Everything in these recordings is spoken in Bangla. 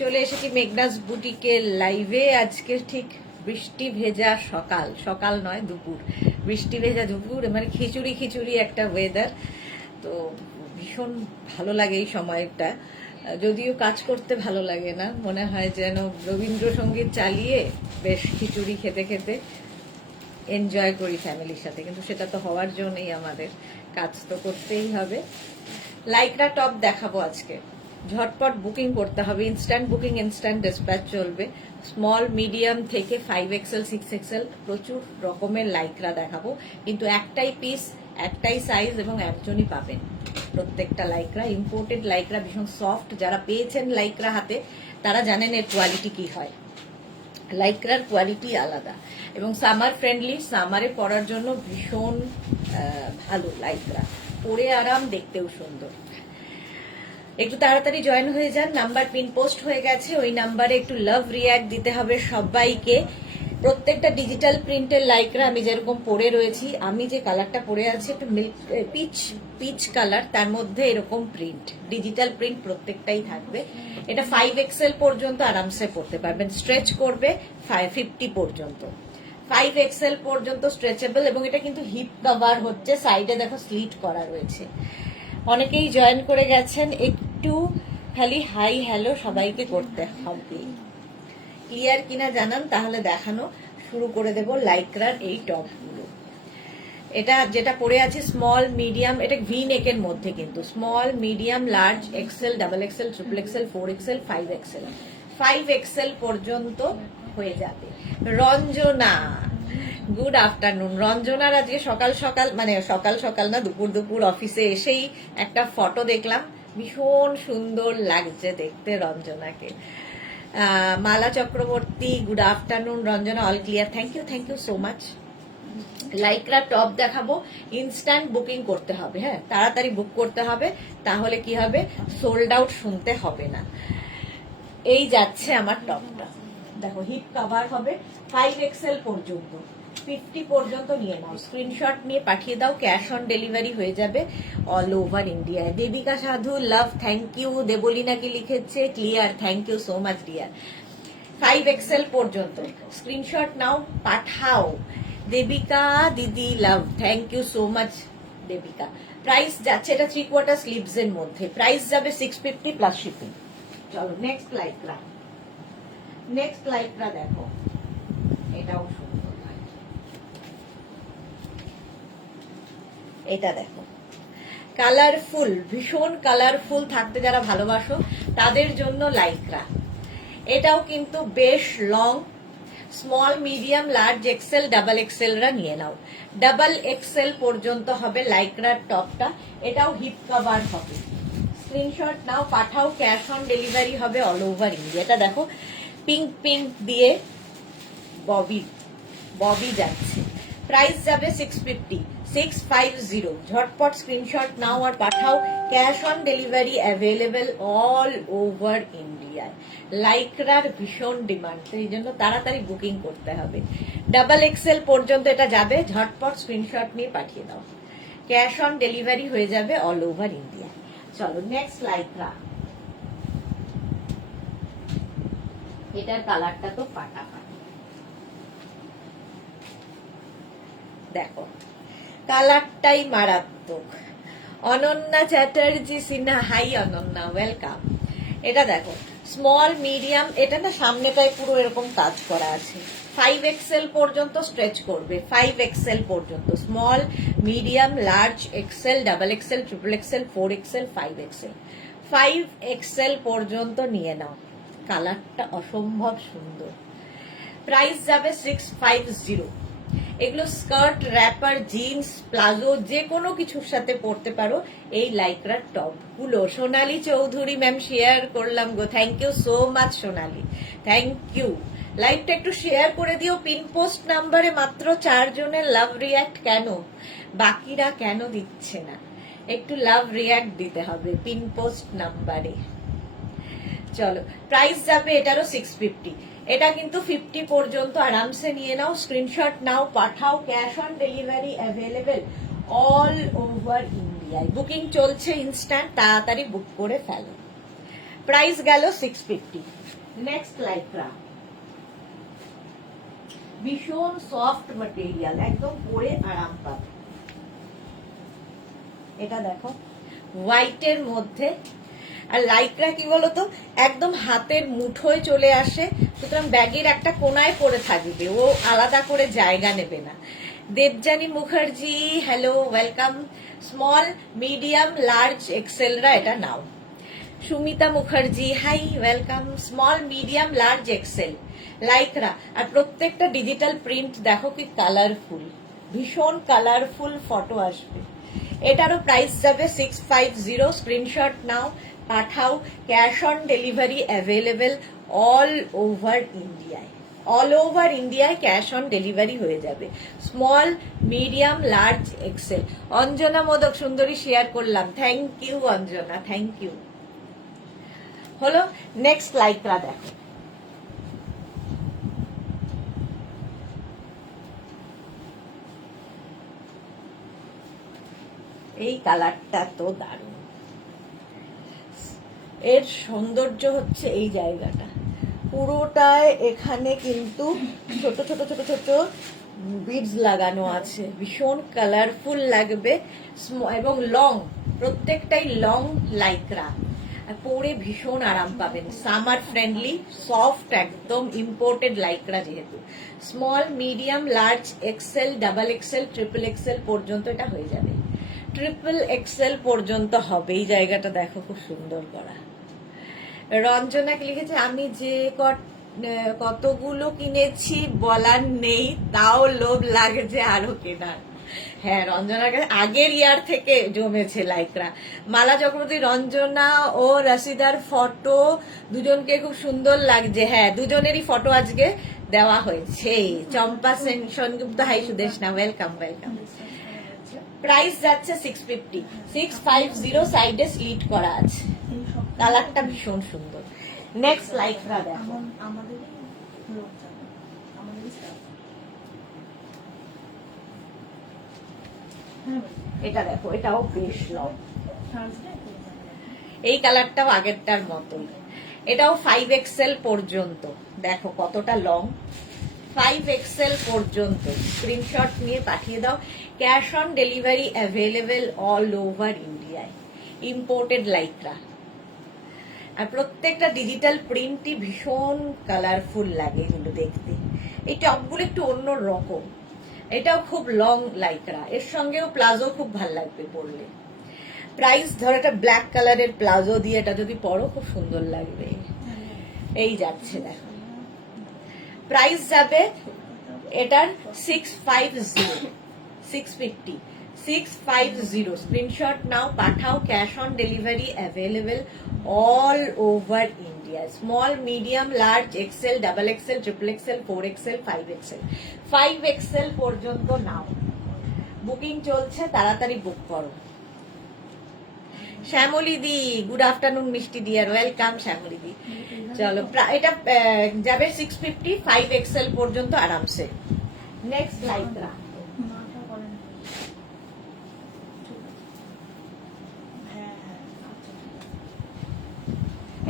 চলে এসেছি মেঘনাস বুটিকের লাইভে। আজকে ঠিক বৃষ্টি ভেজা সকাল, সকাল নয় দুপুর, বৃষ্টি ভেজা দুপুর, মানে খিচুড়ি খিচুড়ি একটা ওয়েদার। তো ভীষণ ভালো লাগে এই সময়টা, যদিও কাজ করতে ভালো লাগে না, মনে হয় যেন রবীন্দ্রসঙ্গীত চালিয়ে বেশ খিচুড়ি খেতে খেতে এনজয় করি ফ্যামিলির সাথে, কিন্তু সেটা তো হওয়ার জন্যই আমাদের কাজ তো করতেই হবে। লাইকরা টপ দেখাবো আজকে, ঝটপট বুকিং করতে হবে, ইনস্ট্যান্ট বুকিং, ইনস্ট্যান্ট ডিসপ্যাচ চলবে। স্মল মিডিয়াম থেকে 5XL 6XL প্রচুর রকমের লাইকরা দেখাবো, কিন্তু একটাই পিস, একটাই সাইজ এবং একজনই পাবেন প্রত্যেকটা লাইকরা। ইম্পোর্টেড লাইকরা, ভীষণ সফট। যারা পেয়েছেন লাইকরা হাতে তারা জানেন এর কোয়ালিটি কি হয়। লাইকরার কোয়ালিটি আলাদা এবং সামার ফ্রেন্ডলি, সামারে পরার জন্য ভীষণ ভালো লাইকরা, পরে আরাম, দেখতেও সুন্দর। একটু তাড়াতাড়ি জয়েন হয়ে যান, নাম্বার পিন পোস্ট হয়ে গেছে, ওই নাম্বারে একটু লাভ রিয়াক্ট দিতে হবে সবাইকে। প্রত্যেকটা ডিজিটাল প্রিন্টের লাইকরা আমি যেরকম পরে রয়েছি, আমি যে কালারটা পরে আছি একটু পিচ কালার, তার মধ্যে এরকম প্রিন্ট, ডিজিটাল প্রিন্ট প্রত্যেকটাই থাকবে। এটা 5XL পর্যন্ত আরামসে পরতে পারবেন, স্ট্রেচ করবে 50 পর্যন্ত, 5XL পর্যন্ত স্ট্রেচেবল। এবং এটা কিন্তু হিপ কভার হচ্ছে, সাইডে দেখো স্লিট করা রয়েছে। অনেকেই জয়েন করে গেছেন, একটু খালি হাই হ্যালো সবাইকে করতে হবে। ক্লিয়ার কিনা জানান, তাহলে দেখানো শুরু করে দেব লাইকরার এই টপগুলো। এটা যেটা পরে আছে স্মল মিডিয়াম, এটা ভি নেকের মধ্যে, কিন্তু small medium large XL double XL triple XL 4XL 5XL 5XL পর্যন্ত হয়ে যাবে। Ranjana, good afternoon. রঞ্জনার আজকে সকাল সকাল, মানে সকাল সকাল না, দুপুর দুপুর অফিসে এসেই একটা ফটো দেখলাম, ভীষণ সুন্দর লাগছে দেখতে রঞ্জনাকে। Mala Chakraborty, good afternoon. Ranjana all clear, thank you so much. Lycra top দেখাবো, ইনস্ট্যান্ট বুকিং করতে হবে, হ্যাঁ তাড়াতাড়ি বুক করতে হবে, তাহলে কি হবে, সোল্ড আউট শুনতে হবে না। এই যাচ্ছে আমার টপটা, দেখো হিপ কভার হবে 5XL পর্যন্ত, 50 পর্যন্ত নিয়ে নাও, স্ক্রিনশট নিয়ে পাঠিয়ে দাও, ক্যাশ অন ডেলিভারি হয়ে যাবে অল ওভার ইন্ডিয়ায়। দেবিকা সাধু লাভ, থ্যাংক ইউ। দেবলিনা কি লিখেছে, clear, thank you so much dear. 5XL পর্যন্ত স্ক্রিনশট নাও, পাঠাও। দেবিকা দিদি love, thank you so much Debika. Price যাচ্ছে, এটা 3/4 স্লিভস এর মধ্যে, প্রাইস যাবে 650 প্লাস শিপিং। চলো নেক্সট লাইকরা, নেক্সট লাইকরা দেখো, এটাও সুন্দর, এটা দেখো কালারফুল, ভীষণ কালারফুল থাকতে যারা ভালোবাসো তাদের জন্য লাইকরা। এটাও কিন্তু বেশ long, small medium large XL double XL রা নিয়ে নাও, ডাবল XL পর্যন্ত হবে লাইকরার টপটা। এটাও হিপ কভার হবে, স্ক্রিনশট নাও, পাঠাও, ক্যাশ অন ডেলিভারি হবে অল ওভার ইন্ডিয়া। এটা দেখো পিঙ্ক পিঙ্ক দিয়ে ববি যাচ্ছে, প্রাইস যাবে 650 ঝটপট স্ক্রিনশট নাও আর পাঠাও, cash on delivery available all over ইন্ডিয়ায়। লাইকরার ভীষণ ডিমান্ড, এই জন্য তাড়াতাড়ি বুকিং করতে হবে। ডাবল XL পর্যন্ত এটা যাবে, ঝটপট স্ক্রিনশট নিয়ে পাঠিয়ে দাও, ক্যাশ অন ডেলিভারি হয়ে যাবে অল ওভার ইন্ডিয়া। চলো নেক্সট লাইকরা, এটার কালারটা তো ফাটাফাটি, দেখো কালারটাই মারাত্মক। Ananya Chatterjee Sinha, hi Ananya, welcome. এটা দেখো স্মল মিডিয়াম, এটা না সামনেটায় পুরো এরকম কাজ করা আছে, 5XL পর্যন্ত স্ট্রেচ করবে, 5XL পর্যন্ত, small medium large XL double XL triple XL 4XL 5XL 5XL পর্যন্ত নিয়ে নাও। কালারটা অসম্ভব সুন্দর, প্রাইস যাবে 650। এগুলো স্কার্ট, র্যাপার, জিন্স, প্লাজো যে কোনো কিছুর সাথে পরতে পারো এই লাইকরার টপ গুলো। সোনালী চৌধুরী ম্যাম শেয়ার করলাম গো, thank you so much Sonali, thank you. লাইভটা একটু শেয়ার করে দিও, পিন পোস্ট নাম্বারে মাত্র 4 জনের লাভ রিয়াক্ট, কেন বাকিরা কেন দিচ্ছে না, একটু লাভ রিয়াক্ট দিতে হবে পিন পোস্ট নাম্বারে। চলো প্রাইস যাবে এটারও 650, এটা কিন্তু 50 পর্যন্ত আরামসে নিয়ে নাও, স্ক্রিনশট নাও, পাঠাও, cash on delivery available all over ইন্ডিয়ায়। বুকিং চলছে ইনস্ট্যান্ট, তাড়াতাড়ি বুক করে ফেলো। প্রাইস গেল 650। নেক্সট লাইক্রা, ভীষণ সফট ম্যাটেরিয়াল, একদম পরে আরাম পাবে। এটা দেখো হোয়াইটের মধ্যে, আর লাইক্রা কি বলতো একদম হাতের মুঠোয় চলে আসে, সুতরাং ব্যাগের একটা কোনায় পড়ে থাকবে, ও আলাদা করে জায়গা নেবে না। Debjani Mukherjee hello, welcome. Small medium large এক্সেলরা এটা নাও। Sumita Mukherjee hi, welcome. Small medium large XL Lycra, আর প্রত্যেকটা ডিজিটাল প্রিন্ট দেখো কি কালারফুল, ভীষণ কালারফুল ফটো আসবে। এটারও প্রাইস যাবে 650। স্ক্রিনশট নাও, পাঠাও। Cash on delivery available all over ইন্ডিয়ায়, অল ওভার ইন্ডিয়ায় ক্যাশ অন ডেলিভারি হয়ে যাবে। Small medium large XL. Anjana Modak সুন্দরী শেয়ার করলাম, thank you Anjana, thank you. হলো নেক্সট লাইক্রা দেখো, এই কালারটা তো দারুণ। এর সৌন্দর্য হচ্ছে এই জায়গাটা পুরোটায়, এখানে কিন্তু ছোট ছোট ছোট ছোট বিডস লাগানো আছে, ভীষণ কালারফুল লাগবে এবং লং, প্রত্যেকটাই লং লাইক্রা, আর পরে ভীষণ আরাম পাবেন। সামার ফ্রেন্ডলি, সফট, একদম ইম্পোর্টেড লাইক্রা যেহেতু। Small medium large XL double XL triple XL পর্যন্ত এটা হয়ে যাবে, ট্রিপল এক্সেল পর্যন্ত হবে। এই জায়গাটা দেখো খুব সুন্দর করা। রঞ্জনাকে লিখেছে আমি যে কতগুলো কিনেছি বলার নেই, তাও লোভ লাগছে আরো কেনার। হ্যাঁ, রঞ্জনার কাছে আগের ইয়ার থেকে জমেছে লাইক্রা। মালা চক্রবর্তী, রঞ্জনা ও রাশিদার ফটো দুজনকে খুব সুন্দর লাগছে। হ্যাঁ, দুজনেরই ফটো আজকে দেওয়া হয়েছে। চম্পা সেন সংযুক্ত hi Sudeshna, welcome welcome. Price যাচ্ছে 650। 650 সাইডে স্লিট করা আছে, কালারটা ভীষণ সুন্দর। নেক্সট লাইক্রা দেখো, এটা দেখো, এটাও বেশ লং, এই কালারটাও আগেরটার মতোই। এটাও 5 এক্সেল পর্যন্ত, দেখো কতটা লং, 5 এক্সেল পর্যন্ত। স্ক্রিনশট নিয়ে পাঠিয়ে দাও। Cash on delivery available all over ইন্ডিয়ায়, ইম্পোর্টেড লাইক্রা, আর প্রত্যেকটা ডিজিটাল প্রিন্টই ভীষণ কালারফুল লাগে এগুলো দেখতে। এই টপগুলো একটু অন্য রকম, এটাও খুব লং লাইক্রা, এর সঙ্গেও প্লাজো খুব ভাল লাগবে পরলে। প্রাইস ধর একটা ব্ল্যাক কালারের প্লাজো দিয়ে এটা যদি পরো খুব সুন্দর লাগবে। এই যাচ্ছে দেখো, প্রাইস যাবে এটার 650, 650, 650। স্ক্রিনশট নাও, পাঠাও। Cash on delivery available all over India. Small medium large XL double XL triple XL 4 XL 5 XL, 5 XL পর্যন্ত নাও। বুকিং চলছে, তাড়াতাড়ি বুক করো। শ্যামলী দি গুড আফটারনুন, মিষ্টি ডিয়ার, ওয়েলকাম শ্যামলী দি। চলো, এটা যাবে 650, 5 এক্সেল পর্যন্ত আরামসে। নেক্সট লাইক্রা,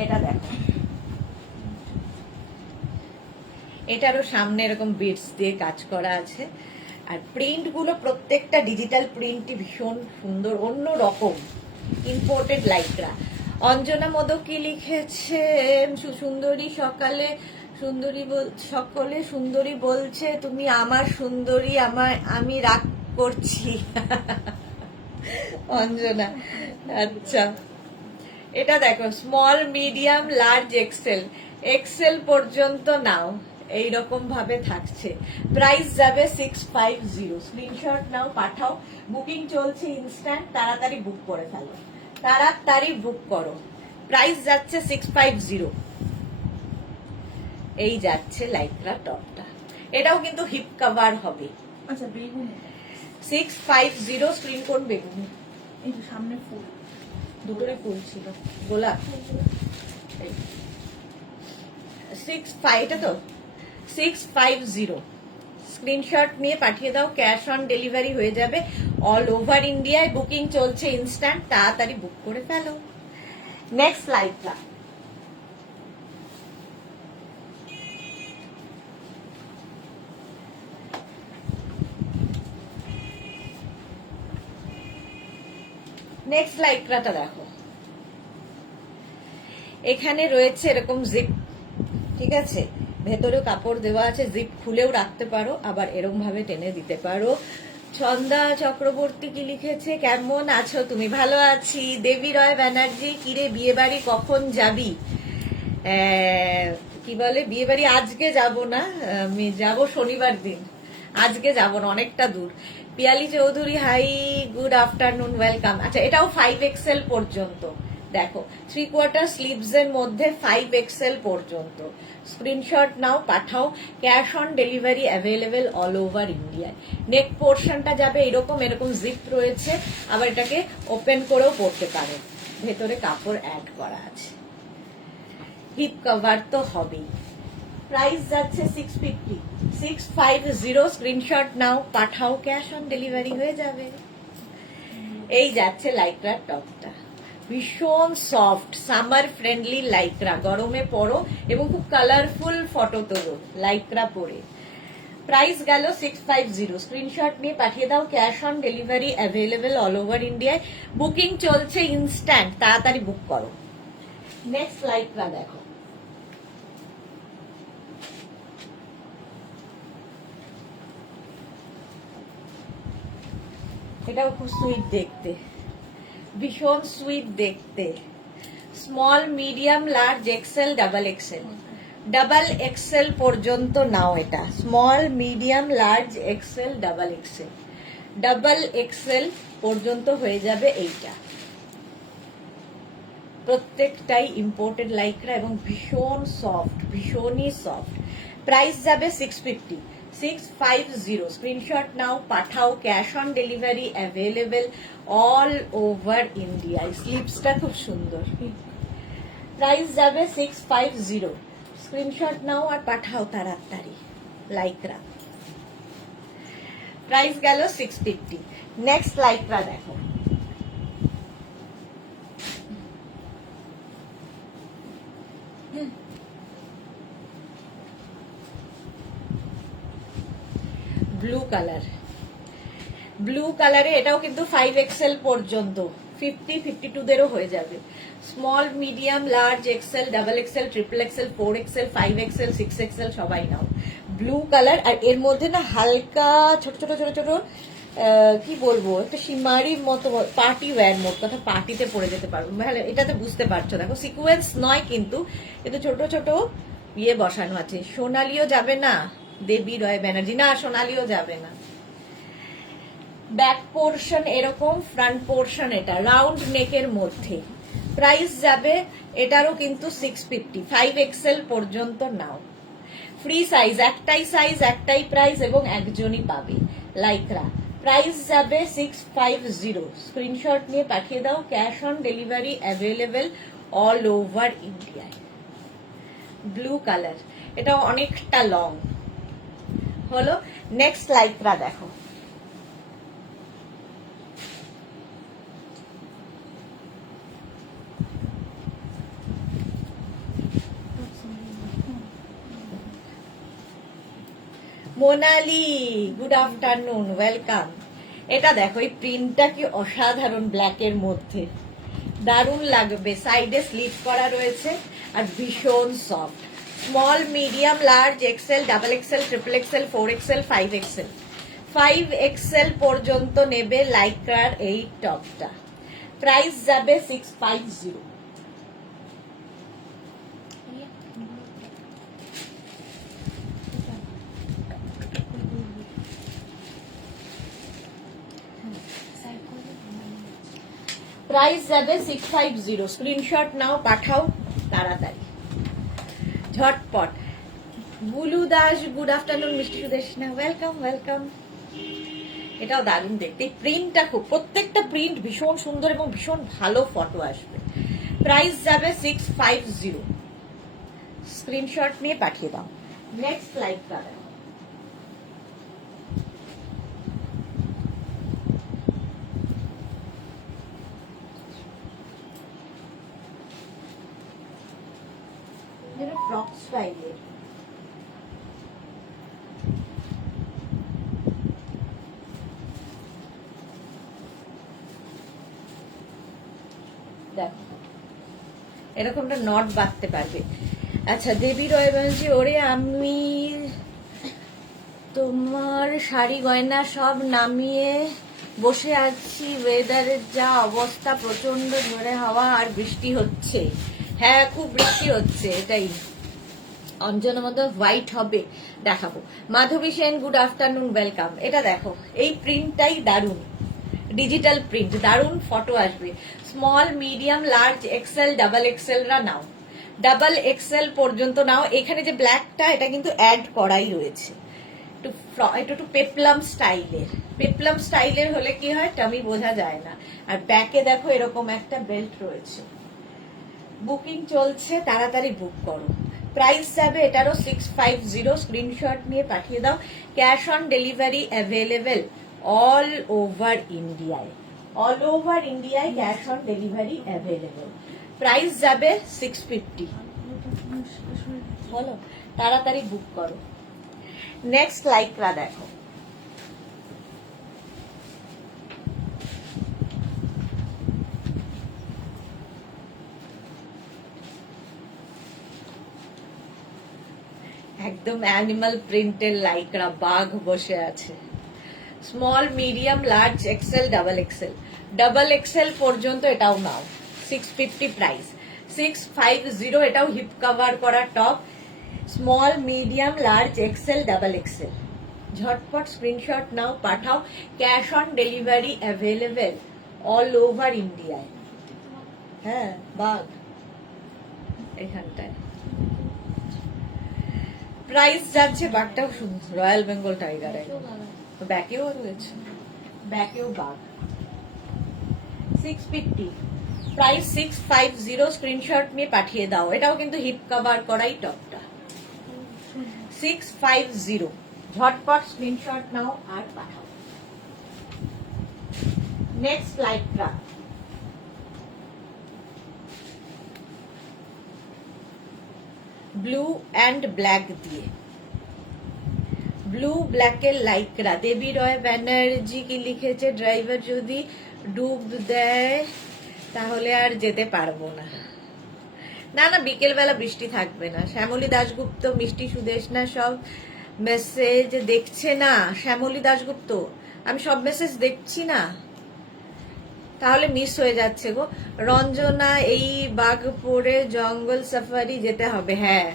এটা দেখো, এটারও সামনে এরকম বিটস দিয়ে কাজ করা আছে, আর প্রিন্ট গুলো প্রত্যেকটা ডিজিটাল প্রিন্টই ভীষণ সুন্দর, অন্য রকম, ইম্পোর্টেড লাইক্রা। অঞ্জনা মোদক কি লিখেছে, সুন্দরী সকালে সুন্দরী সকলে সুন্দরী বলছে, তুমি আমার সুন্দরী, আমি রাগ করছি। অঞ্জনা, আচ্ছা। এটা দেখো, small medium large XL, XL পর্যন্ত নাও, এইরকম ভাবে থাকছে। প্রাইস যাবে 650। স্ক্রিনশট নাও, পাঠাও। বুকিং চলছে ইনস্ট্যান্ট, তাড়াতাড়ি বুক করে ফেলো, তাড়াতাড়ি বুক করো। প্রাইস যাচ্ছে 650। এই যাচ্ছে লাইক্রা টপটা, এটাও কিন্তু হিপ কভার হবে। আচ্ছা, বেগুনি 650। স্ক্রিন কোড বেগুনি, এই যে সামনে ফুল, দুটোরে ফুল ছিল, গোলাপ। 65, এটা তো 650। স্ক্রিনশট নিয়ে পাঠিয়ে দাও, ক্যাশ অন ডেলিভারি হয়ে যাবে অল ওভার ইন্ডিয়ায়। বুকিং চলছে ইনস্ট্যান্ট, তাড়াতাড়ি বুক করে ফেলো। নেক্সট লাইক্রা, নেক্সট লাইক্রাটা দেখো, এখানে রয়েছে এরকম জিপ, ঠিক আছে, ভেতরেও কাপড় দেওয়া আছে, জিপ খুলেও রাখতে পারো, আবার এরকম ভাবে টেনে দিতে পারো। ছন্দা চক্রবর্তী কি লিখেছে, কেমন আছো তুমি? ভালো আছি। দেবী রয় ব্যানার্জি, কিরে বিয়ে বাড়ি কখন যাবি? কি বলে, বিয়ে বাড়ি আজকে যাব না, আমি যাব শনিবার দিন, আজকে যাব না, অনেকটা দূর। Piyali Chowdhury, hi, good afternoon, welcome. আচ্ছা, এটাও 5XL পর্যন্ত, দেখো 3/4 স্লিভস এর মধ্যে 5XL পর্যন্ত। স্ক্রিনশট নাও, পাঠাও। Cash on delivery available all over ইন্ডিয়ায়। নেক পোর্শনটা যাবে এরকম, এরকম জিপ রয়েছে, আবার এটাকে ওপেন করেও পড়তে পারো, ভেতরে কাপড় অ্যাড করা আছে। হিপ কভার তো হবেই। প্রাইস যাচ্ছে 650, 650। স্ক্রিনশট নাও, পাঠাও, ক্যাশ অন ডেলিভারি হয়ে যাবে। এই যাচ্ছে লাইক্রার টপটা, ভীষণ সফট, সামার ফ্রেন্ডলি লাইক্রা, গরমে পরো এবং খুব কালারফুল ফটো তোলো লাইক্রা পরে। প্রাইস গেল 650। স্ক্রিনশট নিয়ে পাঠিয়ে দাও, cash on delivery available all over ইন্ডিয়ায়। বুকিং চলছে ইনস্ট্যান্ট, তাড়াতাড়ি বুক করো। নেক্সট লাইক্রা দেখো, এটাও খুব সুইট দেখতে, ভীষণ সুইট দেখতে। Small, medium, large, XL, double XL, double XL পর্যন্ত নাও এটা। Small, medium, large, XL, double XL, double XL পর্যন্ত হয়ে যাবে এইটা। প্রত্যেকটাই ইম্পোর্টেড লাইক্রা এবং ভীষণ সফট, ভীষণই সফট। প্রাইস যাবে 650, 650। স্ক্রিনশট নাও, পাঠাও, cash on delivery available all over India. স্লিভসটা খুব সুন্দর। প্রাইস যাবে 650। স্ক্রিনশট নাও আর পাঠাও তাড়াতাড়ি, লাইক্রা। প্রাইস গেল 650। নেক্সট লাইক্রা দেখো, ব্লু কালার, ব্লু কালারে, এটাও কিন্তু 5XL পর্যন্ত, 50, 52দেরও হয়ে যাবে। Small, medium, large, XL, double XL, triple XL, 4XL, 5XL, 6XL সবাই নাও। ব্লু কালার, আর এর মধ্যে না হালকা ছোট ছোট ছোট ছোট কি বলবো, একটা সিমারির মতো, পার্টি ওয়্যার, মোট কথা পার্টিতে পরে যেতে পারবো। এটাতে বুঝতে পারছো, দেখো সিকুয়েন্স নয় কিন্তু ছোট ছোট ইয়ে বসানো আছে। সোনালিও যাবে না, দেবী রয় ব্যানার্জি, না সোনালিও যাবে না। ব্যাক পোর্শন এরকম, ফ্রন্ট পোর্শন এটা রাউন্ড নেকের মধ্যে। প্রাইস যাবে এটারও কিন্তু 650, 5XL পর্যন্ত নাও। ফ্রি সাইজ, একটাই প্রাইস এবং একজনই পাবে লাইক্রা। প্রাইস যাবে 650। স্ক্রিনশট নিয়ে পাঠিয়ে দাও, cash on delivery available all over ইন্ডিয়ায়। ব্লু কালার, এটা অনেকটা লং হলো। নেক্সট লাইক্রা দেখো, মোনালি, গুড আফটারনুন, ওয়েলকাম। এটা দেখো, এই প্রিন্টটা কি অসাধারণ, ব্ল্যাকের মধ্যে দারুণ লাগবে। সাইডে স্লিভ করা রয়েছে আর ভীষণ soft. Small, medium, large, XL, double XL, triple XL, 4XL, 5XL, 5XL পর্যন্ত নেবে লাইক্রার এই টপটা। প্রাইস যাবে 650। প্রাইস যাবে 650। স্ক্রিনশট নাও, পাঠাও তাড়াতাড়ি, ঝটপট। Bulu Das, good afternoon. মিষ্টি সুদেশনা, ওয়েলকাম ওয়েলকাম। এটাও দারুণ দেখতে, প্রিন্টটা খুব, প্রত্যেকটা প্রিন্ট ভীষণ সুন্দর এবং ভীষণ ভালো ফটো আসবে। প্রাইস যাবে 650। স্ক্রিনশট নিয়ে পাঠিয়ে দাও। নেক্সট লাইক কালার, ফ্রক স্টাইলের। এরকমটা নট বাঁধতে পারবে। আচ্ছা, দেবী রয় বলছি, ওরে আমি তোমার শাড়ি গয়না সব নামিয়ে বসে আছি, ওয়েদারের যা অবস্থা, প্রচন্ড জোরে হাওয়া আর বৃষ্টি হচ্ছে। হ্যাঁ, খুব বৃষ্টি হচ্ছে, এটাই। অঞ্জনের মতো হোয়াইট হবে, দেখাবো। Madhabi Sen, good afternoon, welcome. এটা দেখো, এই প্রিন্টটাই দারুণ, ডিজিটাল প্রিন্ট, দারুণ ফটো আসবে। Small, medium, large, XL, double XL রা নাও, ডাবল এক্সেল পর্যন্ত নাও। এখানে যে ব্ল্যাকটা, এটা কিন্তু অ্যাড করাই রয়েছে, একটু পেপলাম স্টাইলের। পেপলাম স্টাইলের হলে কি হয়, টামি বোঝা যায় না। আর ব্যাকে দেখো এরকম একটা বেল্ট রয়েছে। বুকিং চলছে, তাড়াতাড়ি বুক করো। প্রাইস যাবে এটারও 650, স্ক্রিনশট নিয়ে পাঠিয়ে দাও। Cash on delivery available all over ইন্ডিয়ায়, অল ওভার ইন্ডিয়ায় cash on delivery available. Price যাবে 650। বলো, তাড়াতাড়ি বুক করো। নেক্সট লাইকরা দেখো, একদম অ্যানিমাল প্রিন্টের লাইকরা, বাঘ বসে আছে। Small, medium, large, XL, double XL, double XL পর্যন্ত এটাও নাও। 650 প্রাইস, 650। এটাও হিপ কভার করা top. Small, medium, large, XL, double XL. ঝটপট স্ক্রিনশট নাও, পাঠাও। Cash on delivery available all over ইন্ডিয়ায়। হ্যাঁ, বাঘ এখানটায়। প্রাইস যাচ্ছে, বাঘটাও সুন্দর, রয়্যাল বেঙ্গল টাইগার। ব্যাকেও রয়েছে, ব্যাকেও বাঘ। 650 প্রাইস, 650। স্ক্রিনশট নিয়ে পাঠিয়ে দাও। এটাও কিন্তু হিপ কভার করাই টপটা। 650, ঝটপট স্ক্রিনশট নাও আর পাঠাও। Next Lycra, blue and black দিয়ে, ব্লু ব্ল্যাকের লাইকরা। দেবী রয় ব্যানার্জি কি লিখেছে, ড্রাইভার যদি ডুব দেয় তাহলে আর যেতে পারবো না। না না, বিকেল বেলা বৃষ্টি থাকবে না। শ্যামলী দাশগুপ্ত, মিষ্টি সুদেশনা সব মেসেজ দেখছে না। শ্যামলী দাশগুপ্ত, আমি সব মেসেজ দেখছি না, তাহলে মিস হয়ে যাচ্ছে গো। রঞ্জনা, এই বাঘপুরে জঙ্গল সাফারি যেতে হবে। হ্যাঁ,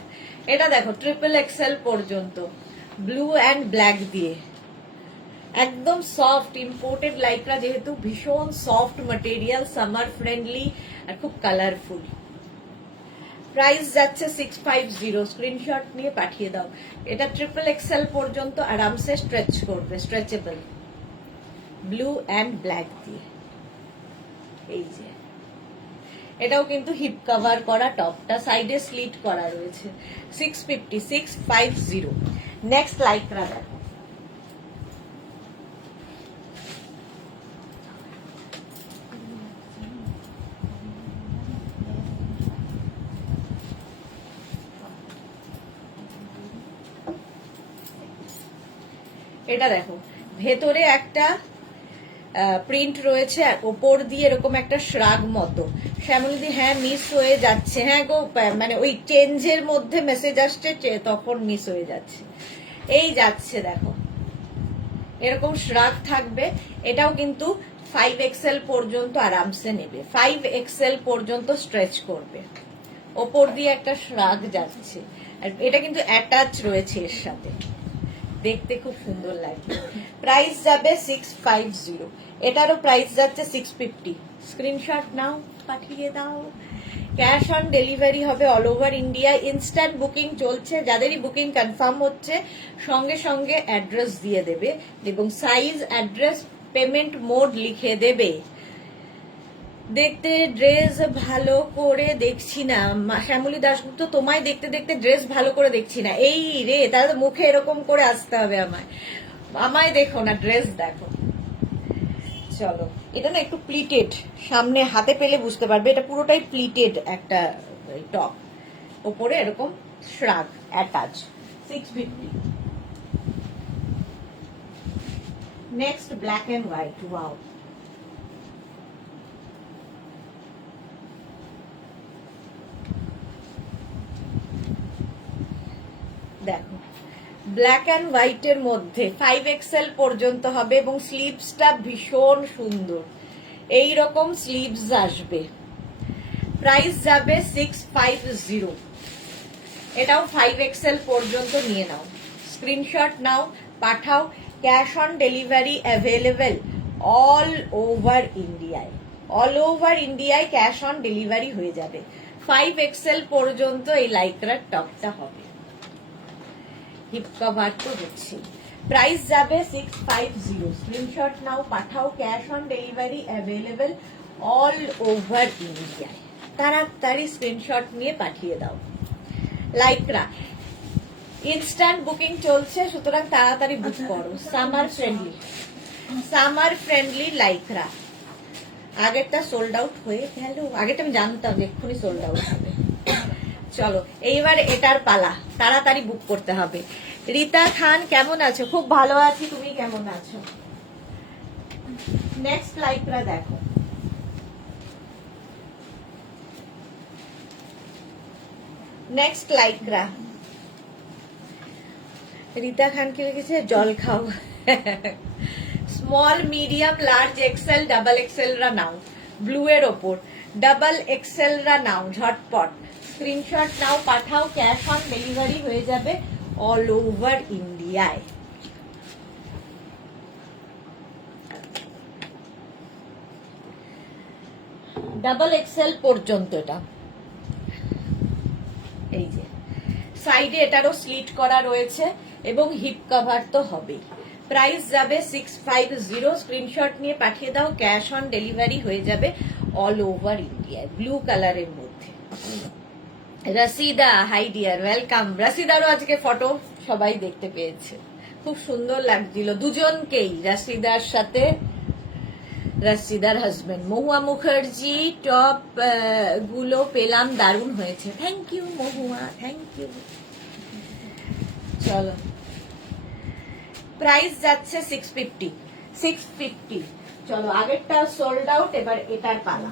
এটা দেখো, ট্রিপল এক্সেল পর্যন্ত, ব্লু অ্যান্ড ব্ল্যাক দিয়ে, একদম সফট ইম্পোর্টেড লাইকরা, যেহেতু ভীষণ সফট ম্যাটেরিয়াল, সামার ফ্রেন্ডলি আর খুব কালারফুল। প্রাইস যাচ্ছে 650, স্ক্রিনশট নিয়ে পাঠিয়ে দাও। এটা ট্রিপল এক্সেল পর্যন্ত আরামসে স্ট্রেচ করবে, স্ট্রেচেবল, ব্লু অ্যান্ড ব্ল্যাক দিয়ে। এই যে, এটাও কিন্তু হিপ কভার করা, টপটা সাইডে স্লিট করা রয়েছে। 650, 650। নেক্সট লাইকরা দেখো, এটা দেখো, ভেতরে একটা প্রিন্ট রয়েছে আর ওপর দিয়ে এরকম একটা শ্রাগ মতো। শ্যামলীদি, হ্যাঁ মিস হয়ে যাচ্ছে। হ্যাঁ গো, মানে ওই চেঞ্জের মধ্যে মেসেজ আসছে, তখন মিস হয়ে যাচ্ছে। এই যাচ্ছে দেখো, এরকম শ্রাগ থাকবে। এটাও কিন্তু 5 এক্সেল পর্যন্ত আরামসে নেবে, 5 এক্সেল পর্যন্ত স্ট্রেচ করবে। ওপর দিয়ে একটা শ্রাগ যাচ্ছে, আর এটা কিন্তু অ্যাটাচ রয়েছে এর সাথে, দেখতে খুব সুন্দর লাগবে। প্রাইস যাবে 650, এটারও প্রাইস যাচ্ছে 650। স্ক্রিনশট নাও, পাঠিয়ে দাও। ক্যাশ অন ডেলিভারি হবে all over India, instant booking চলছে। যাদেরই বুকিং কনফার্ম হচ্ছে সঙ্গে সঙ্গে অ্যাড্রেস দিয়ে দেবে এবং সাইজ, অ্যাড্রেস, পেমেন্ট মোড লিখে দেবে। দেখতে ড্রেস ভালো করে দেখছি না, শ্যামলী দাশগুপ্ত, তোমায় দেখতে দেখতে ড্রেস ভালো করে দেখছি না। এই রে, তাহলে মুখে এরকম করে আসতে হবে আমায়। আমায় দেখো না, ড্রেস দেখো। চলো, এটা না একটু প্লিটেড, সামনে হাতে পেলে বুঝতে পারবে, এটা পুরোটাই প্লিটেড একটা টপ, ওপরে এরকম shrug attach. 650। Next black and white, wow. দেখো ব্ল্যাক অ্যান্ড হোয়াইটের মধ্যে 5XL পর্যন্ত হবে এবং স্লিভসটা ভীষণ সুন্দর, এই রকম স্লিভস আসবে। প্রাইস যাবে 650। এটাও 5XL পর্যন্ত নিয়ে নাও, স্ক্রিনশট নাও, পাঠাও। Cash on delivery available all over ইন্ডিয়ায়, অল ওভার ইন্ডিয়ায় ক্যাশ অন ডেলিভারি হয়ে যাবে। 5XL পর্যন্ত এই লাইক্রার টপটা হবে। হিপ কভার তো হচ্ছে। প্রাইস যাবে 650। স্ক্রিনশট নাও, পাঠাও। Cash on delivery available all over ইন্ডিয়ায়। তাড়াতাড়ি স্ক্রিনশট নিয়ে পাঠিয়ে দাও। লাইক্রা ইনস্ট্যান্ট বুকিং চলছে, সুতরাং তাড়াতাড়ি বুক করো। Summer friendly, summer friendly Lycra. আগেরটা সোল্ড আউট হয়ে গেল, আগেরটা আমি জানতাম যে এক্ষুনি সোল্ড আউট হবে। চলো এইবার এটার পালা, তাড়াতাড়ি বুক করতে হবে। রীতা খান কেমন আছো? খুব ভালো আছি, তুমি কেমন আছো? নেক্সট লাইক্রা দেখো, নেক্সট লাইক্রা। রীতা খান কি লিখেছে? জল খাও। Small medium large XL double XL রা নাও, ব্লু এর ওপর ডাবল এক্সেল রা নাও ঝটপট। স্ক্রিনশট নাও, পাঠাও। ক্যাশ অন ডেলিভারি হয়ে যাবে অল ওভার ইন্ডিয়ায়। ডাবল এক্সেল পর্যন্ত এটা। এই যে সাইডে এটারও স্লিট করা রয়েছে এবং হিপ কভার তো হবেই। প্রাইস যাবে 650। স্ক্রিনশট নিয়ে পাঠিয়ে দাও, ক্যাশ অন ডেলিভারি হয়ে যাবে অল ওভার ইন্ডিয়ায়। ব্লু কালারের মধ্যে। Rashida, hi dear, welcome. রাশিদারও আজকে ফটো সবাই দেখতে পেয়েছে, খুব সুন্দর লাগছিল দুজনকেই, রাশিদার সাথে রাশিদার হাজবেন্ড। মহুয়া মুখার্জি টপ গুলো পেলাম, দারুণ হয়েছে। Thank you Mahua, thank you. চলো প্রাইস যাচ্ছে 650, 650। চলো আগেরটা সোল্ড আউট, এবার এটার পালা।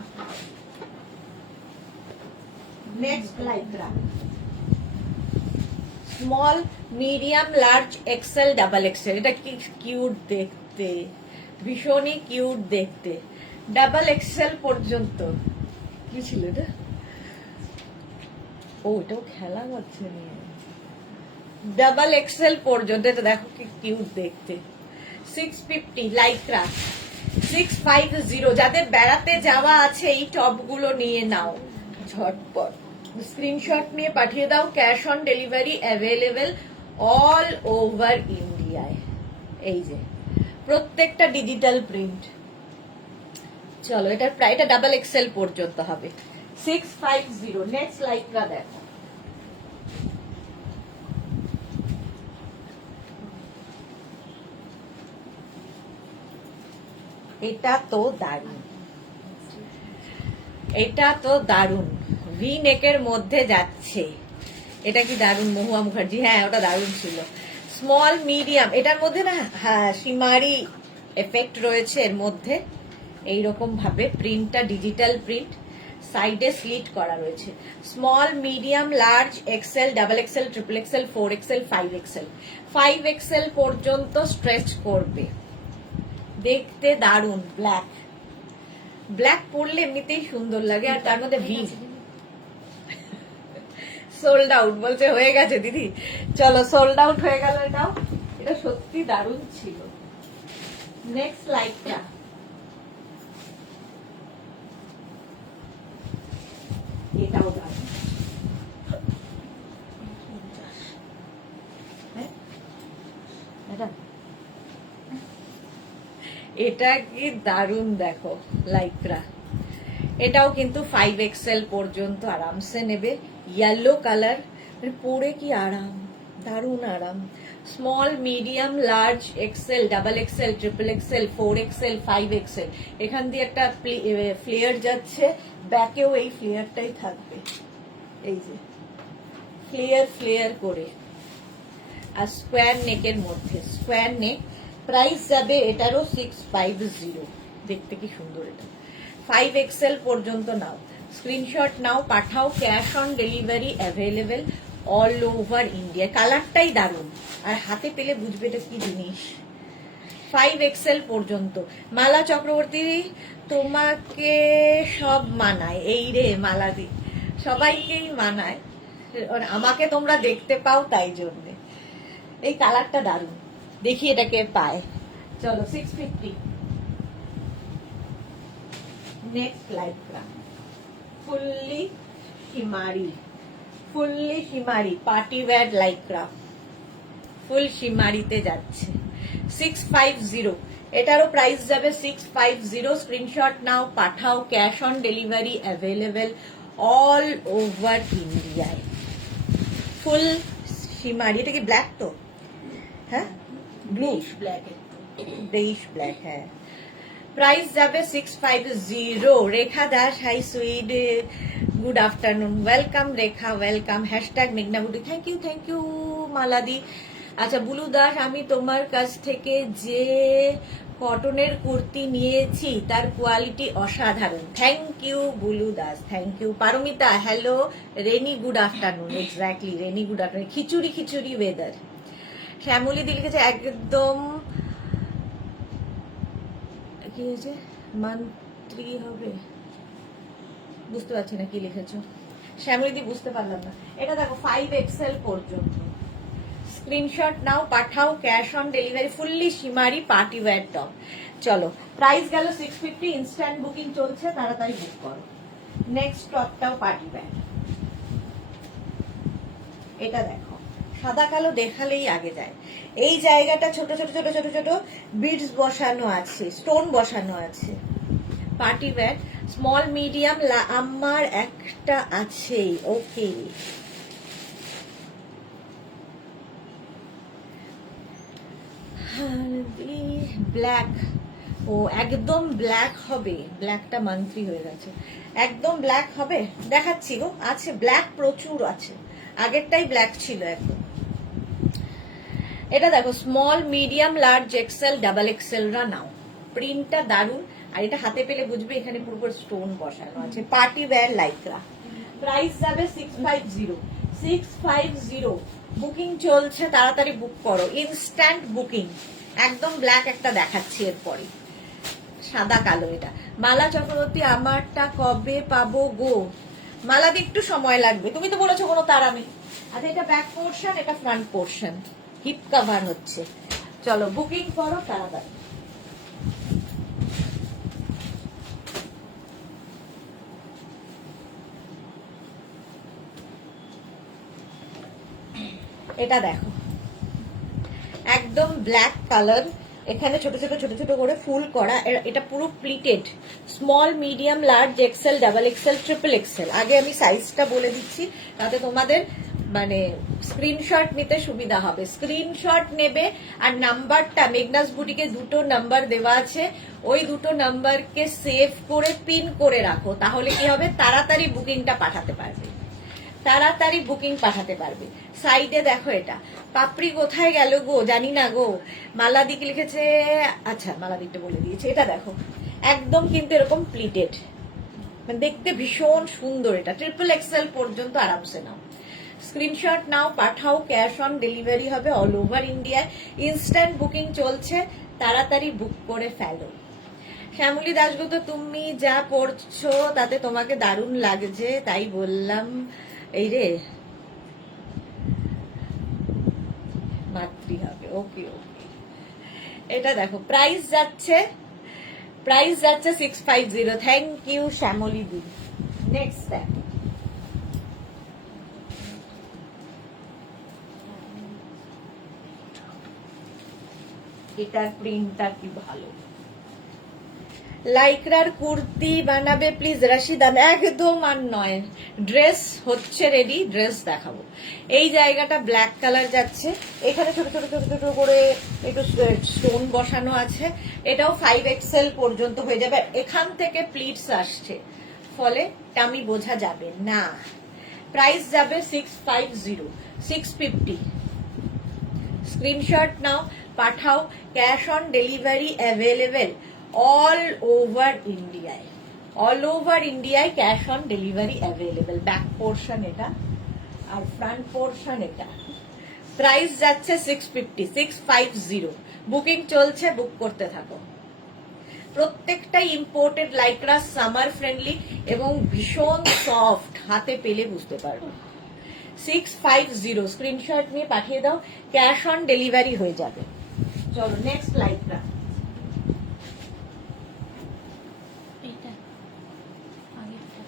Next Lycra, small medium large XL double Excel. এটা কি কিউট দেখতে, ভীষণই কিউট দেখতে। ডাবল এক্সেল পর্যন্ত। কি ছিল এটা? ও এটাও খেলা হচ্ছে নিয়ে। ডাবল এক্সেল পর্যন্ত, এটা দেখো কি কিউট দেখতে। 650 লাইক্রা, 650। যাদের বেড়াতে যাওয়া আছে এই টপগুলো নিয়ে নাও ঝটপট। স্ক্রিনশট নিয়ে পাঠিয়ে দাও, cash on delivery available all over ইন্ডিয়ায়। এই যে প্রত্যেকটা ডিজিটাল প্রিন্ট। চলো এটার প্রায়, এটা ডাবল এক্সেল পর্যন্ত হবে। 650। নেক্সট লাইক্রা দেখো, এটা তো দারুণ, এটা তো দারুণ। ভি নেকের মধ্যে যাচ্ছে, এটা কি দারুণ মহুয়া মুখার্জি। হ্যাঁ ওটা দারুণ ছিল। স্মল মিডিয়াম, এটার মধ্যে না হ্যাঁ সিমারি এফেক্ট রয়েছে এর মধ্যে। এইরকম ভাবে প্রিন্টটা ডিজিটাল প্রিন্ট, সাইডে স্লিট করা রয়েছে। Small medium large XL double XL triple XL 4XL 5XL, 5XL পর্যন্ত স্ট্রেচ করবে। দেখতে দারুণ। ব্ল্যাক, ব্ল্যাক পরলে এমনিতেই সুন্দর লাগে, আর তার মধ্যে ভি। সোল্ড আউট বলছে, হয়ে গেছে দিদি। চলো সোল্ড আউট হয়ে গেল এটাও। এটা সত্যি দারুণ ছিল। নেক্সট লাইকটা, এটাও দারুণ। এটা কি দারুণ দেখো লাইক্রা। এটাও কিন্তু 5XL পর্যন্ত আরামসে নেবে। ইয়েলো কালার, পরে কি আরাম, দারুণ আরাম। Small medium large XL double XL triple XL 4XL 5XL। এখান দিয়ে একটা ফ্লেয়ার যাচ্ছে, ব্যাকেও এই ফ্লেয়ারটাই থাকবে। এই যে ফ্লেয়ার ফ্লেয়ার করে, আর স্কোয়ার নেকের মধ্যে, স্কোয়ার নেক। প্রাইস যাবে এটারও 650। দেখতে কি সুন্দর এটা। 5XL পর্যন্ত নাও, স্ক্রিনশট নাও, পাঠাও। Cash on delivery available all over India. কালারটাই দারুণ, আর হাতে পেলে বুঝবে এটা কি জিনিস। 5XL পর্যন্ত। মালা চক্রবর্তী, তোমাকে সব মানায় এই রে মালাদি, সবাইকেই মানায়, আমাকে তোমরা দেখতে পাও তাই জন্যে। এই কালারটা দারুণ, দেখি এটাকে পায়। চলো 650। Next Lycra fully shimmery, fully shimmery party wear Lycra, full শিমারিতে যাচ্ছে 650। এটারও প্রাইস যাবে 650। স্ক্রিনশট নাও, পাঠাও, cash on delivery available all over ইন্ডিয়ায়। Full shimmery. এটা কি ব্ল্যাক তো? হ্যাঁ, ব্লু ব্ল্যাক, বেইশ ব্ল্যাক। হ্যাঁ, প্রাইস যাবে 650। Rekha Das, hi sweet, good afternoon, welcome Rekha, welcome. Hashtag মেঘনা বুটি, থ্যাংক ইউ মালাদি। আচ্ছা বুলু দাস, আমি তোমার কাছ থেকে যে কটনের কুর্তি নিয়েছি তার কোয়ালিটি অসাধারণ। Thank you Bulu Das, thank you. Paromita, hello Reni, good afternoon. Exactly, Reni good afternoon. Khichuri khichuri weather. Shyamali দি লিখেছে একদম, কি হয়েছে, মন্ত্রী হবে, বুঝতে পারছি না কি লিখেছো শ্যামলীদি, বুঝতে পারলাম না। এটা দেখো 5XL পর্যন্ত। স্ক্রিনশট নাও, পাঠাও, cash on delivery. Fully shimmery party wear top. চলো, প্রাইস গেল 650। ইনস্ট্যান্ট বুকিং চলছে, তাড়াতাড়ি বুক করো। নেক্সট টপটাও পার্টি ওয়্যার। এটা দেখো, সাদা কালো দেখালেই আগে যায়। এই জায়গাটা ছোট ছোট ছোট ছোট ছোট বিডস বসানো আছে, স্টোন বসানো আছে। পার্টি ওয়্যার স্মল মিডিয়াম, আমার একটা আছে। ওকে, ব্ল্যাক। ও একদম ব্ল্যাক হবে, ব্ল্যাকটা মন্ত্রী হয়ে গেছে। একদম ব্ল্যাক হবে, দেখাচ্ছি গো, আছে ব্ল্যাক, প্রচুর আছে। আগেরটাই ব্ল্যাক ছিল এখন। এটা দেখো small medium large XL double XL রা নাও। প্রিন্টটা দারুন, আর এটা হাতে পেলে বুঝবে এখানে পুরো স্টোন বসানো আছে। Party wear লাইকরা। প্রাইস যাবে 650। 650 বুকিং চলছে, তাড়াতাড়ি বুক করো, ইনস্ট্যান্ট বুকিং। একদম ব্ল্যাক একটা দেখাচ্ছি এরপরে, সাদা কালো। এটা মালা চক্রবর্তী, আমারটা কবে পাবো গো? মালাদি একটু সময় লাগবে, তুমি তো বলেছো কোনো তাড়া নেই। আচ্ছা, এটা ব্যাক পোর্শন, এটা ফ্রন্ট পোর্শন, হিপ কভার হচ্ছে। চলো বুকিং করো তাড়াতাড়ি। এটা দেখো একদম ব্ল্যাক কালার, এখানে ছোট ছোট ছোট ছোট করে ফুল করা। এটা পুরো pleated, small medium large XL double XL triple Excel. আগে আমি সাইজটা বলে দিচ্ছি, তাতে তোমাদের মানে স্ক্রিনশট নিতে সুবিধা হবে। স্ক্রিনশট নেবে, আর নাম্বারটা মেঘনাস বুটিকে 2টো নাম্বার দেওয়া আছে, ওই 2টো নাম্বারকে সেভ করে পিন করে রাখো, তাহলে কি হবে, তাড়াতাড়ি বুকিংটা পাঠাতে পারবে, তাড়াতাড়ি বুকিং পাঠাতে পারবে। সাইডে দেখো, এটা পাপড়ি কোথায় গেল গো, জানি না গো। মালাদিকে লিখেছে, আচ্ছা মালাদিকটা বলে দিয়েছে। এটা দেখো একদম কিন্তু এরকম প্লিটেড, মানে দেখতে ভীষণ সুন্দর। এটা ট্রিপল এক্সেল পর্যন্ত আরামসে নাও। স্ক্রিনশট নাও, পাঠাও, ক্যাশ অন ডেলিভারি হবে অল ওভার ইন্ডিয়ায়। ইনস্ট্যান্ট বুকিং চলছে, তাড়াতাড়ি বুক করে ফেলো। শ্যামলী দাশগুপ্ত, তুমি যা পড়ছো তাতে তোমাকে দারুণ লাগছে, তাই বললাম। এই রে মাতৃ হবে, ওকে ওকে। এটা দেখো প্রাইস যাচ্ছে 650। Thank you Shyamali di. Next step, এটার প্রিন্টটা কি ভালো। লাইক্রার কুর্তি বানাবে প্লিজ রাশিদা। একদম আর নয়, ড্রেস হচ্ছে রেডি, ড্রেস দেখাবো। এই জায়গাটা ব্ল্যাক কালার যাচ্ছে, এখানে ছোট ছোট ছোট ছোট করে একটু স্টোন বসানো আছে। এটাও 5XL পর্যন্ত হয়ে যাবে, এখান থেকে প্লিটস আসছে, ফলে টামি বোঝা যাবে না। প্রাইস যাবে 650, 650। স্ক্রিনশট নাও, পাঠাও, cash on delivery available all over ইন্ডিয়ায়। অল ওভার ইন্ডিয়ায় cash on delivery available. Back portion এটা, আর ফ্রন্ট পোর্শন এটা। প্রাইস যাচ্ছে 650 বুকিং চলছে, বুক করতে থাকো। প্রত্যেকটাই ইম্পোর্টেড লাইক্রা, সামার ফ্রেন্ডলি এবং ভীষণ সফট, হাতে পেলে বুঝতে পারবে। 650 স্ক্রিনশট নিয়ে পাঠিয়ে দাও, ক্যাশ অন ডেলিভারি হয়ে যাবে। চলো নেক্সট লাইক্রা। এইটা আগেরটা।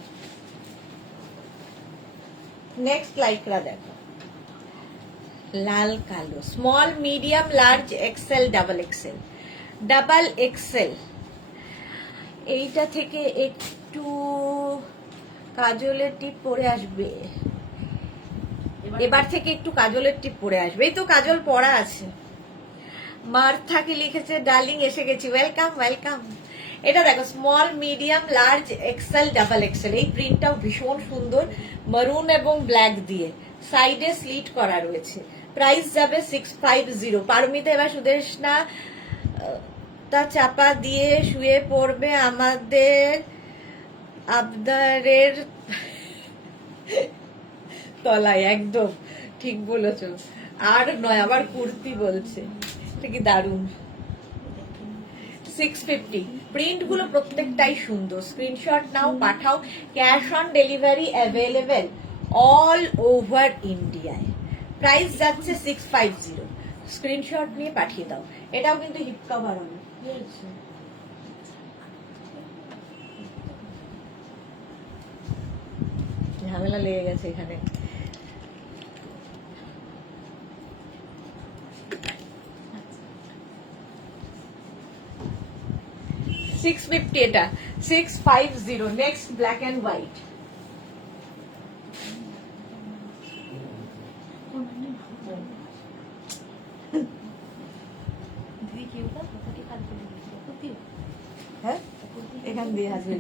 নেক্সট লাইক্রা দেখো, লাল কালো, small medium large XL double XL. Double Excel এইটা থেকে একটু কাজলের টিপ পরে আসবে, এবার থেকে একটু কাজলের টিপ পরে আসবে। এই তো কাজল পরা আছে। মার্থা কি লিখেছে, ডার্লিং এসে গেছি, ওয়েলকাম ওয়েলকাম। এটা দেখো small medium large XL double Excel. এই প্রিন্টটাও ভীষণ সুন্দর, মারুন এবং ব্ল্যাক দিয়ে, সাইডে স্লিট করা রয়েছে। প্রাইস যাবে 650। পারমিতা এবার সুদেশনা তা চাপা দিয়ে শুয়ে পড়বে আমাদের আবদারের তলায়। একদম ঠিক বলেছ, আর নয় আবার কুর্তি বলছে, এটা কি দারুণ। 650 প্রিন্ট গুলো প্রত্যেকটাই সুন্দর। স্ক্রিনশট নাও, পাঠাও, cash on delivery available all over ইন্ডিয়ায়। প্রাইস যাচ্ছে 650, স্ক্রিনশট নিয়ে পাঠিয়ে দাও। এটাও কিন্তু হিপ কভার হবে, ঝামেলা লেগে গেছে এখানে। 650 এটা 650। Next black and white. দিদি কি ওটা কথাটি কাজ করে দিয়েছিল কুর্তি। হ্যাঁ এখান দিয়ে আসবে।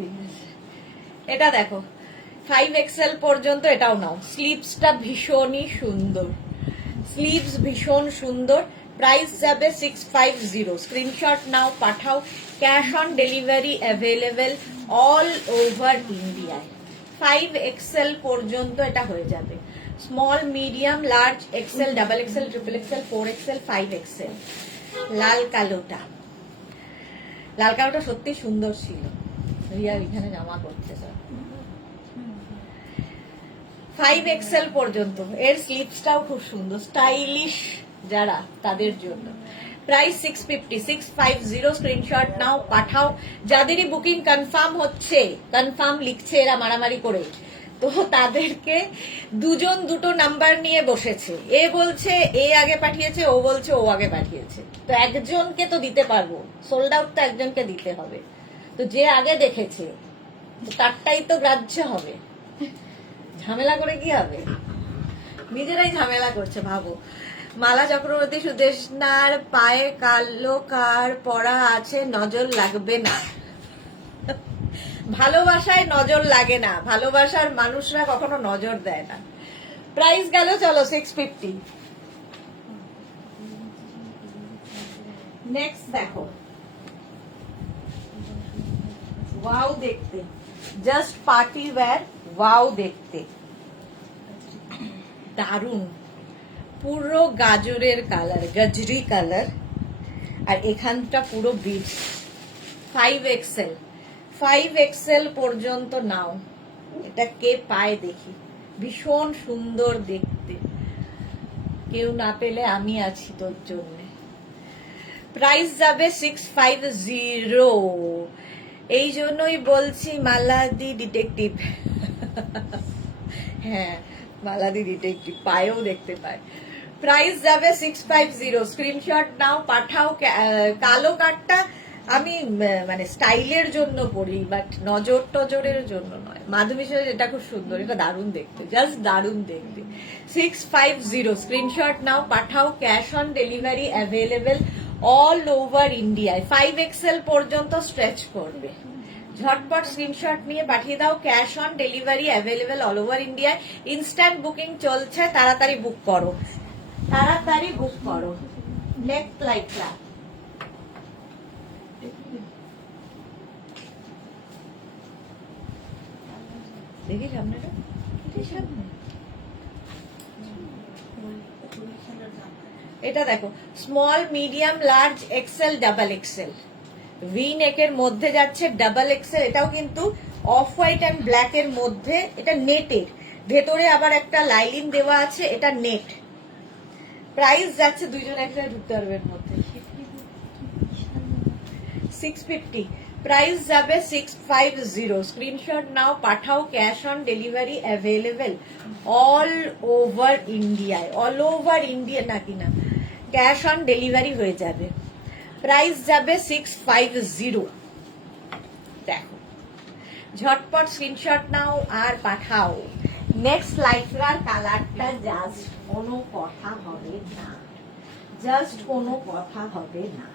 এটা দেখো 5XL পর্যন্ত, এটাও নাও। স্লিভসটা ভীষণই সুন্দর, স্লিভস ভীষণ সুন্দর। প্রাইস যাবে 650, স্ক্রিনশট নাও, পাঠাও, cash on delivery available all over ইন্ডিয়ায়। 5XL পর্যন্ত এটা হয়ে যাবে। Small medium large XL double XL triple XL 4XL 5XL। লাল কালোটা, লাল কালোটা সত্যি সুন্দর ছিল। রিয়া এখানে জামা করছে স্যার। 5XL পর্যন্ত, এর স্লিভসটাও খুব সুন্দর, স্টাইলিশ যারা তাদের জন্য। প্রাইস 650 স্ক্রিনশট নাও, পাঠাও। যাদেরই বুকিং কনফার্ম হচ্ছে, কনফার্ম লিখছে এরা মারামারি করে, তো তাদেরকে দুজন দুটো নাম্বার নিয়ে বসেছে। এ বলছে এ আগে পাঠিয়েছে, ও বলছে ও আগে পাঠিয়েছে। তো একজনকে তো দিতে পারবো, সোল্ড আউট তো একজনকে দিতে হবে। তো যে আগে দেখেছে তারটাই তো গ্রাহ্য হবে, ঝামেলা করে কি হবে, নিজেরাই ঝামেলা করছে। ভাবো, মালা চক্রবর্তী সুদেশনার পায়ে কালো কার পরা আছে, নজর লাগবে না। ভালোবাসায় নজর লাগে না, ভালোবাসার মানুষরা কখনো নজর দেয় না। প্রাইস গেল চলো 650। নেক্সট দেখো, ওয়াও দেখতে, জাস্ট পার্টি ওয়্যার, ওয়াও দেখতে দারুন। পুরো গাজরের কালার, গজরি কালার, আর এখানটা পুরো বিটস। 5XL 5XL পর্যন্ত নাও। এটা কে পায় দেখি, ভীষণ সুন্দর দেখতে। কেউ না পেলে আমি আছি তোর জন্য। প্রাইস যাবে 650। এই জন্যই বলছি মালাদি ডিটেকটিভ। হ্যাঁ মালাদি ডিটেকটিভ, পায়েও দেখতে পায়। প্রাইস যাবে 650, স্ক্রিনশট নাও, পাঠাও। কালো কার্ডটা আমি মানে স্টাইলের জন্য পরি, বাট নজর টজরের জন্য নয়। মাধবী সাহেব এটা খুব সুন্দর, এটা দারুণ দেখতে, জাস্ট দারুণ দেখতে। 650, স্ক্রিনশট নাও, পাঠাও, cash on delivery available all over ইন্ডিয়ায়। 5XL পর্যন্ত স্ট্রেচ করবে। ঝটপট স্ক্রিনশট নিয়ে পাঠিয়ে দাও, cash on delivery available all over ইন্ডিয়ায়। ইনস্ট্যান্ট বুকিং চলছে, তাড়াতাড়ি বুক করো, তাড়াতাড়ি বুক করো। নেক্সট লাইকটা দেখি, সামনেটা সামনে এটা দেখো, small medium large XL double Excel, V নেকের মধ্যে যাচ্ছে ডাবল এক্সেল। এটাও কিন্তু অফ হোয়াইট অ্যান্ড ব্ল্যাক এর মধ্যে, এটা নেটের ভেতরে আবার একটা লাইলিন দেওয়া আছে, এটা নেট। প্রাইস যাচ্ছে দুইজন একটা ঢুকতে পারবে এর মধ্যে 650, প্রাইস যাবে 650। স্ক্রিনশট নাও, পাঠাও, cash on delivery available all over ইন্ডিয়ায়, অল ওভার ইন্ডিয়া নাকি না, ক্যাশ অন ডেলিভারি হয়ে যাবে। প্রাইস যাবে 650। দেখো, ঝটপট স্ক্রিনশট নাও আর পাঠাও। নেক্সট লাইফার কালারটা জাস্ট কোনো কথা হবে না, জাস্ট কোনো কথা হবে না।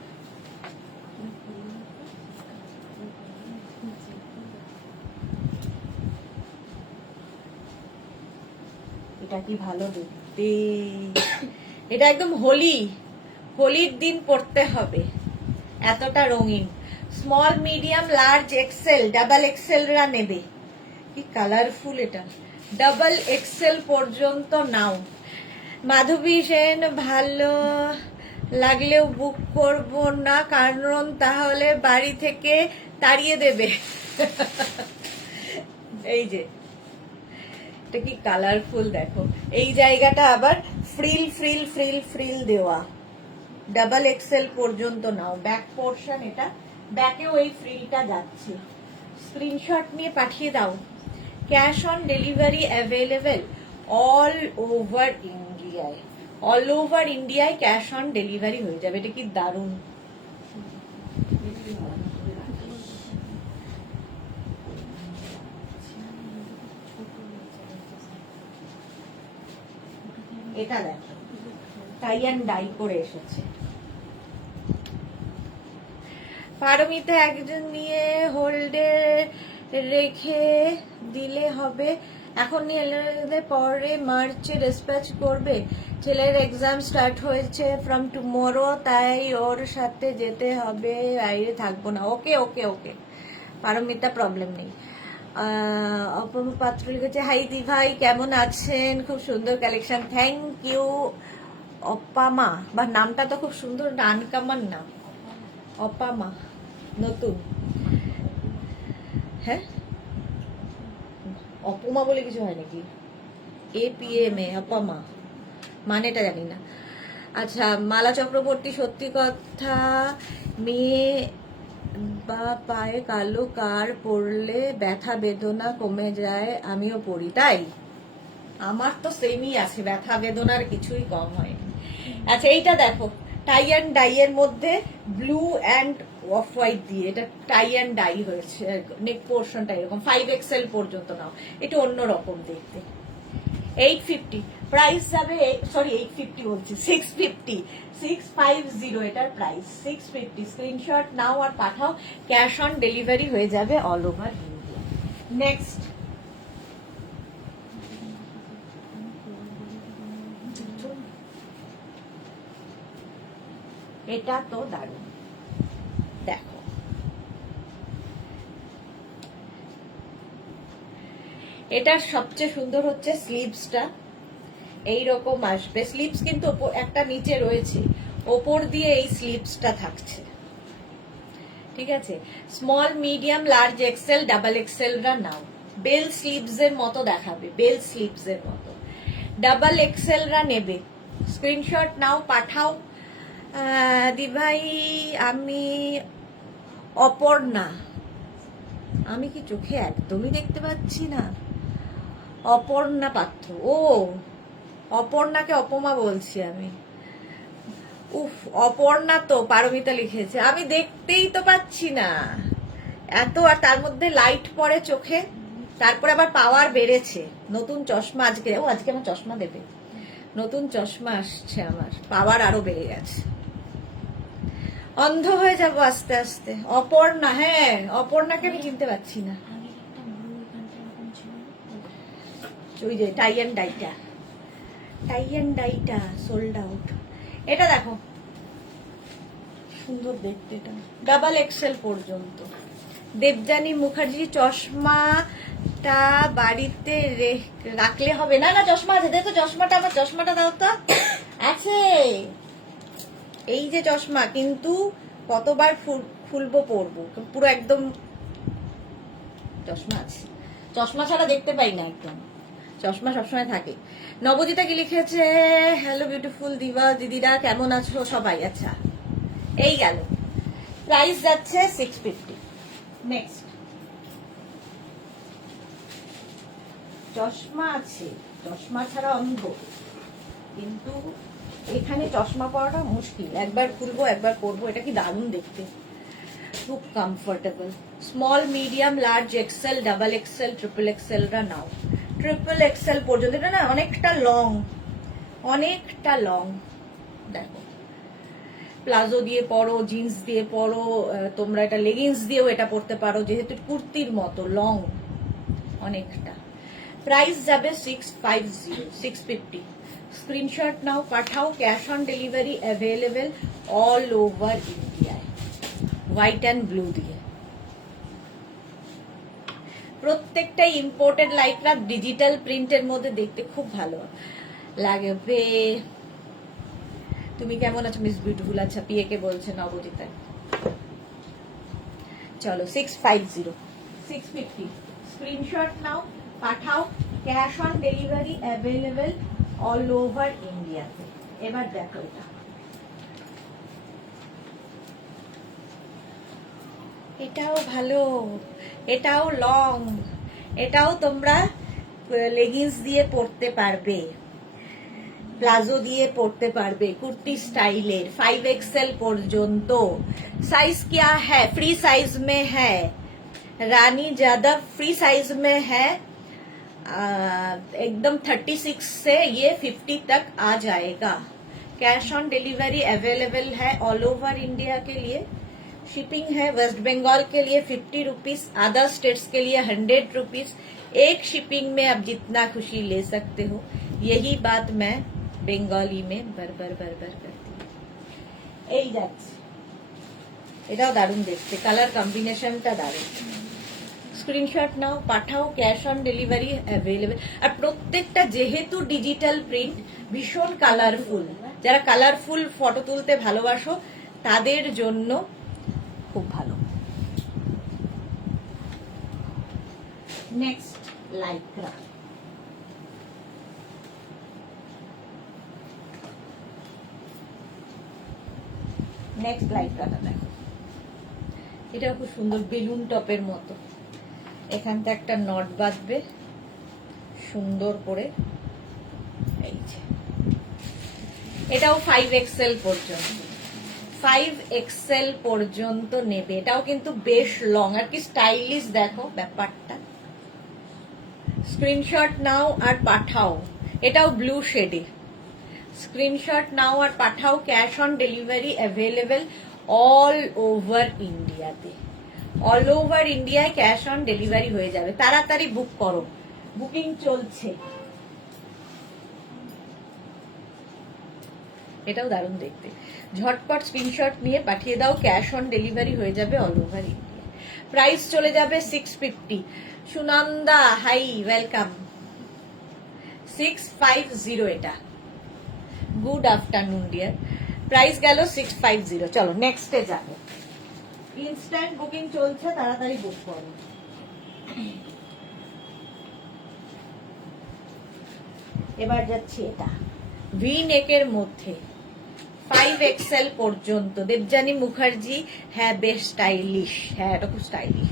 এটা কি ভালো দেখতে, এটা একদম হোলির দিন পড়তে হবে, এতটা রঙিন। Small medium large XL double এক্সেলরা নেবে, কি কালারফুল এটা, ডাবল এক্সেল পর্যন্ত নাও। মাধবী সেন, ভালো লাগলেও বুক করব না, কারণ তাহলে বাড়ি থেকে তাড়িয়ে দেবে। এই যে এটা কি কালারফুল দেখো, এই জায়গাটা আবার ফ্রিল ফ্রিল ফ্রিল ফ্রিল দেওয়া, ডাবল এক্সেল পর্যন্ত নাও। ব্যাক পোর্শন, এটা ব্যাকেও এই ফ্রিলটা যাচ্ছে। স্ক্রিনশট নিয়ে পাঠিয়ে দাও। Cash on delivery available all over ইন্ডিয়ায়, অল ওভার ইন্ডিয়ায় ক্যাশ অন ডেলিভারি হয়ে যাবে। এটা কি দারুণ, এটা দেখো টাই অ্যান্ড ডাই করে এসেছে। পারমিতা একজন নিয়ে হোল্ডে রেখে দিলে হবে, এখন নিয়ে এলে পরে মার্চে ডিসপ্যাচ করবে। ছেলের এক্সাম স্টার্ট হয়েছে ফ্রম টুমরো, তাই ওর সাথে যেতে হবে, বাইরে থাকবো না। ওকে ওকে ওকে পারমিতা, প্রবলেম নেই। অপূর্ব পাত্র লিখেছে, হাই দি ভাই, কেমন আছেন? খুব সুন্দর কালেকশন, থ্যাংক ইউ। অপামা, বা নামটা তো খুব সুন্দর, আনকমন নাম, অপামা, নতুন। হ্যাঁ, অপমা বলে কিছু হয় নাকি? APM এ অপমা, মানেটা জানি না। আচ্ছা, মালা চক্রবর্তী, সত্যি কথা, মেয়ে বা পায়ে কালো কার পড়লে ব্যথা বেদনা কমে যায়, আমিও পড়ি। তাই আমার তো সেমই আছে, ব্যথা বেদনার কিছুই কম হয়নি। আচ্ছা, এইটা দেখো, টাই অ্যান্ড ডাই এর মধ্যে ব্লু অ্যান্ড অফ হোয়াইট দিয়ে, এটা টাই অ্যান্ড ডাই হয়েছে। নেক পোর্শনটা এরকম 5XL পর্যন্ত নাও, এটা অন্যরকম দেখতে। 850, প্রাইস যাবে, সরি 850 বলছি, 650, 650 এটার প্রাইস 650। স্ক্রিনশট নাও আর পাঠাও, ক্যাশ অন ডেলিভারি হয়ে যাবে অল ওভার ইন্ডিয়া। নেক্সট, এটা তো দারুণ, দেখো এটার সবচেয়ে সুন্দর হচ্ছে স্লিভসটা, এইরকম আসবে। স্লিভস কিন্তু একটা নিচে রয়েছে, ওপর দিয়ে এই স্লিভসটা থাকছে, ঠিক আছে। Small medium large XL double এক্সেলরা নাও, বেল স্লিভস এর মতো দেখাবে, বেল স্লিভস এর মতো। ডাবল এক্সেলরা নেবে, স্ক্রিনশট নাও, পাঠাও। দিভাই, আমি অপর্ণা, আমি কি চোখে একদমই দেখতে পাচ্ছি না? অপর্ণা পাত্র, ও অপর্ণাকে অপমা বলছি আমি। উফ, অপর্ণা তো পারমিতা লিখেছে, আমি দেখতেই তো পাচ্ছি না এত, আর তার মধ্যে লাইট পড়ে চোখে, তারপরে আবার পাওয়ার বেড়েছে। নতুন চশমা আজকে, ও আজকে আমার চশমা দেবে, নতুন চশমা আসছে, আমার পাওয়ার আরো বেড়ে গেছে, অন্ধ হয়ে যাবো আস্তে আস্তে। অপর্ণা, হ্যাঁ অপর্ণাকে আমি চিনতে পারছি না। ওই যে টাই অ্যান্ড ডাইটা, টাই অ্যান্ড ডাইটা সোল্ড আউট। এটা দেখো সুন্দর দেখতে, এটা ডাবল এক্সেল পর্যন্ত। দেবযানী মুখার্জি, চশমাটা বাড়িতে রাখলে হবে না? না, চশমা আছে, দেখো চশমাটা, আমার চশমাটা দাও তো। আছে, এই যে চশমা, কিন্তু কতবার খুলবো পরবো, পুরো একদম চশমা আছে, চশমা ছাড়া দেখতে পাই না একদম, চশমা সবসময় থাকে। নবদিতা কি লিখেছে, হ্যালো বিউটিফুল দিবা দিদিরা, কেমন আছো সবাই? আচ্ছা, এই গেল, প্রাইস যাচ্ছে 650। নেক্সট, চশমা আছে, চশমা ছাড়া অন্ধ, কিন্তু এখানে চশমা পরাটা মুশকিল, একবার খুলবো একবার পরবো। এটা কি দারুণ দেখতে, খুব comfortable. Small medium large XL double XL triple Excel রা নাও, ট্রিপল এক্সেল পর্যন্ত। এটা না অনেকটা লং, অনেকটা লং। দেখো, প্লাজো দিয়ে পরো, জিন্স দিয়ে পরো, তোমরা এটা লেগিংস দিয়েও এটা পরতে পারো, যেহেতু কুর্তির মতো লং অনেকটা। প্রাইস যাবে 650। স্ক্রিনশট নাও, পাঠাও, cash on delivery available all over ইন্ডিয়ায়, হোয়াইট অ্যান্ড ব্লু দিয়ে। প্রত্যেকটাই ইম্পোর্টেড লাইকরা, ডিজিটাল প্রিন্টের মধ্যে দেখতে খুব ভালো লাগবে। তুমি কেমন আছো মিস বিউটিফুল? আচ্ছা, পিএ কে বলছে নবদিতা। চলো 650 স্ক্রিনশট নাও, পাঠাও, cash on delivery available all over ইন্ডিয়াতে। এবার দেখো, এটাও ভালো, এটাও লং, এটাও তোমরা লেগিংস দিয়ে পরতে পারবে, প্লাজো দিয়ে পরতে পারবে, কুর্তি স্টাইলের। 5XL পর্যন্ত। साइज क्या है? फ्री साइज में है रानी, ज्यादा फ्री साइज में है, एकदम 36 से ये 50 तक आ जाएगा। कैश ऑन डिलीवरी अवेलेबल है ऑल ओवर इंडिया के लिए। शिपिंग है वेस्ट बंगाल के लिए 50 रुपीज, अदर स्टेट्स के लिए 100 रुपीज। एक शिपिंग में आप जितना खुशी ले सकते हो। यही बात मैं বেঙ্গলি মে বারবার বারবার করতি। এই যাচ্ছে, এটাও দারুণ দেখতে, কালার কম্বিনেশনটা দারুণ। স্ক্রিনশট নাও, পাঠাও, ক্যাশ অন ডেলিভারি অ্যাভেলেবেল। আর প্রত্যেকটা যেহেতু ডিজিটাল প্রিন্ট, ভীষণ কালারফুল, যারা কালারফুল ফটো তুলতে ভালোবাসো তাদের জন্য খুব ভালো। Next, Lycra. নেক্সট লাইক্রাটা দেখো, এটা খুব সুন্দর, বেলুন টপের মতো। এখানটা একটা নট বাঁধবে সুন্দর করে, এই যে। এটাও 5XL পর্যন্ত, 5XL পর্যন্ত নেবে। এটাও কিন্তু বেশ লং আর কি স্টাইলিশ, দেখো ব্যাপারটা। স্ক্রিনশট নাও আর পাঠাও, এটাও ব্লু শেডে। স্ক্রিনশট নাও আর পাঠাও, cash on delivery available all over ইন্ডিয়াতে। অল ওভার ইন্ডিয়ায় ক্যাশ অন ডেলিভারি হয়ে যাবে। তাড়াতাড়ি বুক করো, বুকিং চলছে। এটাও দারুণ দেখতে, ঝটপট স্ক্রিনশট নিয়ে পাঠিয়ে দাও, ক্যাশ অন ডেলিভারি হয়ে যাবে অল ওভার ইন্ডিয়া। প্রাইস চলে যাবে 650। Sunanda high, welcome. 650 এটা। Good afternoon deer. প্রাইস গেল 650। চলো নেক্সটে যাবো। ইনস্ট্যান্ট বুকিং চলছে, তাড়াতাড়ি বুক করো। এবার যাচ্ছি এটা, ভি নেকের মধ্যে 5XL পর্যন্ত। দেবজানী মুখার্জি, হ্যাঁ বেশ স্টাইলিশ, হ্যাঁ এটা খুব stylish.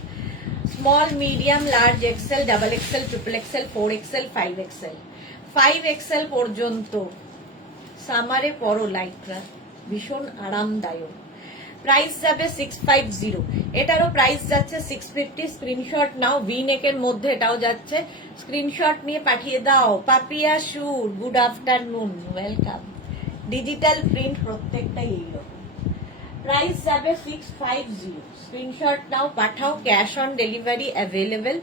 Small medium large XL double XL triple XL 4XL 5XL। 5XL পর্যন্ত সামারে পরো লাইক্রা, ভীষণ আরামদায়ক। প্রাইস যাবে 650। এটারও প্রাইস যাচ্ছে 650। স্ক্রিনশট নাও, ভি নেকের মধ্যে এটাও যাচ্ছে। স্ক্রিনশট নিয়ে পাঠিয়ে দাও। পাপিয়া সুর, good afternoon, welcome. Digital print প্রত্যেকটাই এইরকম। প্রাইস যাবে 650। স্ক্রিনশট নাও, পাঠাও, cash on delivery available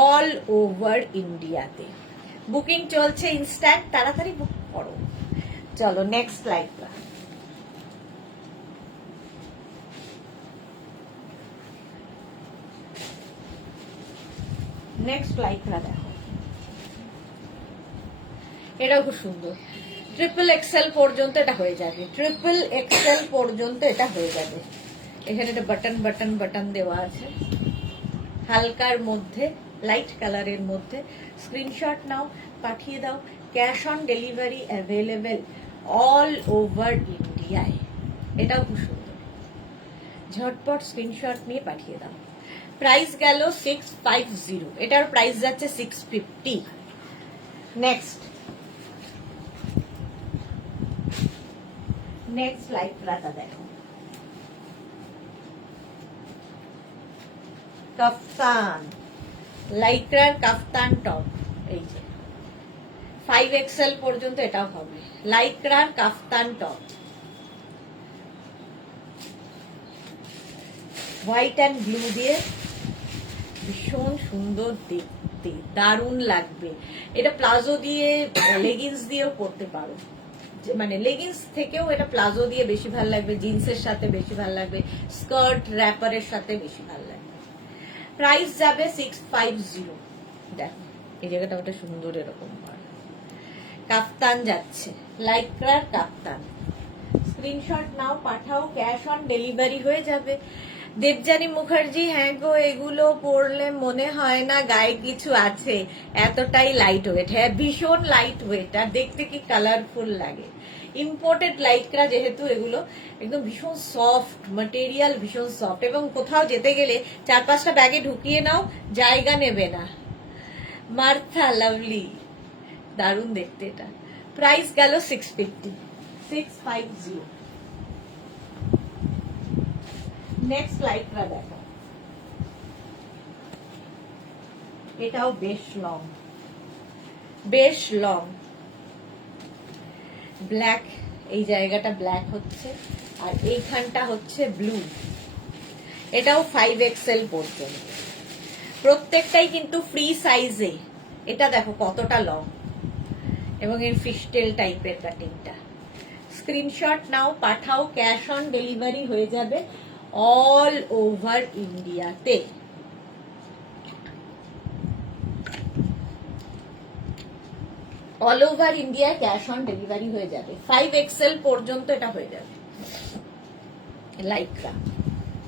all over ইন্ডিয়াতে। বুকিং চলছে ইনস্ট্যান্ট, তাড়াতাড়ি বুক করো। চলো নেক্সট লাইক্রা। নেক্সট লাইক্রা দেখো, এটাও খুব সুন্দর। ট্রিপল এক্সেল পর্যন্ত এটা হয়ে যাবে, ট্রিপল এক্সেল পর্যন্ত এটা হয়ে যাবে। এখানে একটা বাটন বাটন বাটন দেওয়া আছে হালকার মধ্যে, লাইট কালারের মধ্যে। স্ক্রিনশট নাও, পাঠিয়ে দাও। Cash on delivery available all over ইন্ডিয়ায়। এটাও খুব সুন্দর, ঝটপট স্ক্রিনশট নিয়ে পাঠিয়ে দাও। প্রাইস গেল 650, এটার প্রাইস যাচ্ছে 650। নেক্সট লাইক্রাটা দেখো, কাফতান, লাইক্রার কাফতান টপ। এই যে 5XL পর্যন্ত এটাও হবে, লাইক্রার কাফতান টপ, হোয়াইট অ্যান্ড ব্লু দিয়ে, ভীষণ সুন্দর দেখতে, দারুণ লাগবে। এটা প্লাজো দিয়ে, লেগিংস দিয়েও পরতে পারো, মানে লেগিংস থেকেও এটা প্লাজো দিয়ে বেশি ভালো লাগবে, জিন্সের সাথে বেশি ভালো লাগবে, স্কার্ট র্যাপারের সাথে বেশি ভালো লাগবে। প্রাইস যাবে 650। দেখো এই জায়গাটা ওটা সুন্দর, এরকম কাফতান যাচ্ছে, লাইক্রার কাফতান। স্ক্রিনশট নাও, পাঠাও, ক্যাশ অন ডেলিভারি হয়ে যাবে। দেবযানী মুখার্জি, হ্যাঁ গো, এগুলো পরলে মনে হয় না গায়ে কিছু আছে, এতটাই লাইট ওয়েট। হ্যাঁ, ভীষণ লাইট ওয়েট, আর দেখতে কি কালারফুল লাগে। ইম্পোর্টেড লাইটরা যেহেতু, এগুলো একদম ভীষণ সফট ম্যাটেরিয়াল, ভীষণ সফট, এবং কোথাও যেতে গেলে 4-5টা ব্যাগে ঢুকিয়ে নাও, জায়গা নেবে না। মার্থা লাভলি, দারুণ দেখতে এটা। প্রাইস গেল 650। নেক্সট লাইটটা দেখো, এটাও বেশ লং, বেশ লং, ব্ল্যাক, এই জায়গাটা ব্ল্যাক হচ্ছে, আর এইখানটা হচ্ছে ব্লু। এটাও 5XL পর্যন্ত, প্রত্যেকটাই কিন্তু ফ্রি সাইজে। এটা দেখো কতটা লং, এবং এর ফিশটেল টাইপের কাটিংটা। স্ক্রিনশট নাও, পাঠাও, ক্যাশ অন ডেলিভারি হয়ে যাবে অল ওভার ইন্ডিয়াতে। All over India cash on delivery হয়ে যাবে, 5XL পর্যন্ত এটা হয়ে যাবে। লাইক্রা,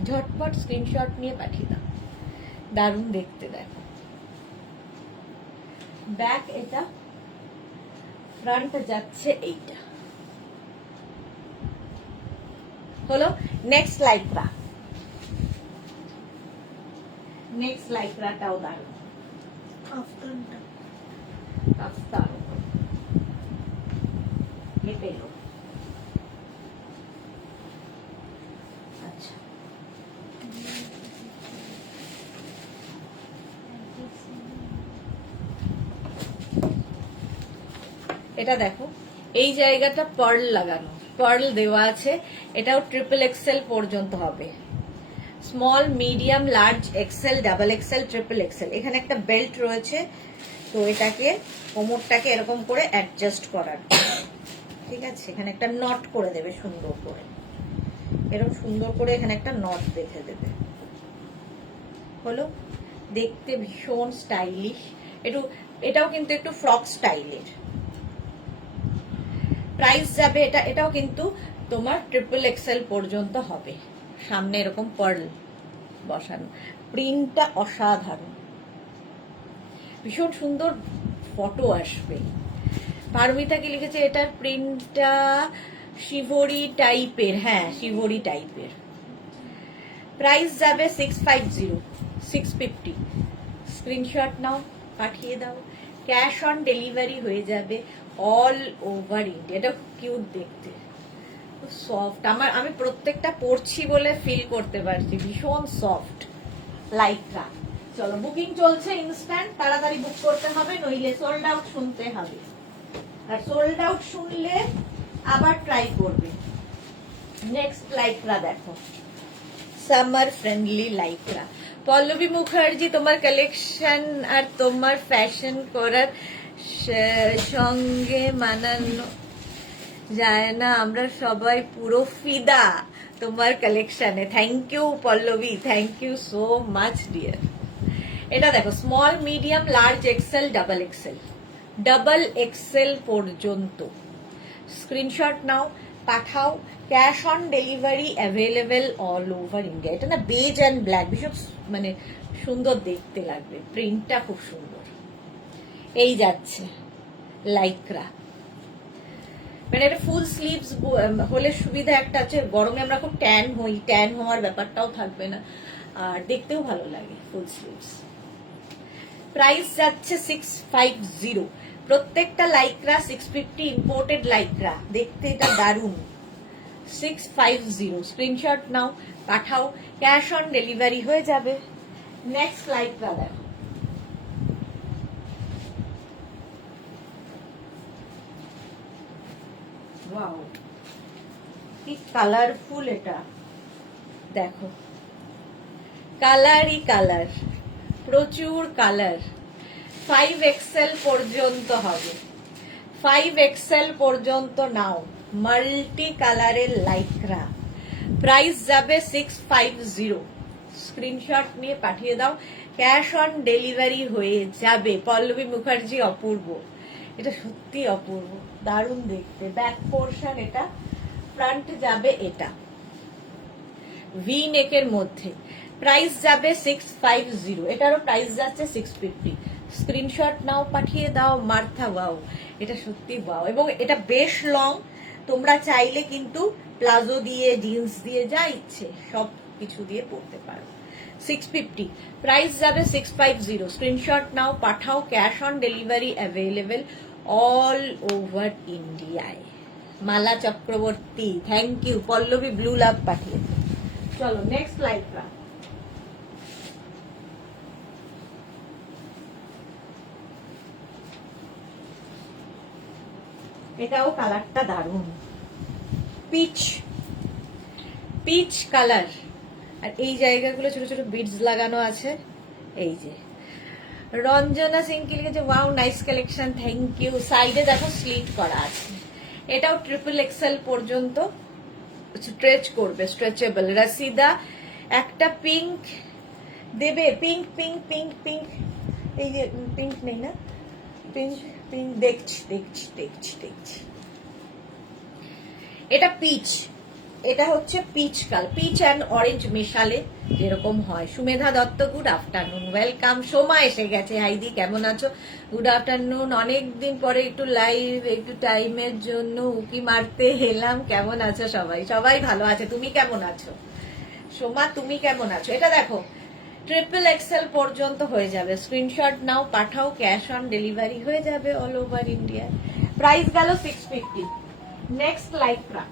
ঝটপট স্ক্রিনশট নিয়ে পাঠিয়ে দাও, দারুণ দেখতে। দেখো ব্যাক এটা, ফ্রন্ট যাচ্ছে এইটা, হলো। নেক্সট লাইক্রা, নেক্সট লাইক্রাটাও দারুণ, কাফতানটা কাফতান পেলো। আচ্ছা, এটা দেখো, এই জায়গাটা পার্ল লাগানো, পার্ল দেওয়া আছে। এটাও XXL পর্যন্ত হবে, small, medium, large, XL, double XL, XXL। এখানে একটা বেল্ট রয়েছে, তো এটাকে, কোমরটাকে এরকম করে অ্যাডজাস্ট করার, ঠিক আছে। এখানে একটা নট করে দেবে সুন্দর করে, এরকম সুন্দর করে এখানে একটা নট বেঁধে দেবে, হলো। দেখতে ভীষণ স্টাইলিশ, একটু, এটাও কিন্তু একটু ফ্রক স্টাইলের। প্রাইস যাবে, এটাও কিন্তু তোমার XXL পর্যন্ত হবে। সামনে এরকম পার্ল বসানো, প্রিন্টটা অসাধারণ, ভীষণ সুন্দর ফটো আসবে। পারমিতা কি লিখেছে, এটার প্রিন্টটা শিভরি টাইপের, হ্যাঁ শিভরি টাইপের। প্রাইস যাবে 650। স্ক্রিনশট নাও, পাঠিয়ে দাও, ক্যাশ অন ডেলিভারি হয়ে যাবে অল ওভার ইন্ডিয়া। এটা কিউট দেখতে, সফট, আমি প্রত্যেকটা পরছি বলে ফিল করতে পারছি, ভীষণ সফট লাইটটা। চলো, বুকিং চলছে ইনস্ট্যান্ট, তাড়াতাড়ি বুক করতে হবে, নইলে সোল্ড আউট শুনতে হবে, আর সোল্ড আউট শুনলে আবার ট্রাই করবে। নেক্সট লাইটরা দেখো, সামার ফ্রেন্ডলি লাইটরা। পল্লবী মুখার্জি, তোমার কালেকশন আর তোমার ফ্যাশন করার সঙ্গে মানানো যায় না, আমরা সবাই পুরো ফিদা তোমার কালেকশনে। Thank you Pallabi, thank you so much dear. এটা দেখো, small, medium, large, XL, double XL পর্যন্ত। স্ক্রিনশট নাও, পাঠাও, cash on delivery available all over India. এটা না বেজ অ্যান্ড ব্ল্যাক, ভীষণ মানে সুন্দর দেখতে লাগবে, প্রিন্টটা খুব সুন্দর। এই যাচ্ছে লাইক্রা, মানে এটা ফুল স্লিভস হলে সুবিধা একটা আছে, গরমে আমরা খুব ট্যান হই, ট্যান হওয়ার ব্যাপারটাও থাকবে না, আর দেখতেও ভালো লাগে ফুল স্লিভস। প্রাইস যাচ্ছে 650, প্রত্যেকটা লাইক্রা 650, ইম্পোর্টেড লাইক্রা, দেখতে এটা দারুণ। 650, স্ক্রিনশট নাও, পাঠাও, ক্যাশ অন ডেলিভারি হয়ে যাবে। নেক্সট লাইক্রা দেখো, ওয়াও কি কালারফুল, এটা দেখো, কালারই কালার, প্রচুর কালার। 5XL পর্যন্ত হবে, 5XL পর্যন্ত নাও, মাল্টি কালারের লাইক্রা। প্রাইস যাবে 650, স্ক্রিনশট নিয়ে পাঠিয়ে দাও, ক্যাশ অন ডেলিভারি হয়ে যাবে। পল্লবী মুখার্জি, অপূর্ব, এটা সত্যি অপূর্ব, দারুণ দেখতে। ব্যাক পোর্শন এটা, ফ্রন্ট যাবে এটা, ভি নেকের মধ্যে। প্রাইস যাবে 650, এটারও প্রাইস যাচ্ছে 650। স্ক্রিনশট নাও, পাঠিয়ে দাও। মার্থা, ওয়াও, এটা সত্যি ওয়াও, এবং এটা বেশ লং, তোমরা চাইলে কিন্তু প্লাজো দিয়ে, জিন্স দিয়ে, যা ইচ্ছে সব কিছু দিয়ে পরতে পারো। 650, প্রাইস যাবে 650। স্ক্রিনশট নাও, পাঠাও, cash on delivery available all over ইন্ডিয়ায়। Mala Chakraborty, thank you. Pallabi blue love পাঠিয়েছে। চলো নেক্সট লাইক্রা, এটাও কালারটা দারুণ, পিচ, পিচ কালার, আর এই জায়গাগুলো ছোট ছোট বিডস লাগানো আছে। এই যে রঞ্জনা সিং কি লিখেছে, wow nice collection, thank you. সাইডে দেখো স্লিট করা আছে, এটাও XXL পর্যন্ত স্ট্রেচ করবে, স্ট্রেচেবল। রাসিদা একটা পিঙ্ক দেবে, পিঙ্ক পিঙ্ক পিঙ্ক পিঙ্ক, এই যে পিঙ্ক নেই না, পিঙ্ক পিঙ্ক, দেখছি দেখছি দেখছি দেখছি, এটা পিচ, এটা হচ্ছে peach colour, peach and orange মেশালে যেরকম হয়। Sumedha Dutta, good afternoon, welcome. Soma এসে গেছে, হাইদি কেমন আছো, গুড আফটারনুন। অনেকদিন পরে একটু লাইভ, একটু টাইমের জন্য উকি মারতে এলাম, কেমন আছো সবাই? সবাই ভালো আছে, তুমি কেমন আছো সোমা, তুমি কেমন আছো? এটা দেখো XXL পর্যন্ত হয়ে যাবে, স্ক্রিনশট নাও, পাঠাও, ক্যাশ অন ডেলিভারি হয়ে যাবে অল ওভার ইন্ডিয়া। প্রাইস গেল 650। নেক্সট লাইক্রা,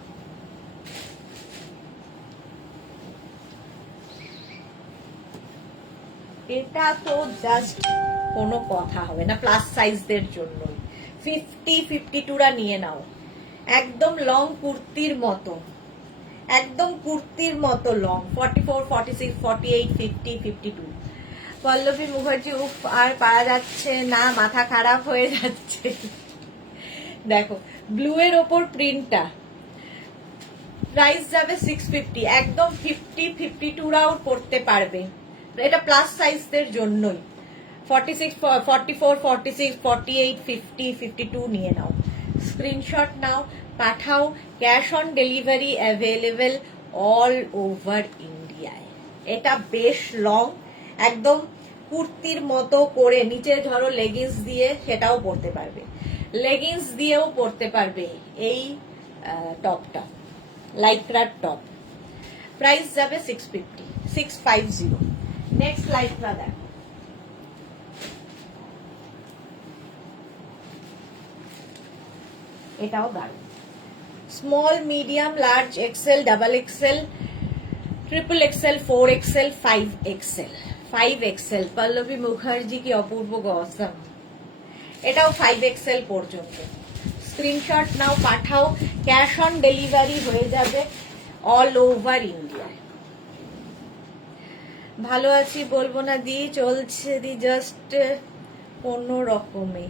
এটা তো জাস্ট কোনো কথা হবে না, প্লাস সাইজদের জন্য। 50-52রা নিয়ে নাও, একদম লং কুর্তির মতো, একদম কুর্তির মতো লং। 44, 46, 48, 50, 52। পল্লবী মুখার্জি, উফ আর পারা যাচ্ছে না, মাথা খারাপ হয়ে যাচ্ছে। দেখো ব্লু এর ওপর প্রিন্টটা, প্রাইস যাবে 650, একদম 50-52রাও পড়তে পারবে, এটা প্লাস সাইজদের জন্যই। 46, 44, 46, 48, 50, 52 নিয়ে নাও, স্ক্রিনশট নাও, পাঠাও, cash on delivery available all over ইন্ডিয়ায়। এটা বেশ লং, একদম কুর্তির মতো করে, নিচে ধরো লেগিংস দিয়ে সেটাও পরতে পারবে, লেগিংস দিয়েও পরতে পারবে এই টপটা, লাইক্রার টপ। প্রাইস যাবে 650, 650। নেক্সট লাইক্রা দেখো, এটাও দারুণ। Small, medium, large, XL, double XL, XXL, 4XL, 5XL, 5XL। Pallabi Mukherjee, কি অপূর্ব, গসম। এটাও 5XL পর্যন্ত, স্ক্রিনশট নাও, পাঠাও, ক্যাশ অন ডেলিভারি হয়ে যাবে অল ওভার ইন্ডিয়া। ভালো আছি বলবো না দি, চলছে দি, জাস্ট কোনো রকমে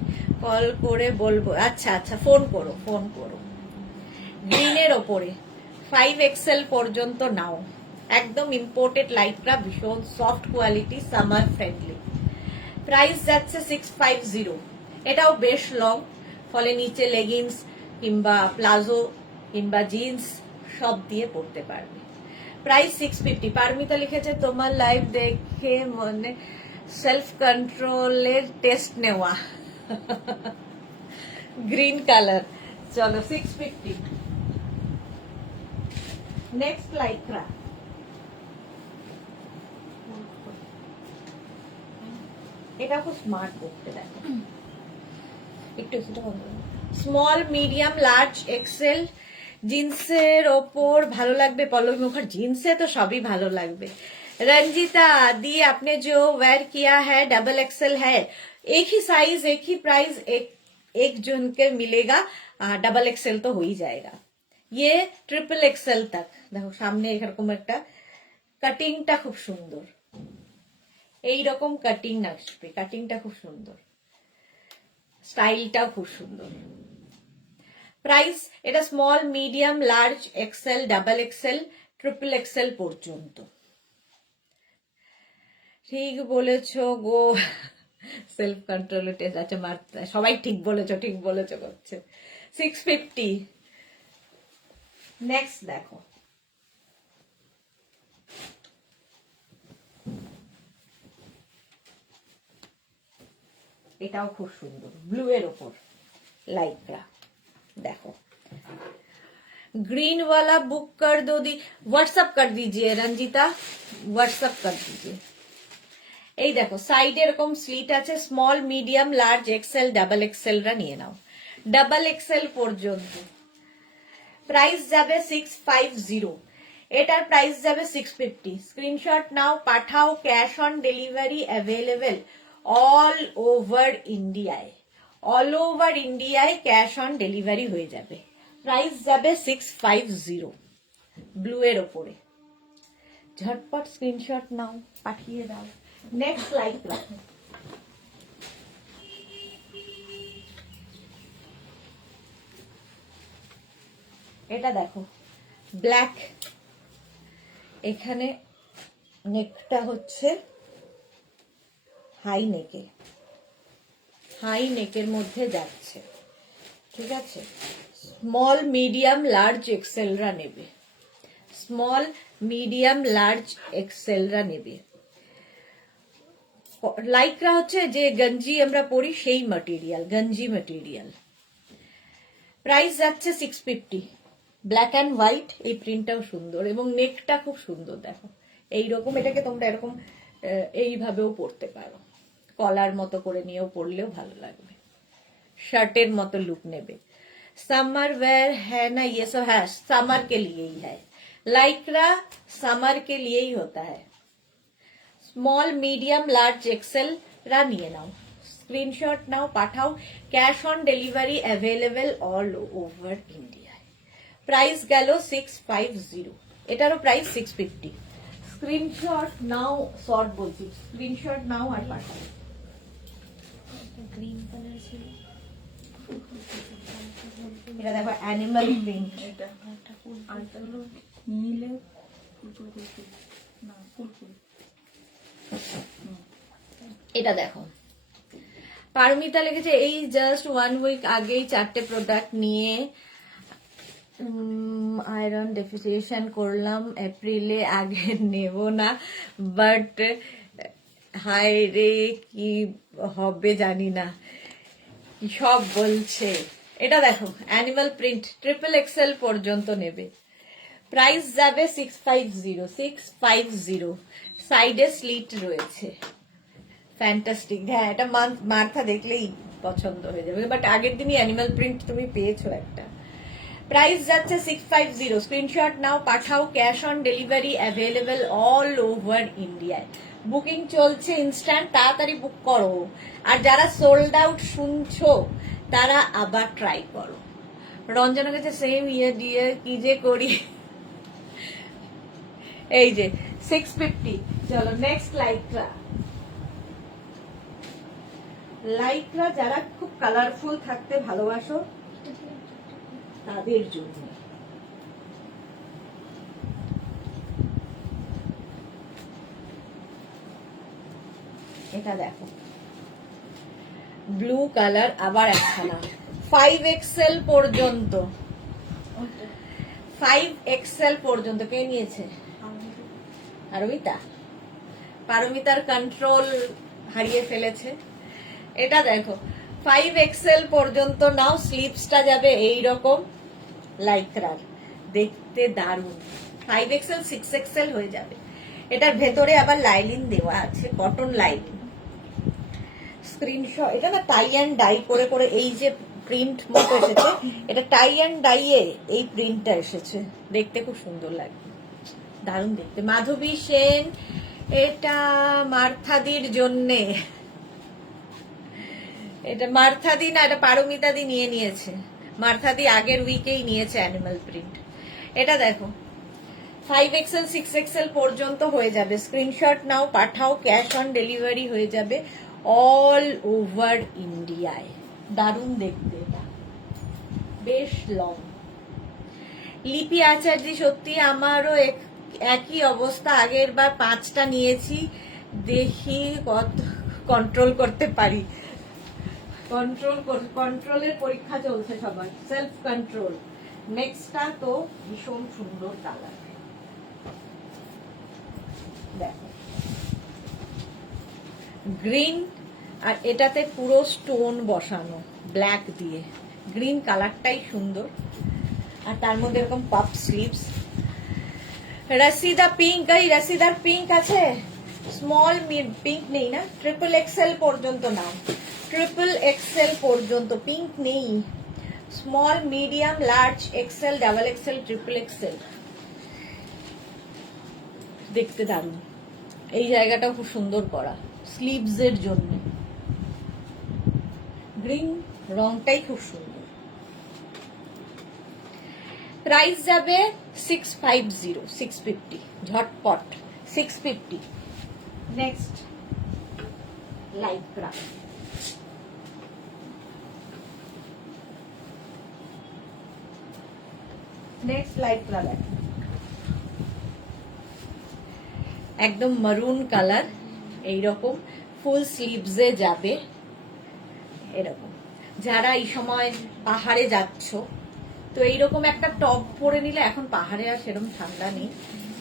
কল করে বলবো। আচ্ছা আচ্ছা, ফোন করো ফোন করো। গ্রিনের ওপরে 5XL পর্যন্ত নাও, একদম ইম্পোর্টেড লাইক্রা, ভীষণ soft quality, summer friendly. Price যাচ্ছে 650, এটাও বেশ লং, ফলে নিচে লেগিংস, কিংবা প্লাজো কিংবা জিন্স সব দিয়ে পরতে পারবে। প্রাইস 650। পারমিতা লিখেছে তোমার লাইভ দেখে মনে সেলফ কন্ট্রোলের টেস্ট নেওয়া। Green colour. চলো 650। Next Lycra. এটা খুব স্মার্ট দেখতে, দেখো একটু স্মল মিডিয়াম লার্জ এক্সেল জিন্সের ওপর ভালো লাগবে। পল্লবী মুখার্জি জিন্সে তো সবই ভালো লাগবে। रंजीता दी आपने जो वेयर किया है डबल एक्सेल है, एक ही साइज एक ही प्राइस एक जन के मिलेगा। डबल एक्सेल तो हो ही जाएगा। ये ट्रिपल एक्सेल तक देखो সামনে এরকম একটা কাটিংটা খুব সুন্দর, এইরকম কাটিং আসবে, কাটিংটা খুব সুন্দর, স্টাইলটাও খুব সুন্দর। প্রাইস এটা small medium large XL double XL triple XL পর্যন্ত। ঠিক বলেছো গো, সেলফ কন্ট্রোল টেস্ট আছে মারতে, সবাই ঠিক বলেছো করছে। 650। নেক্সট দেখো, এটাও খুব সুন্দর, ব্লু এর ওপর লাইক্রা। देखो ग्रीन वाला बुक कर दो दी, व्हाट्सअप कर दीजिए रंजीता, व्हाट्सअप कर दीजिए। এই দেখো সাইডে এরকম স্লিট আছে, small medium large XL double XL রা নিয়ে নাও, ডাবল এক্সেল পর্যন্ত। প্রাইস যাবে 650, এটার প্রাইস যাবে 650। স্ক্রিনশট নাও, পাঠাও, cash on delivery available all over ইন্ডিয়ায়। অল ওভার ইন্ডিয়ায় ক্যাশ অন ডেলিভারি হয়ে যাবে। প্রাইস যাবে 650, ব্লু এর ওপরে। ঝটপট স্ক্রিনশট নাও, পাঠিয়ে দাও। Next Lycra. এটা দেখো ব্ল্যাক, এখানে নেকটা হচ্ছে হাই নেকে, হাই নেকের মধ্যে যাচ্ছে, ঠিক আছে। স্মল মিডিয়াম লার্জ এক্সেলরা নেবে, স্মল মিডিয়াম লার্জ এক্সেলরা নেবে। লাইক্রা হচ্ছে যে গঞ্জি আমরা পরি সেই ম্যাটেরিয়াল, গঞ্জি ম্যাটেরিয়াল। প্রাইস যাচ্ছে 650, ব্ল্যাক অ্যান্ড হোয়াইট। এই প্রিন্টটাও সুন্দর এবং নেকটা খুব সুন্দর, দেখো এইরকম। এটাকে তোমরা এরকম এইভাবেও পরতে পারো, কলার মতো করে নিয়েও পরলেও ভালো লাগবে, শার্টের মতো লুক নেবে। समर वेयर है ना ये सब, है समर के लिए ही है, लाइक्रा समर के लिए ही होता है। स्मॉल मीडियम लार्ज एक्सेल रा নিয়ে নাও, স্ক্রিনশট নাও, পাঠাও, cash on delivery available all over ইন্ডিয়ায়। প্রাইস গেল 650, এটারও প্রাইস 650। স্ক্রিনশট নাও, শর্ট বলছি, স্ক্রিনশট নাও আর পাঠাও। গ্রিন কালার ছিল, এটা দেখো অ্যানিমাল প্রিন্ট, এটা একটা ফুল, আর এটা হলো নীলে ফুল না ফুল। এটা দেখো পারমিতা লিখেছে এই জাস্ট 1 উইক আগেই 4টে প্রোডাক্ট নিয়ে আয়রন ডেফিসিয়েশন করলাম, এপ্রিলে আগে নেব না, বাট হাই রে কি হবে জানি না, সব বলছে। এটা দেখো অ্যানিমাল প্রিন্ট, ট্রিপল এক্সেল পর্যন্ত নেবে। প্রাইস যাবে 650, সাইডে স্লিট রয়েছে, ফ্যান্টাস্টিক। হ্যাঁ এটা মাথা দেখলেই পছন্দ হয়ে যাবে, বাট আগের দিনই অ্যানিমাল প্রিন্ট তুমি পেয়েছো একটা। প্রাইস যাচ্ছে 650, স্ক্রিনশট নাও, পাঠাও, cash on delivery available all over ইন্ডিয়ায়। বুকিং চলছে ইনস্ট্যান্ট, তাড়াতাড়ি বুক করো। আর যারা সোল্ড আউট শুনছো তারা আবার ট্রাই করো। রঞ্জনা কাছে সেম ইয়ে দিয়ে কি যে করি। এই যে 650। চলো নেক্সট লাইক্রা। লাইক্রা যারা খুব কালারফুল থাকতে ভালোবাসো তাদের জন্য। এটা দেখো ব্লু কালার, আবার একখানা 5XL পর্যন্ত, 5XL পর্যন্ত কে নিয়েছে? পারমিতা। পারমিতার কন্ট্রোল হারিয়ে ফেলেছে। এটা দেখো 5XL পর্যন্ত নাও, স্লিপসটা যাবে এইরকম লাইক্রার, দেখতে দারুণ। 5XL 6XL হয়ে যাবে। এটার ভেতরে আবার লাইলিন দেওয়া আছে, কটন লাইলিন। স্ক্রিনশট, এটা না টাই অ্যান্ড ডাই করে করে এই যে প্রিন্ট মতো এসেছে, এটা টাই অ্যান্ড ডাইয়ে এই প্রিন্টটা এসেছে, দেখতে খুব সুন্দর লাগে, দারুণ দেখতে। মাধবী সেন, এটা মার্থাদির জন্যে, এটা মার্থাদি না, এটা পারমিতাদি নিয়ে নিয়েছে। মার্থাদি আগের উইকেই নিয়েছে অ্যানিমাল প্রিন্ট। এটা দেখো 5XL 6XL পর্যন্ত হয়ে যাবে। স্ক্রিনশট নাও, পাঠাও, ক্যাশ অন ডেলিভারি হয়ে যাবে অল ওভার ইন্ডিয়ায়। দারুণ দেখতে, এটা বেশ লং। লিপি আচার্য, সত্যি আমারও একই অবস্থা, আগের বার 5টা নিয়েছি, দেখি কত কন্ট্রোল করতে পারি। কন্ট্রোলের পরীক্ষা চলছে সবার, সেলফ কন্ট্রোল। নেক্সটটা তো ভীষণ সুন্দর কালার, দেখো গ্রিন, আর এটাতে পুরো স্টোন বসানো ব্ল্যাক দিয়ে, গ্রিন কালারটাই সুন্দর, আর তার মধ্যে এরকম পাপ স্লিভস। রসিদা পিঙ্ক, এই রসিদার পিঙ্ক আছে, স্মল পিঙ্ক নেই না, XXL পর্যন্ত নাও, XXL পর্যন্ত পিঙ্ক নেই, small, medium, large, XL, XXL, XXL। দেখতে দারুণ, এই জায়গাটাও খুব সুন্দর করা স্লিভস এর জন্য, গ্রিন রংটাই খুব সুন্দর। প্রাইস যাবে 650, 650, ঝটপট 650। নেক্সট লাইক্রা, নেক্সট লাইক্রা দেখো, একদম মারুন কালার, এইরকম ফুল স্লিভসে যাবে এরকম। যারা এই সময় পাহাড়ে যাচ্ছ, তো এইরকম একটা টপ পরে নিলে, এখন পাহাড়ে আর সেরকম ঠান্ডা নেই,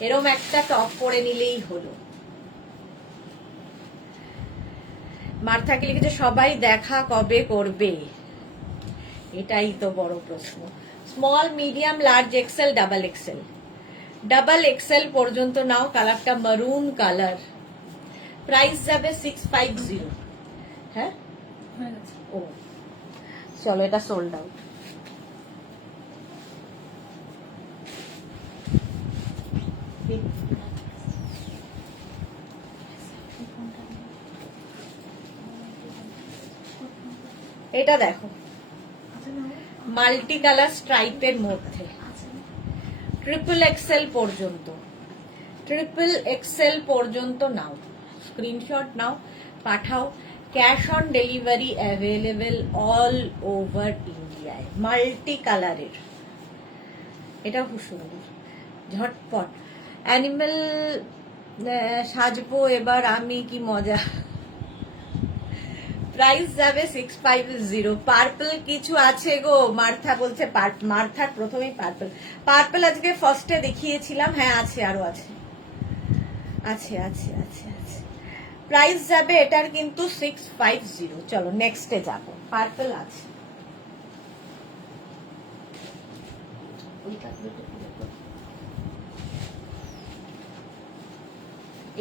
এরকম একটা টপ পরে নিলেই হলো। মার্থাকে লিখেছে সবাই দেখা কবে করবে, এটাই তো বড় প্রশ্ন। Small, medium, large, XL, XXL, XXL পর্যন্ত নাও, কালারটা মারুন কালার। প্রাইস যাবে 650। হ্যাঁ, ও চলো, এটা সোল্ড আউট। এটা দেখো মাল্টি কালার স্ট্রাইপের মধ্যে, XXL পর্যন্ত, XXL পর্যন্ত নাও, স্ক্রিনশট নাও, পাঠাও, cash on delivery available all over ইন্ডিয়ায়, মাল্টি কালারের, এটা খুব সুন্দর, ঝটপট। অ্যানিমেল সাজবো এবার আমি, কি মজা। প্রাইস যাবে 650। পার্পল কিছু আছে গো, মার্থা বলছে, মার্থার প্রথমেই পার্পল, পার্পল আজকে ফার্স্টে দেখিয়েছিলাম, হ্যাঁ আছে, আরো আছে, আছে আছে আছে আছে। প্রাইস যাবে এটার কিন্তু 650। চলো নেক্সটে যাবো, পার্পল আছে,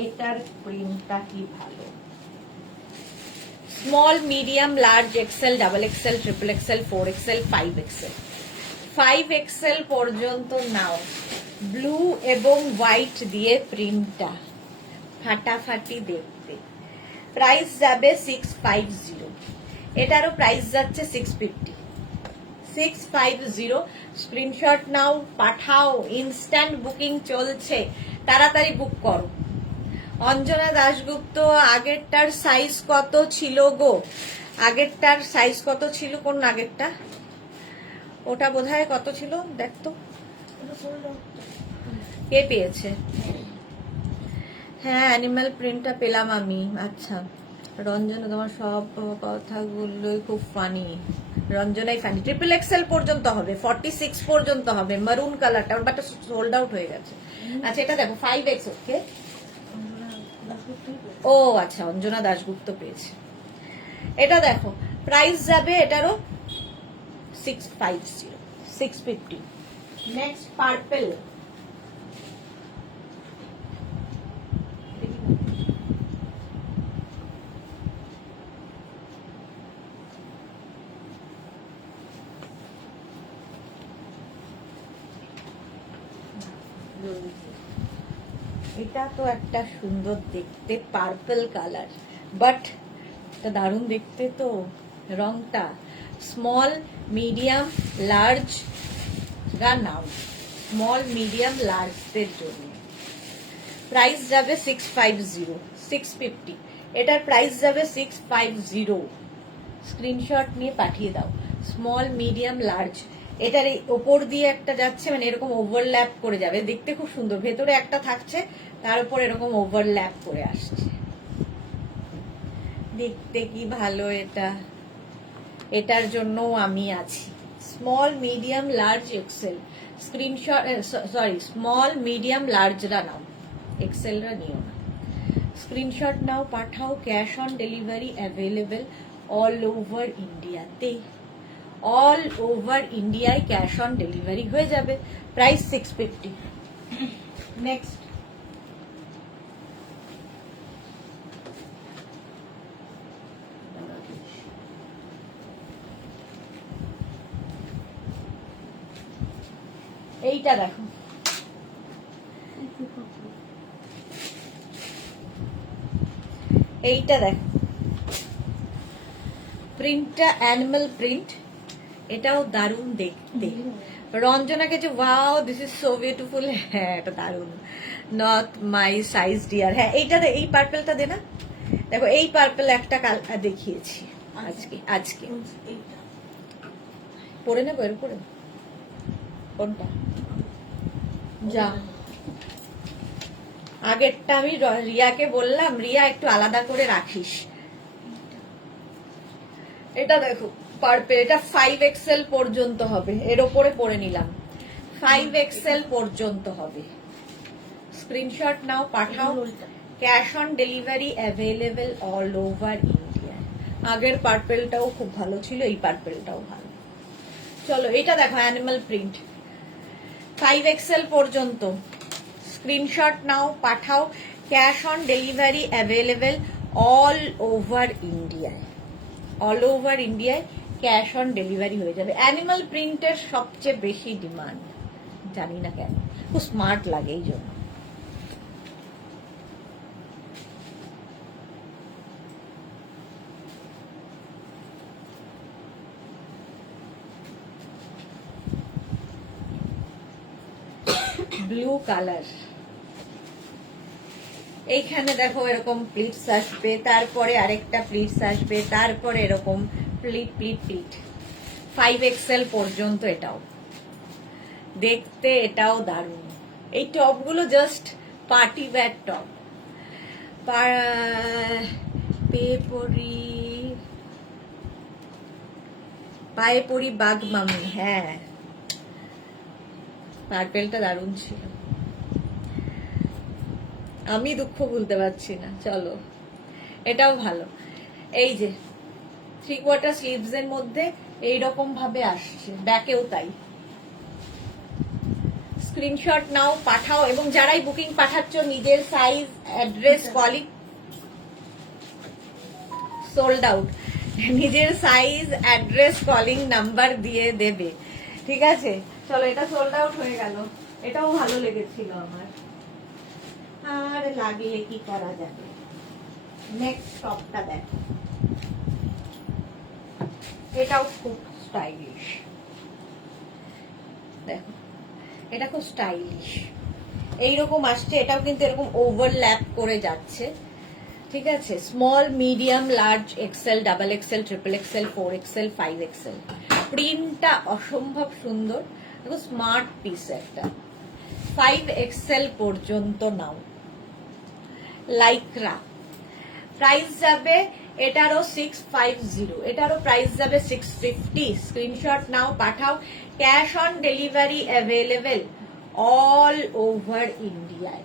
এটার প্রিন্টটা কি ভালো। Small, medium, large, XL, XXL, XXL, 4XL, 5XL, 5XL পর্যন্ত নাও। ব্লু এবং হোয়াইট দিয়ে প্রিন্টটা ফাটাফাটি দেখতে। প্রাইস যাবে 650, এটারও প্রাইস যাচ্ছে 650, 650। স্ক্রিনশট নাও, পাঠাও, ইনস্ট্যান্ট বুকিং চলছে, তাড়াতাড়ি বুক করো। অঞ্জনা দাশগুপ্ত, আগেরটার সাইজ কত ছিল গো? আগেরটার সাইজ কত ছিল? কোন আগেরটা? ওটা বোধহয় কত ছিল দেখতো, কে পেয়েছে? হ্যাঁ, অ্যানিমাল প্রিন্টটা পেলাম আমি। আচ্ছা রঞ্জনা, তোমার সব কথাগুলোই খুব ফানি। রঞ্জনাই ফানি ট্রিপল এক্সেল পর্যন্ত হবে, 46 পর্যন্ত হবে, মারুন কালারটা, ওর বাট সোল্ড আউট হয়ে গেছে। আচ্ছা এটা দেখো 5X, ওকে। ও আচ্ছা, অঞ্জনা দাশগুপ্ত পেয়েছে। এটা দেখো প্রাইস যাবে এটারও 650, 650। নেক্সট পার্পল, এটা তো একটা সুন্দর দেখতে পার্পল কালার, বাট এটা দারুণ দেখতে তো রংটা। স্মল মিডিয়াম লার্জ গা নাও, স্মল মিডিয়াম লার্জদের জন্য। প্রাইস যাবে 650, 650। এটার প্রাইস যাবে 650। স্ক্রিনশট নিয়ে পাঠিয়ে দাও। স্মল মিডিয়াম লার্জ, এটার এই ওপর দিয়ে একটা যাচ্ছে, মানে এরকম ওভারল্যাপ করে যাবে, দেখতে খুব সুন্দর। ভেতরে একটা থাকছে, তার উপর এরকম ওভারল্যাপ করে আসছে, দেখতে কি ভালো এটা। এটার জন্য আমি আছি। Small medium large XL, screenshot, sorry small medium লার্জরা নাও, এক্সেলরা নিও না। স্ক্রিনশট নাও, পাঠাও। Cash on delivery available all over ইন্ডিয়াতে, অল ওভার ইন্ডিয়ায় ক্যাশ অন ডেলিভারি হয়ে যাবে। প্রাইস 650। নেক্সট এইটা দেখো, এইটা দেখো, প্রিন্টটা অ্যানিমাল প্রিন্ট, এটাও দারুণ দেখতে। রঞ্জনাকে যে wow this is so beautiful, হ্যাঁ এটা দারুণ। নট মাই সাইজ ডিয়ার, হ্যাঁ এইটা দে, এই পার্পলটা দে না। দেখো এই পার্পল একটা দেখিয়েছি আজকে, আজকে পরে নেবো এর উপরে। কোনটা? যা আগেরটা আমি রিয়াকে বললাম, রিয়া একটু আলাদা করে রাখিস। এটা দেখো পার্পল, এটা 5XL পর্যন্ত হবে, এর ওপরে পরে নিলাম। 5XL পর্যন্ত হবে। স্ক্রিনশট নাও, পাঠাও। Cash on delivery available all over India. আগের পার্পলটাও খুব ভালো ছিল, এই পার্পলটাও ভালো। চলো এটা দেখো অ্যানিমাল প্রিন্ট, 5XL পর্যন্ত। স্ক্রিনশট নাও, পাঠাও। Cash on delivery available all over ইন্ডিয়ায়, অল ওভার ইন্ডিয়ায় ক্যাশ অন ডেলিভারি হয়ে যাবে। অ্যানিমাল প্রিন্টের সবচেয়ে বেশি ডিমান্ড, জানি না কেন, খুব স্মার্ট লাগে এই জন্য। ব্লু কালার, এইখানে দেখো এরকম প্লিটস আসবে, তারপরে আরেকটা প্লিটস আসবে, তারপরে এরকম প্লিট প্লিট প্লিট। 5XL পর্যন্ত এটাও দেখতে, এটাও দারুণ। এই টপগুলো জাস্ট পার্টি ওয়্যার টপ। পায়ে পরি বাগ মামি, হ্যাঁ পার্পেলটা দারুণ ছিল, আমি দুঃখ ভুলতে পারছি না। চলো এটাও ভালো। এই যে 3/4 স্লিভস এর মধ্যে এইরকম ভাবে আসছে, ব্যাকেও তাই। স্ক্রিনশট নাও, পাঠাও, এবং যারাই বুকিং পাঠাচ্ছ নিজের size, address, calling, sold out, নিজের সাইজ, অ্যাড্রেস, কলিং নাম্বার দিয়ে দেবে, ঠিক আছে। চলো এটা সোল্ড আউট হয়ে গেল, এটাও ভালো লেগেছিল আমার, আর লাগলে কি করা যাবে। নেক্সট টপটা দেখো, এটাও খুব স্টাইলিশ, দেখো এটা খুব স্টাইলিশ, এইরকম আসছে। এটাও কিন্তু এরকম ওভারল্যাপ করে যাচ্ছে, ঠিক আছে। Small medium large XL, double XL, triple XL, 4XL, 5XL। প্রিন্টটা অসম্ভব সুন্দর, দেখো স্মার্ট পিস একটা। 5XL পর্যন্ত নাও। লাইক্রা, প্রাইস যাবে এটারও 650, এটারও প্রাইস যাবে 650। স্ক্রিনশট নাও, পাঠাও। Cash on delivery available all over ইন্ডিয়ায়,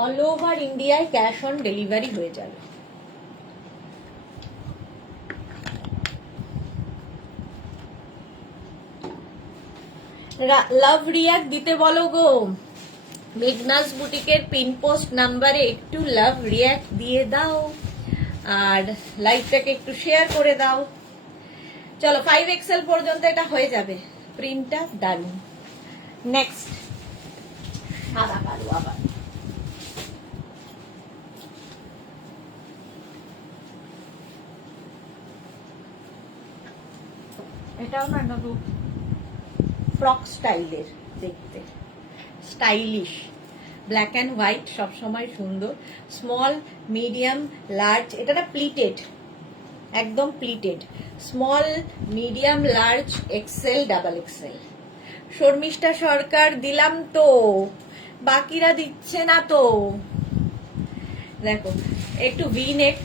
অল ওভার ইন্ডিয়ায় ক্যাশ অন ডেলিভারি হয়ে যাবে। লাভ রিয়াক্ট দিতে বলো গো। মেঘনাস বুটিকের পিন পোস্ট নাম্বারে একটু লাভ রিয়াক্ট দিয়ে দাও আর লাইভটাকে একটু শেয়ার করে দাও। চলো 5XL পর্যন্ত এটা হয়ে যাবে। প্রিন্টটা দারুন। নেক্সট সাদা কালো আবার। এটাও না একটু ফ্রক স্টাইলের দেখতে, স্টাইলিশ, ব্ল্যাক অ্যান্ড হোয়াইট, সবসময় সুন্দর। স্মল, মিডিয়াম, লার্জ, এটা না প্লিটেড, একদম pleated. Small, medium, large, XL, double XL. Sharmistha Sarkar দিলাম তো, বাকিরা দিচ্ছে না তো। দেখো একটু ভি নেক,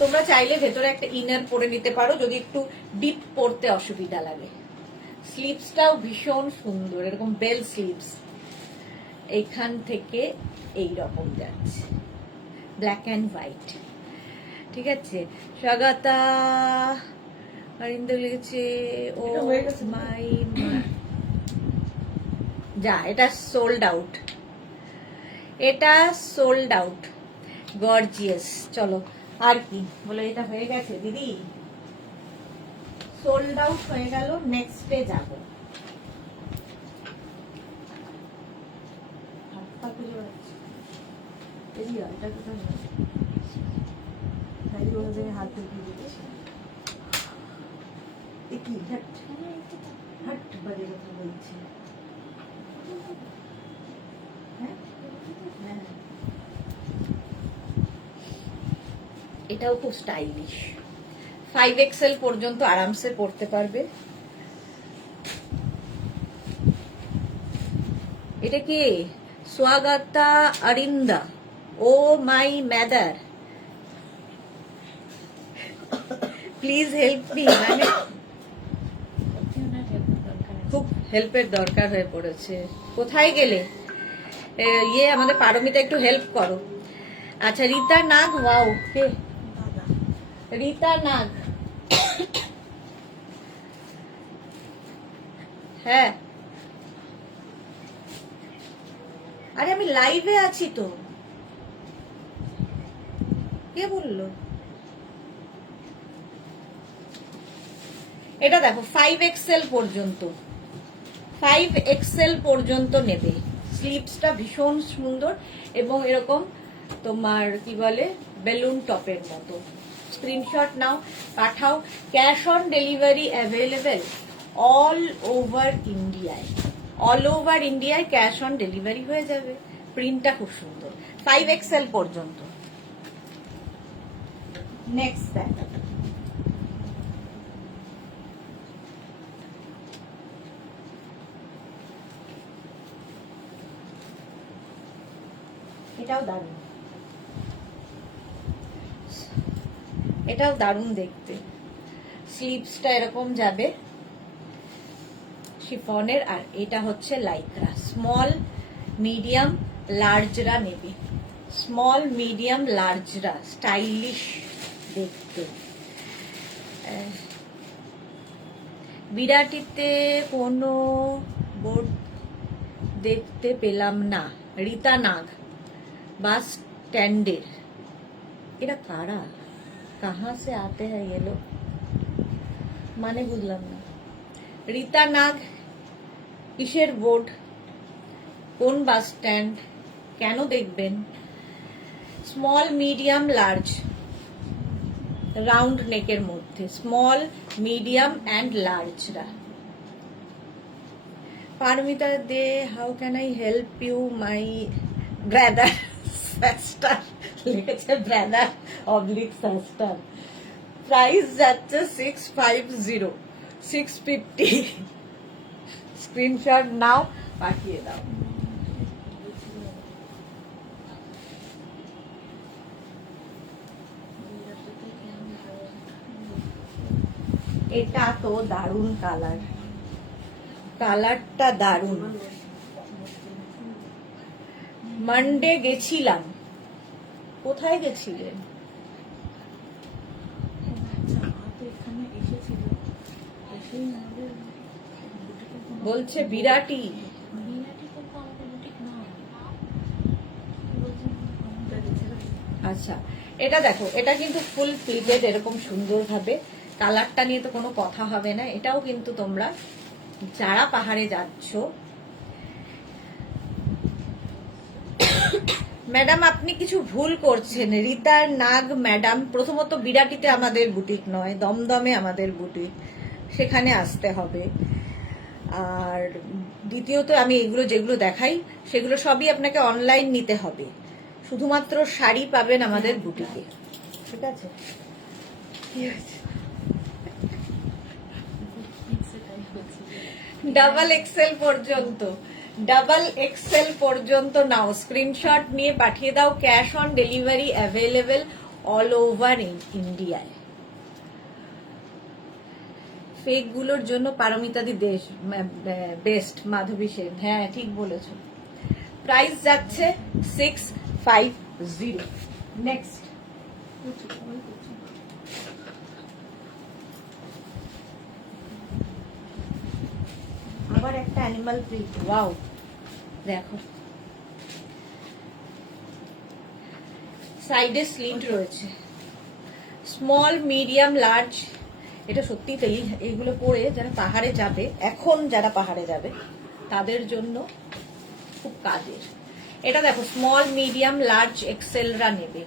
তোমরা চাইলে ভেতরে একটা ইনার পরে নিতে পারো যদি একটু ডিপ পরতে অসুবিধা লাগে। স্লিভসটাও ভীষণ সুন্দর, এরকম বেল স্লিভস, এইখান থেকে এই রকম যাচ্ছে, ব্ল্যাক অ্যান্ড হোয়াইট। ঠিক আছে, স্বাগতা অরিন্দ লিখেছে ও মাই, যা, এটা সোল্ড আউট, এটা সোল্ড আউট। গর্জিয়াস। চলো আর কি বলে, এটা হয়ে গেছে দিদি, সোল্ড আউট হয়ে গেল। নেক্সটে যাবো। হাত ঢুকিয়ে দিয়েছে, কি হাট হাট বাজে কথা বলছে। হ্যাঁ হ্যাঁ, এটাও খুব স্টাইলিশ। 5XL পর্যন্ত আরামসে পড়তে পারবে। এটা কি স্বাগতা অরিন্দা, ও মাই ম্যাদার, প্লিজ হেল্প মি। মানে খুব হেল্পের দরকার হয়ে পড়েছে। কোথায় গেলে? ইয়ে আমাদের পারমিতা, একটু হেল্প করো। আচ্ছা, রীতা নাগ। ওয়াও, কে? রীতা নাগ। হ্যাঁ, আরে আমি লাইভে আছি তো, কে বললো? এটা দেখো 5XL পর্যন্ত, 5XL পর্যন্ত নেবে। স্লিভসটা ভীষণ সুন্দর এবং এরকম তোমার কি বলে বেলুন টপের মতো। স্ক্রিনশট নাও, পাঠাও। Cash on delivery available all over ইন্ডিয়ায়, অল ওভার ইন্ডিয়ায় ক্যাশ অন ডেলিভারি হয়ে যাবে। প্রিন্টটা খুব সুন্দর। 5XL পর্যন্ত। নেক্সট দেখা, এটাও দারুণ, এটাও দারুণ দেখতে। স্লিভসটা এরকম যাবে শিফনের, আর এটা হচ্ছে লাইক্রা। স্মল, মিডিয়াম, লার্জরা নেবে। স্মল, মিডিয়াম, লার্জরা, স্টাইলিশ দেখতে। বিরাটিতে কোনো বোর্ড দেখতে পেলাম না। রীতা নাগ, বাস স্ট্যান্ডের। এরা কারা, কাহা সে আতে হ্যায় ये लोग, মানে বুঝলাম না। রীতা নাগ, কিসের বোর্ড, কোন বাস স্ট্যান্ড, কেন দেখবেন? স্মল, মিডিয়াম, লার্জ, রাউন্ড নেকের মধ্যে। স্মল, মিডিয়াম অ্যান্ড লার্জরা। Paromita Dey, how can I help you my brother sister, লিখেছে ব্রাদার অবলিক সিস্টার। প্রাইস যাচ্ছে 650, 650। স্ক্রিনশট নাও, পাঠিয়ে দাও। এটা তো দারুণ কালার, কালারটা দারুণ। মানডে গেছিলাম, কোথায় গেছিলেন? আচ্ছা তো এখানে এসেছিল, এসেই আমাদের বলছে বিরাটি। বিরাটি কিন্তু আমাদের বুটিক নয়, কি বলছেন আমাদের ছেড়ে। আচ্ছা, এটা দেখো, এটা কিন্তু ফুল প্লিটেড এরকম সুন্দর ভাবে, কালারটা নিয়ে তো কোনো কথা হবে না। এটাও কিন্তু তোমরা যারা পাহাড়ে যাচ্ছ, ম্যাডাম আপনি কিছু ভুল করছেন। রিতার নাগ ম্যাডাম, প্রথমত বিরাটিতে আমাদের বুটিক নয়, দমদমে আমাদের বুটিক, সেখানে আসতে হবে। আর দ্বিতীয়ত আমি এগুলো যেগুলো দেখাই সেগুলো সবই আপনাকে অনলাইন নিতে হবে, শুধুমাত্র শাড়ি পাবেন আমাদের বুটিকে, ঠিক আছে? ডাবল এক্সেল পর্যন্ত, ডাবল এক্সেল পর্যন্ত নাও, স্ক্রিনশট নিয়ে পাঠিয়ে দাও। Cash on delivery available all over ইন্ডিয়ায়। ফেক গুলোর জন্য পারমিতাদি দেশ বেস্ট, মাধবী সেন, হ্যাঁ ঠিক বলেছো। প্রাইস যাচ্ছে 650। নেক্সট, আবার একটা অ্যানিমাল প্রিন্ট, ওয়াও দেখো, সাইডে স্লিট রয়েছে, স্মল মিডিয়াম লার্জ। এটা সত্যি তাই, এইগুলো পরে যারা পাহাড়ে যাবে, এখন যারা পাহাড়ে যাবে তাদের জন্য খুব কাজের। এটা দেখো, স্মল মিডিয়াম লার্জ এক্সেলরা নেবে,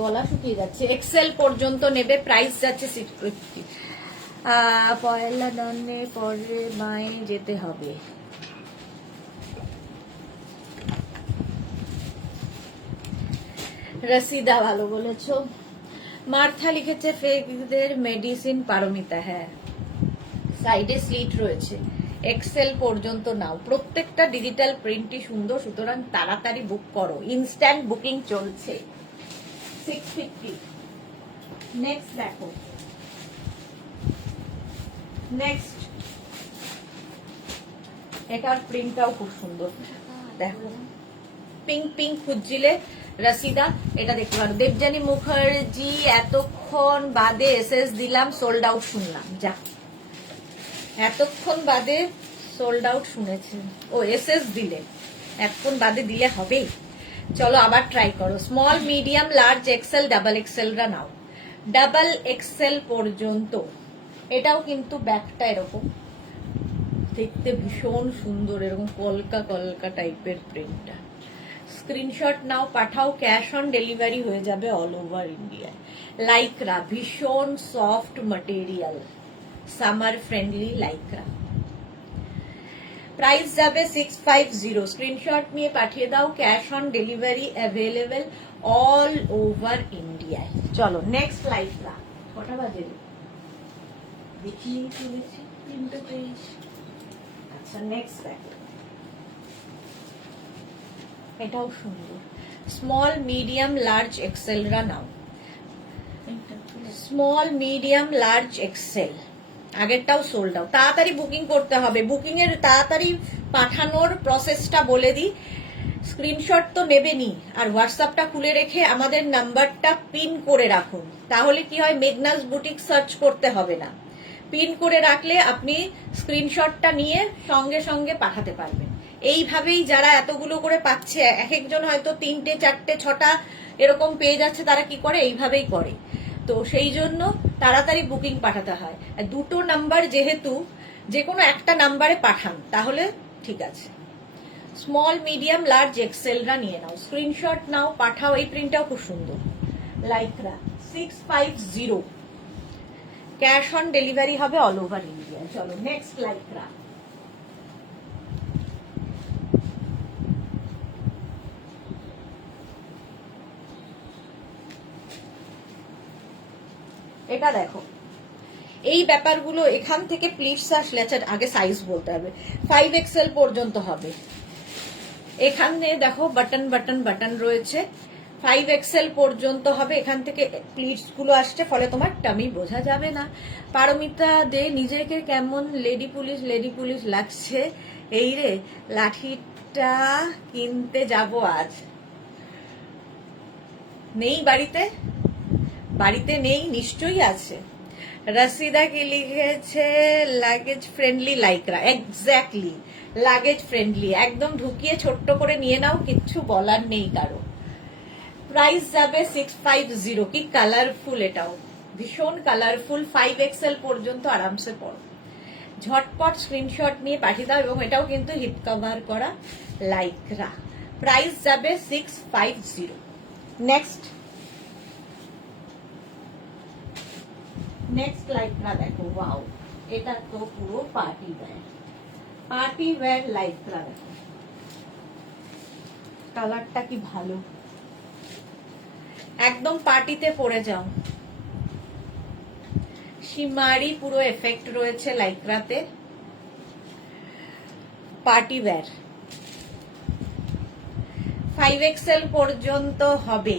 গলা শুকিয়ে যাচ্ছে, এক্সেল পর্যন্ত নেবে। প্রাইস যাচ্ছে 650। পয়লা দানে পরে বাঁয়ে যেতে হবে। রসিদা ভালো বলেছো। মার্থা লিখেছে ফেকদের মেডিসিন পারমিতা, হ্যাঁ সাইডে স্লিট রয়েছে, এক্সেল পর্যন্ত নাও। প্রত্যেকটা ডিজিটাল প্রিন্টই সুন্দর, সুতরাং তাড়াতাড়ি বুক করো, ইনস্ট্যান্ট বুকিং চলছে। 650। নেক্সট দেখো, নেক্সট এটার প্রিন্টটাও খুব সুন্দর, দেখো পিঙ্ক পিঙ্ক খুঁজছিলে রসিদা, এটা দেখতে পারো। দেবযানী মুখার্জি, এতক্ষণ বাদে এসএস দিলাম, সোল্ড আউট শুনলাম, যা এতক্ষণ বাদে সোল্ড আউট শুনেছেন, ও এসএস দিলে, এতক্ষণ বাদে দিলে হবে। চলো আবার ট্রাই করো। Small medium large XL double এক্সেলরা নাও, ডাবল এক্সেল পর্যন্ত। এটাও কিন্তু ব্যাকটা এরকম দেখতে ভীষণ সুন্দর, এরকম কলকা কলকা টাইপের প্রিন্টটা। স্ক্রিনশট নাও, পাঠাও, ক্যাশ অন ডেলিভারি হয়ে যাবে অল ওভার ইন্ডিয়ায়। লাইক্রা, ভীষণ soft material, summer friendly Lycra. Price যাবে 650। স্ক্রিনশট নিয়ে পাঠিয়ে দাও, cash on delivery available all over ইন্ডিয়ায়। চলো নেক্সট লাইক্রা, কটা বাজে দেখিয়ে চলেছি, 3:23। আচ্ছা নেক্সট দেখো, এটাও সুন্দর, স্মল মিডিয়াম লার্জ এক্সেলরা নাও, স্মল মিডিয়াম লার্জ এক্সেল। আগেরটাও সোল্ড আউট, তাড়াতাড়ি বুকিং করতে হবে। বুকিং এর তাড়াতাড়ি পাঠানোর প্রসেসটা বলে দিই। স্ক্রিনশট তো নেবেনি, আর হোয়াটসঅ্যাপটা খুলে রেখে আমাদের নাম্বারটা পিন করে রাখুন, তাহলে কি হয়, মেঘনাস বুটিক সার্চ করতে হবে না। পিন করে রাখলে আপনি স্ক্রিনশটটা নিয়ে সঙ্গে সঙ্গে পাঠাতে পারবেন। এইভাবেই যারা এতগুলো করে পাচ্ছে, এক একজন হয়তো 3টে 4টে 6টা এরকম পেয়ে যাচ্ছে, তারা কি করে, এইভাবেই করে। তো সেই জন্য তাড়াতাড়ি বুকিং পাঠাতে হয়। আর দুটো নাম্বার যেহেতু, যে কোনো একটা নাম্বারে পাঠান তাহলে ঠিক আছে। স্মল মিডিয়াম লার্জ এক্সেলরা নিয়ে নাও, স্ক্রিনশট নাও, পাঠাও। এই প্রিন্টটাও খুব সুন্দর, লাইক্রা, 650। ক্যাশ অন ডেলিভারি হবে অল ওভার ইন্ডিয়া। চলো নেক্সট লাইক্রা, এটা দেখো। এই ব্যাপারগুলো এখান থেকে প্লিটস আসলে, আচ্ছা আগে সাইজ বলতে হবে, 5XL পর্যন্ত হবে। এখানে দেখো বাটন বাটন বাটন রয়েছে, 5XL পর্যন্ত হবে। এখান থেকে প্লিটস গুলো আসছে, ফলে তোমার টামি বোঝা যাবে না। পারমিতা দে নিজেকে কেমন লেডি পুলিশ লাগছে। এই রে, লাঠিটা কিনতে যাব আজ। নেই বাড়িতে নেই, নিশ্চয়ই আছে। রসিদা কি লিখেছে, luggage friendly Lycra. Exactly, luggage friendly, একদম ঢুকিয়ে ছোট্ট করে নিয়ে নাও, কিচ্ছু বলার নেই কারো। প্রাইস যাবে 650। কি কালারফুল, এটাও ভীষণ কালারফুল। 5XL পর্যন্ত আরামসে পড়ো। ঝটপট স্ক্রিনশট নিয়ে পাঠিয়ে দাও, এবং এটাও কিন্তু হিট কভার করা লাইকরা। প্রাইস যাবে 650। নেক্সট লাইকরা দেখো, ওয়াও, এটা তো পুরো পার্টি ওয়্যার লাইকরা। দেখো কালারটা কি ভালো, একদম পার্টিতে পরে যাও। শিমারি পুরো এফেক্ট রয়েছে লাইক্রাতে। পার্টি ওয়্যার 5XL পর্যন্ত হবে।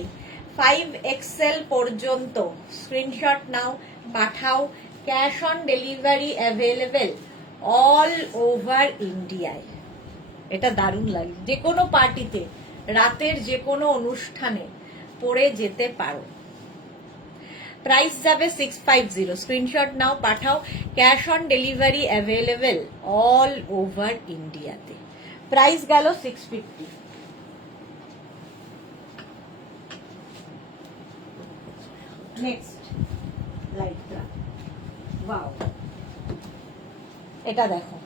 5XL পর্যন্ত স্ক্রিনশট নাও, পাঠাও। Cash on delivery available all over ইন্ডিয়ায়। এটা দারুণ লাগে, যে কোনো পার্টিতে, রাতের যে কোনো অনুষ্ঠানে পরে যেতে পারো। প্রাইস যাবে 650। স্ক্রিনশট নাও, পাঠাও। Cash on delivery available all over ইন্ডিয়াতে। প্রাইস গেল 650। নেক্সট লাইটটা, ওয়াও, এটা দেখো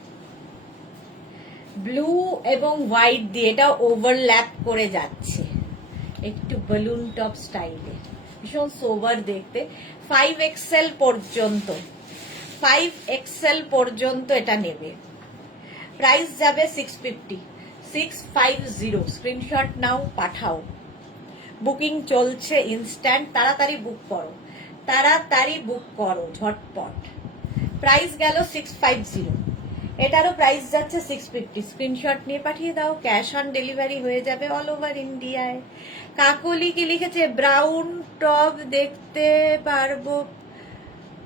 ব্লু এবং হোয়াইট দিয়ে এটা ওভারল্যাপ করে যাচ্ছে, একটু বেলুন টপ স্টাইলে, ভীষণ সোবার দেখতে। 5XL পর্যন্ত এটা নেবে। প্রাইস যাবে 650। 650। স্ক্রিনশট নাও, পাঠাও। বুকিং চলছে ইনস্ট্যান্ট, তাড়াতাড়ি বুক করো ঝটপট। প্রাইস গেল 650। এটারও প্রাইস যাচ্ছে 650। স্ক্রিনশট নিয়ে পাঠিয়ে দাও, ক্যাশ অন ডেলিভারি হয়ে যাবে অল ওভার ইন্ডিয়ায়। কাকলি কি লিখেছে, ব্রাউন টপ দেখতে পারবো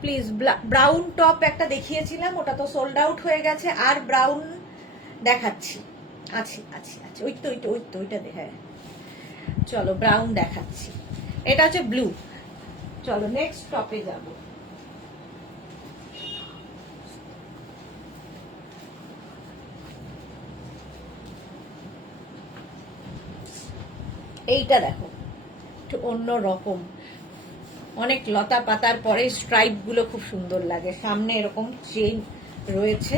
প্লিজ। ব্রাউন টপ একটা দেখিয়েছিলাম, ওটা তো সোল্ড আউট হয়ে গেছে, আর ব্রাউন দেখাচ্ছি। আছে, ওই তো ওইটা হ্যাঁ, চলো ব্রাউন দেখাচ্ছি। এটা হচ্ছে ব্লু। চলো নেক্সট টপে যাব। এইটা দেখো, একটু অন্য রকম, অনেক লতা পাতার পরে স্ট্রাইপ গুলো খুব সুন্দর লাগে, সামনে এরকম চেইন রয়েছে।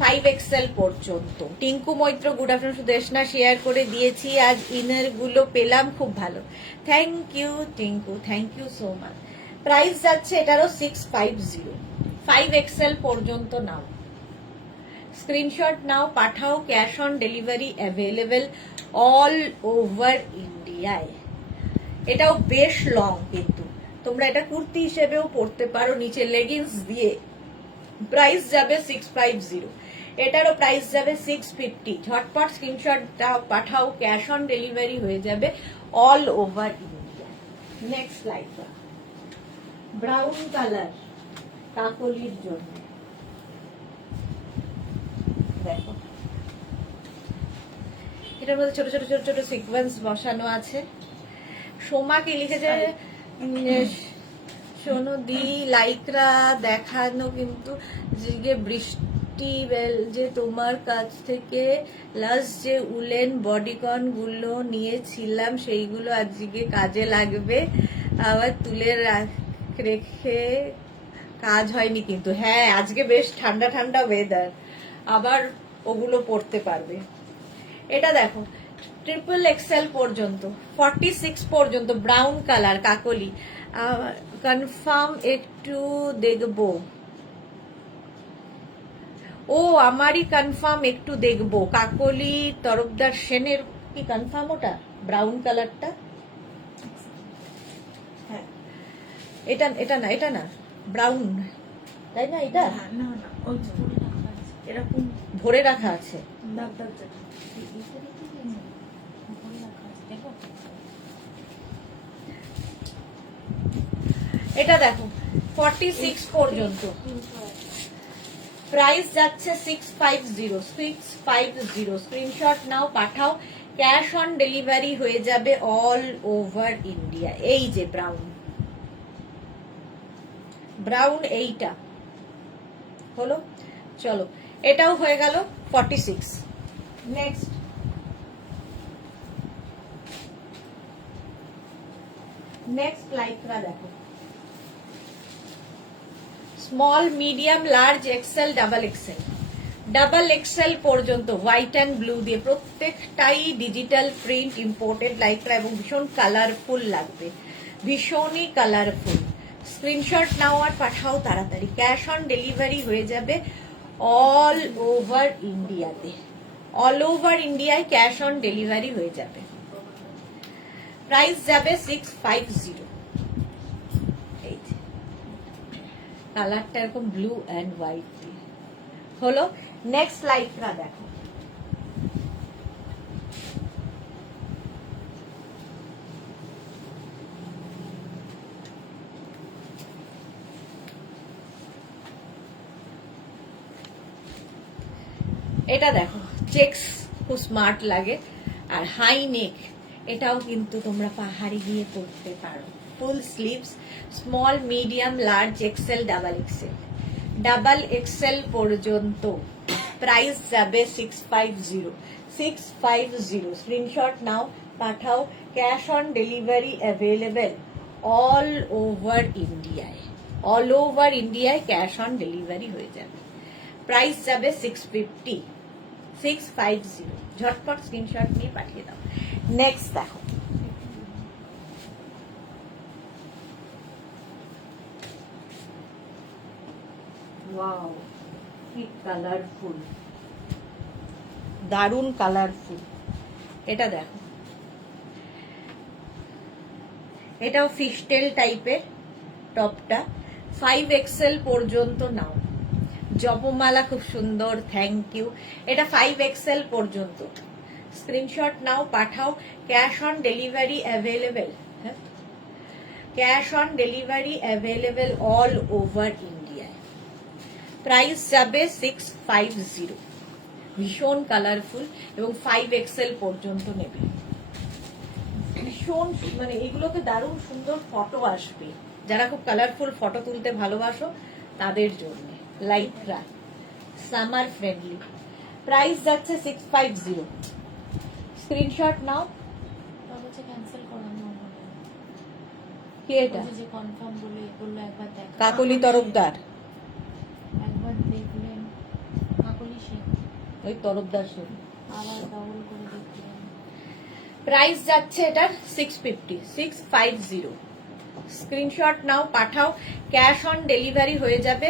5XL পর্যন্ত। Tinku Maitra, good afternoon. Sudeshna share করে দিয়েছি, আজ ইনার গুলো পেলাম, খুব ভালো, thank you Tinku, thank you so much. Price যাচ্ছে এটারও 650। 5XL পর্যন্ত নাও, স্ক্রিনশট নাও, পাঠাও। Cash on delivery available all over ইন্ডিয়ায়। এটাও বেশ লং, কিন্তু তোমরা এটা কুর্তি হিসেবেও পরতে পারো, নিচে লেগিংস দিয়ে। প্রাইস যাবে 650। এটারও প্রাইস যাবে 650। ঝটপট স্ক্রিনশট পাঠাও, ক্যাশ অন ডেলিভারি হয়ে যাবে all over India. Next light brown colour, কাকলির জন্য। দেখো এটার মধ্যে ছোট ছোট ছোট ছোট সিকোয়েন্স বসানো আছে। সোমা কি লিখেছে, শোনো দি লাইকরা দেখানো, কিন্তু যে বৃষ্টি যে তোমার কাছ থেকে লাস্ট যে উলেন বডিকন গুলো নিয়েছিলাম সেইগুলো আজকে কাজে লাগবে, আবার তুলে রেখে কাজ হয়নি কিন্তু। হ্যাঁ, আজকে বেশ ঠান্ডা ঠান্ডা ওয়েদার, আবার ওগুলো পড়তে পারবে। এটা দেখো XXL পর্যন্ত, 46 পর্যন্ত, ব্রাউন কালার, কাকলি। কনফার্ম একটু দেখবো। ও আমারই কনফার্ম একটু দেখবো, কাকলি তরফদার সেনের কি কনফার্ম ওটা ব্রাউন কালারটা? হ্যাঁ, এটা না ব্রাউন, তাই না? এটা না ওই এরকম ভরে রাখা আছে। দাগ দাগ এটা দেখো 46 পর্যন্ত, প্রাইস যাচ্ছে 650 স্ক্রিনশট নাও, পাঠাও, ক্যাশ অন ডেলিভারি হয়ে যাবে অল ওভার ইন্ডিয়া। এই যে ব্রাউন ব্রাউন এইটা হলো, চলো এটাও হয়ে গেল 46। নেক্সট লাইকরা দেখো, small medium large XL double XL পর্যন্ত হোয়াইট অ্যান্ড ব্লু দিয়ে, প্রত্যেকটাই ডিজিটাল প্রিন্ট ইম্পোর্টেড লাইকরা এবং ভীষণ কালারফুল লাগবে, ভীষণই কালারফুল। স্ক্রিনশট নাও আর পাঠাও তাড়াতাড়ি, ক্যাশ অন ডেলিভারি হয়ে যাবে অল ওভার ইন্ডিয়াতে, অল ওভার ইন্ডিয়ায় ক্যাশ অন ডেলিভারি হয়ে যাবে। প্রাইস যাবে 650। এই যে কালারটা এরকম ব্লু অ্যান্ড হোয়াইট দিয়ে হলো। নেক্সট লাইকরা দেখো, এটা দেখো চেক্স খুব স্মার্ট লাগে আর হাই নেক, এটাও কিন্তু তোমরা পাহাড়ি গিয়ে পরতে পারো। ফুল sleeves, small medium large XL double XL পর্যন্ত, প্রাইস যাবে 650 স্ক্রিনশট নাও, পাঠাও, cash on delivery available all over ইন্ডিয়ায় ক্যাশ অন ডেলিভারি হয়ে যাবে। প্রাইস যাবে 650, ঝটপট স্ক্রিনশট নিয়ে পাঠিয়ে দাও। নেক্সট দেখো, ওয়াও কি কালারফুল, দারুণ কালারফুল। এটা দেখো, এটাও ফিশটেল টাইপের টপটা, 5XL পর্যন্ত নাও, জপমালা খুব সুন্দর, থ্যাংক ইউ। এটা 5XL পর্যন্ত, স্ক্রিনশট নাও, পাঠাও, cash on delivery available, cash on delivery available all over ইন্ডিয়ায়। প্রাইস যাবে 650, ভীষণ কালারফুল এবং 5XL পর্যন্ত নেবে, ভীষণ মানে এগুলোতে দারুণ সুন্দর ফটো আসবে, যারা খুব কালারফুল ফটো তুলতে ভালোবাসো তাদের জন্য। লাইকরা সামার ফ্রেন্ডলি, প্রাইস যাচ্ছে 650, স্ক্রিনশট নাও। ক্যান্সেল করানো কি এটা? যে কনফার্ম বলে বললো একবার দেখা, কাকলি তরফদার, একবার দেখলেন কাকলি শেখ, ওই তরফদার সে। আবার ডবল করে দেখলেন। প্রাইস যাচ্ছে এটার 650, স্ক্রিনশট নাও, পাঠাও, ক্যাশ অন ডেলিভারি হয়ে যাবে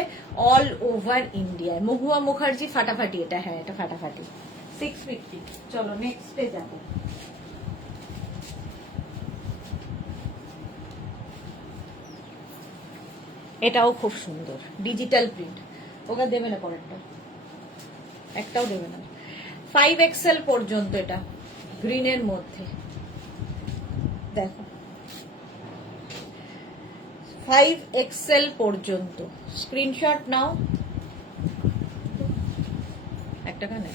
অল ওভার ইন্ডিয়ায়। মহুয়া মুখার্জি ফাটাফাটি, এটা হ্যাঁ এটা ফাটাফাটি, 650। চলো নেক্সটে যাবো, এটাও খুব সুন্দর ডিজিটাল প্রিন্ট, ওটা দেবে না পরেরটা, একটাও দেবে না। 5XL পর্যন্ত, এটা গ্রিনের মধ্যে দেখো, 5XL পর্যন্ত, স্ক্রিনশট নাও। একটা কানে,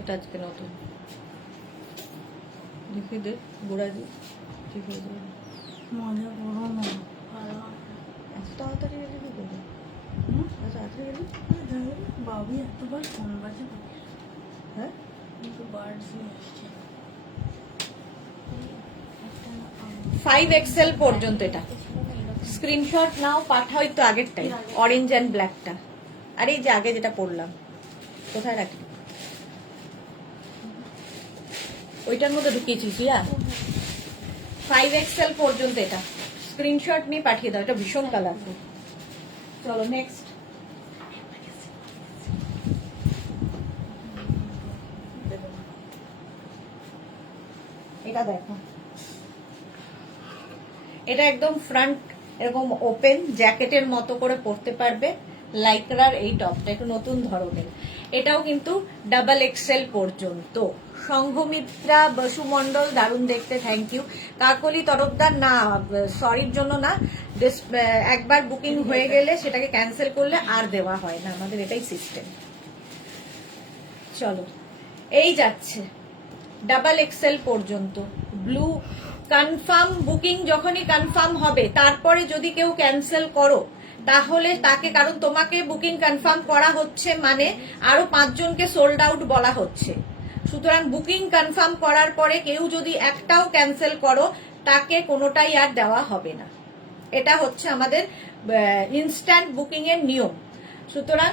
এটা আজকে নতুন, দেখি দে গোড়া দি, ঠিক হয়ে যাবে। মজা করো না, এত তাড়াতাড়ি এলি কি করবো? এত তাড়াতাড়ি এলি? বাবু এতবার ফোন বাজে, হ্যাঁ কিন্তু বার্ডস নিয়ে আসছে। 5XL পর্যন্ত এটা, স্ক্রিনশট নাও, পাঠাও। তো আগেরটাই অরেঞ্জ অ্যান্ড ব্ল্যাকটা, আর এই যে আগে যেটা পড়লাম, কোথায় রাখলি? ওইটার মধ্যে ঢুকিয়েছিস ইয়া। 5XL পর্যন্ত এটা, স্ক্রিনশট নিয়ে পাঠিয়ে দাও, এটা ভীষণ কালারফুল। চলো নেক্সট, এটা দেখো, এটা একদম ফ্রন্ট এরকম ওপেন জ্যাকেটের মতো করে পরতে পারবে। লাইকরার এই টপটা একটু নতুন ধরনের, এটাও কিন্তু ডাবল এক্সেল পর্যন্ত। সংঘমিত্রা বসু মন্ডল, দারুণ দেখতে, থ্যাংক ইউ। কাকলি তরফদার, না সরির জন্য না, একবার বুকিং হয়ে গেলে সেটাকে ক্যান্সেল করলে আর দেওয়া হয় না, আমাদের এটাই সিস্টেম। চলো, এই যাচ্ছে ডাবল এক্সেল পর্যন্ত ব্লু। কনফার্ম বুকিং যখনই কনফার্ম হবে, তারপরে যদি কেউ ক্যান্সেল করো তাহলে তাকে, কারণ তোমাকে বুকিং কনফার্ম করা হচ্ছে মানে আরো 5 জনকে সোল্ড আউট বলা হচ্ছে, সুতরাং বুকিং কনফার্ম করার পরে কেউ যদি একটাও ক্যান্সেল করো তাকে কোনোটাই আর দেওয়া হবে না। এটা হচ্ছে আমাদের ইনস্ট্যান্ট বুকিং এর নিয়ম। সুতরাং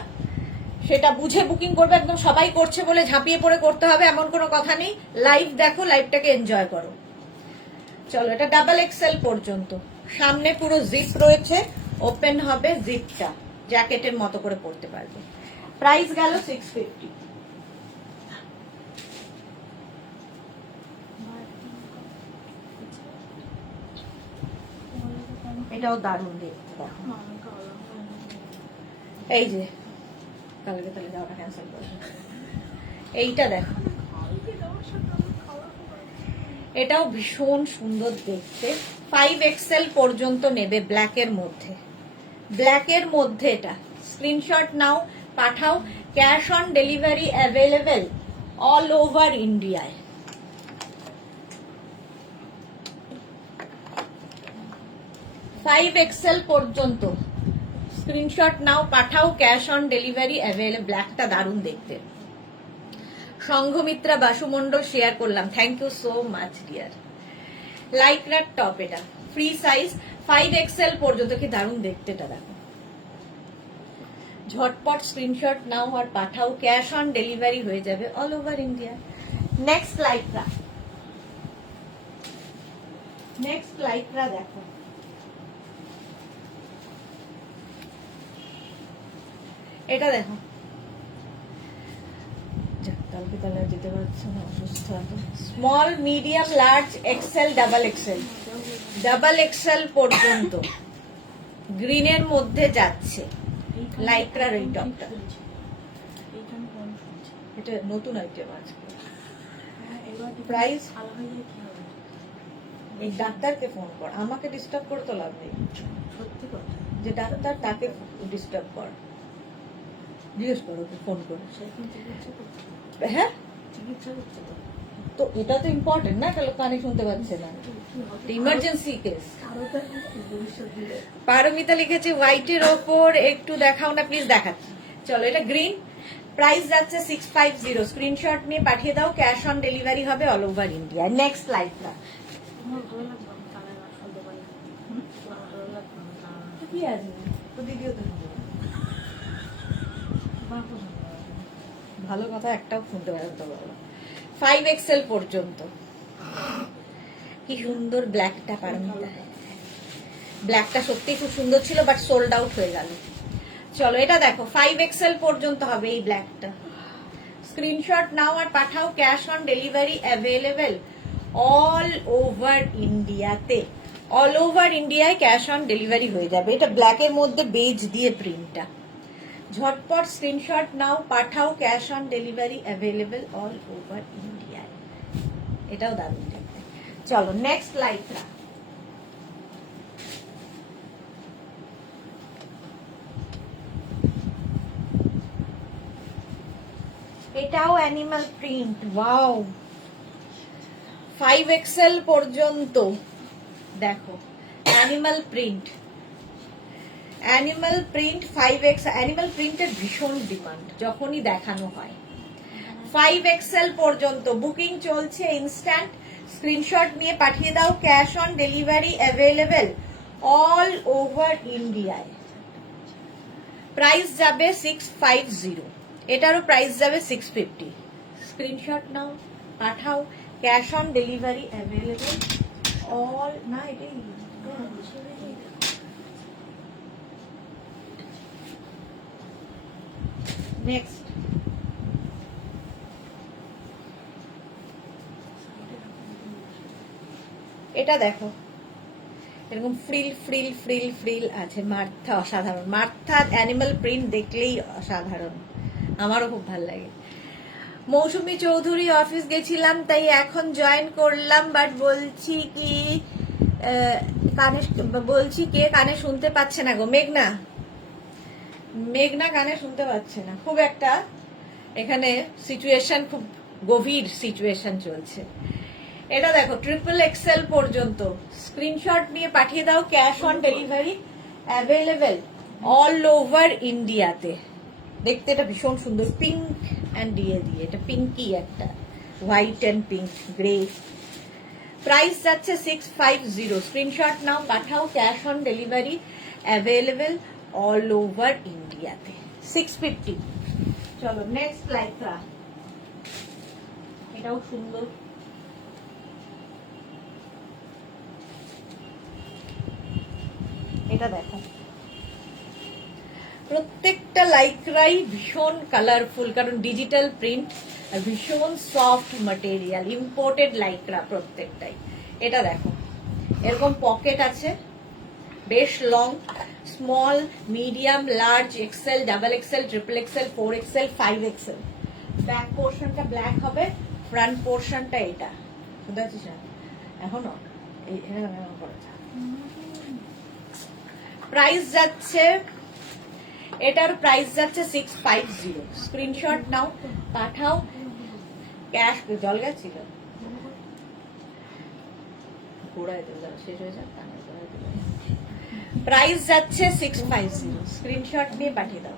সেটা বুঝে বুকিং করবে, একদম সবাই করছে বলে ঝাঁপিয়ে পড়ে করতে হবে এমন কোনো কথা নেই। লাইভ দেখো, লাইভটাকে এনজয় করো। চলো, এটা ডাবল এক্সেল পর্যন্ত, সামনে পুরো জিপ রয়েছে, ওপেন হবে জিপটা, জ্যাকেটের মতো করে পরতে পারবে। প্রাইস গেল 650। এটাও দারুণ দেখতে, দেখো এই যে কালকে তাহলে যাওয়াটা ক্যান্সেল করে, এইটা দেখো, এটাও ভীষণ সুন্দর দেখতে। 5 এক্সেল পর্যন্ত নেবে ব্ল্যাকের মধ্যে, ব্ল্যাকের মধ্যে এটা স্ক্রিনশট নাও, পাঠাও। Cash on delivery available all over ইন্ডিয়ায়। ফাইভ এক্সেল পর্যন্ত স্ক্রিনশট নাও, পাঠাও। Cash on delivery available. ব্ল্যাকটা দারুণ দেখতে। সংঘমিত্রা বাসুমন্ডল শেয়ার করলাম, thank you so much dear. লাইক্রার টপ, এটা ফ্রি সাইজ 5 এক্সেল পর্যন্ত, কি দারুণ দেখতে, এটা দেখো। ঝটপট স্ক্রিনশট নাও আর পাঠাও, ক্যাশ অন ডেলিভারি হয়ে যাবে all over India. Next Lycra, next Lycra দেখো, এটা দেখো। কালকে তাহলে যেতে পারছে না, অসুস্থ আছে। Small, medium, large, XL, double XL, double XL পর্যন্ত গ্রিনের মধ্যে যাচ্ছে লাইক্রার এই টপটা। এটা নতুন আইটেম আজকে। প্রাইস, এই ডাক্তারকে ফোন কর, আমাকে ডিস্টার্ব করে তো লাভ নেই। সত্যি কথা, যে ডাক্তার তাকে ডিস্টার্ব কর, জিজ্ঞেস করো, ফোন করে। হ্যাঁ, তো এটা তো ইম্পর্টেন্ট না, একটা লোক কানে শুনতে পাচ্ছে না, ইমার্জেন্সি কেস। পারমিতা লিখেছে হোয়াইটের ওপর একটু দেখাও না প্লিজ, দেখাচ্ছি। চলো, এটা গ্রিন, প্রাইস যাচ্ছে 650। স্ক্রিনশট নিয়ে পাঠিয়ে দাও, ক্যাশ অন ডেলিভারি হবে অল ওভার ইন্ডিয়া। নেক্সট লাইফটা কি আছে, তো দিদিও তো ভালো কথা একটাও শুনতে পারেন তো বলো। 5 এক্সেল পর্যন্ত, কি সুন্দর ব্ল্যাকটা, পারমিতা ব্ল্যাকটা সত্যি খুব সুন্দর ছিল, বাট সোল্ড আউট হয়ে গেল। চলো, এটা দেখো 5 এক্সেল পর্যন্ত হবে এই ব্ল্যাকটা। স্ক্রিনশট নাও আর পাঠাও, cash on delivery available all over ইন্ডিয়াতে। অল ওভার ইন্ডিয়ায় ক্যাশ অন ডেলিভারি হয়ে যাবে। এটা ব্ল্যাকের মধ্যে বেজ দিয়ে প্রিন্টটা। ঝটপট স্ক্রিনশট নাও, পাঠাও, cash on delivery available all over ইন্ডিয়ায়। এটাও দারুণ দেখতে। চলো, নেক্সট লাইটরা, এটাও অ্যানিমাল প্রিন্ট, ওয়াও। 5 এক্সেল পর্যন্ত দেখো, animal print, animal print 5X। Animal প্রিন্টের ভীষণ ডিমান্ড যখনই দেখানো হয়। 5 এক্সেল পর্যন্ত বুকিং চলছে ইনস্ট্যান্ট। স্ক্রিনশট নিয়ে পাঠিয়ে দাও, cash on delivery available all over ইন্ডিয়ায়। প্রাইস যাবে 650, এটারও প্রাইস যাবে 650। স্ক্রিনশট নাও, পাঠাও, cash on delivery available all. না, এটাই নেক্সট। এটা দেখো, এরকম ফ্রিল ফ্রিল ফ্রিল ফ্রিল আছে। মার্থা অসাধারণ, মার্থা অ্যানিমাল প্রিন্ট দেখলেই অসাধারণ। আমারও খুব ভালো লাগে। মৌসুমী চৌধুরী অফিস গেছিলাম তাই এখন জয়েন করলাম, বাট বলছি কি কে কানে শুনতে পাচ্ছে না গো। মেঘনা কানে শুনতে পাচ্ছে না খুব একটা, এখানে সিচুয়েশন খুব গভীর সিচুয়েশন চলছে। এটা দেখো ট্রিপল এক্সেল পর্যন্ত, স্ক্রিনশট নিয়ে পাঠিয়ে দাও, cash on delivery available all over ইন্ডিয়াতে। দেখতে এটা ভীষণ সুন্দর, পিঙ্ক অ্যান্ড দিয়ে এটা পিঙ্কি একটা, white and pink grey. Price যাচ্ছে 650, স্ক্রিনশট নাও পাঠাও, cash on delivery available all over ইন্ডিয়াতে। 650। চলো নেক্সট লাইক্রা, এটাও সুন্দর। এটা দেখো প্রত্যেকটা লাইক্রাই ভীষণ কালারফুল, কারণ ডিজিটাল প্রিন্ট আর ভীষণ সফট ম্যাটেরিয়াল, ইম্পোর্টেড লাইক্রা প্রত্যেকটাই। এটা দেখো এরকম পকেট আছে, বেশ long, small, medium, large, XL, double XL, triple XL, 4XL, 5XL। Back পোর্শনটা ব্ল্যাক হবে, ফ্রন্ট পোর্শনটা এটা বুঝতে পারছিস না এখনো প্রাইস যাচ্ছে, এটার প্রাইস যাচ্ছে 650, স্ক্রিনশট নাও পাঠাও, ক্যাশ। জল গেছিল শেষ হয়ে যাক, প্রাইস যাচ্ছে 650, স্ক্রিনশট নিয়ে পাঠিয়ে দাও।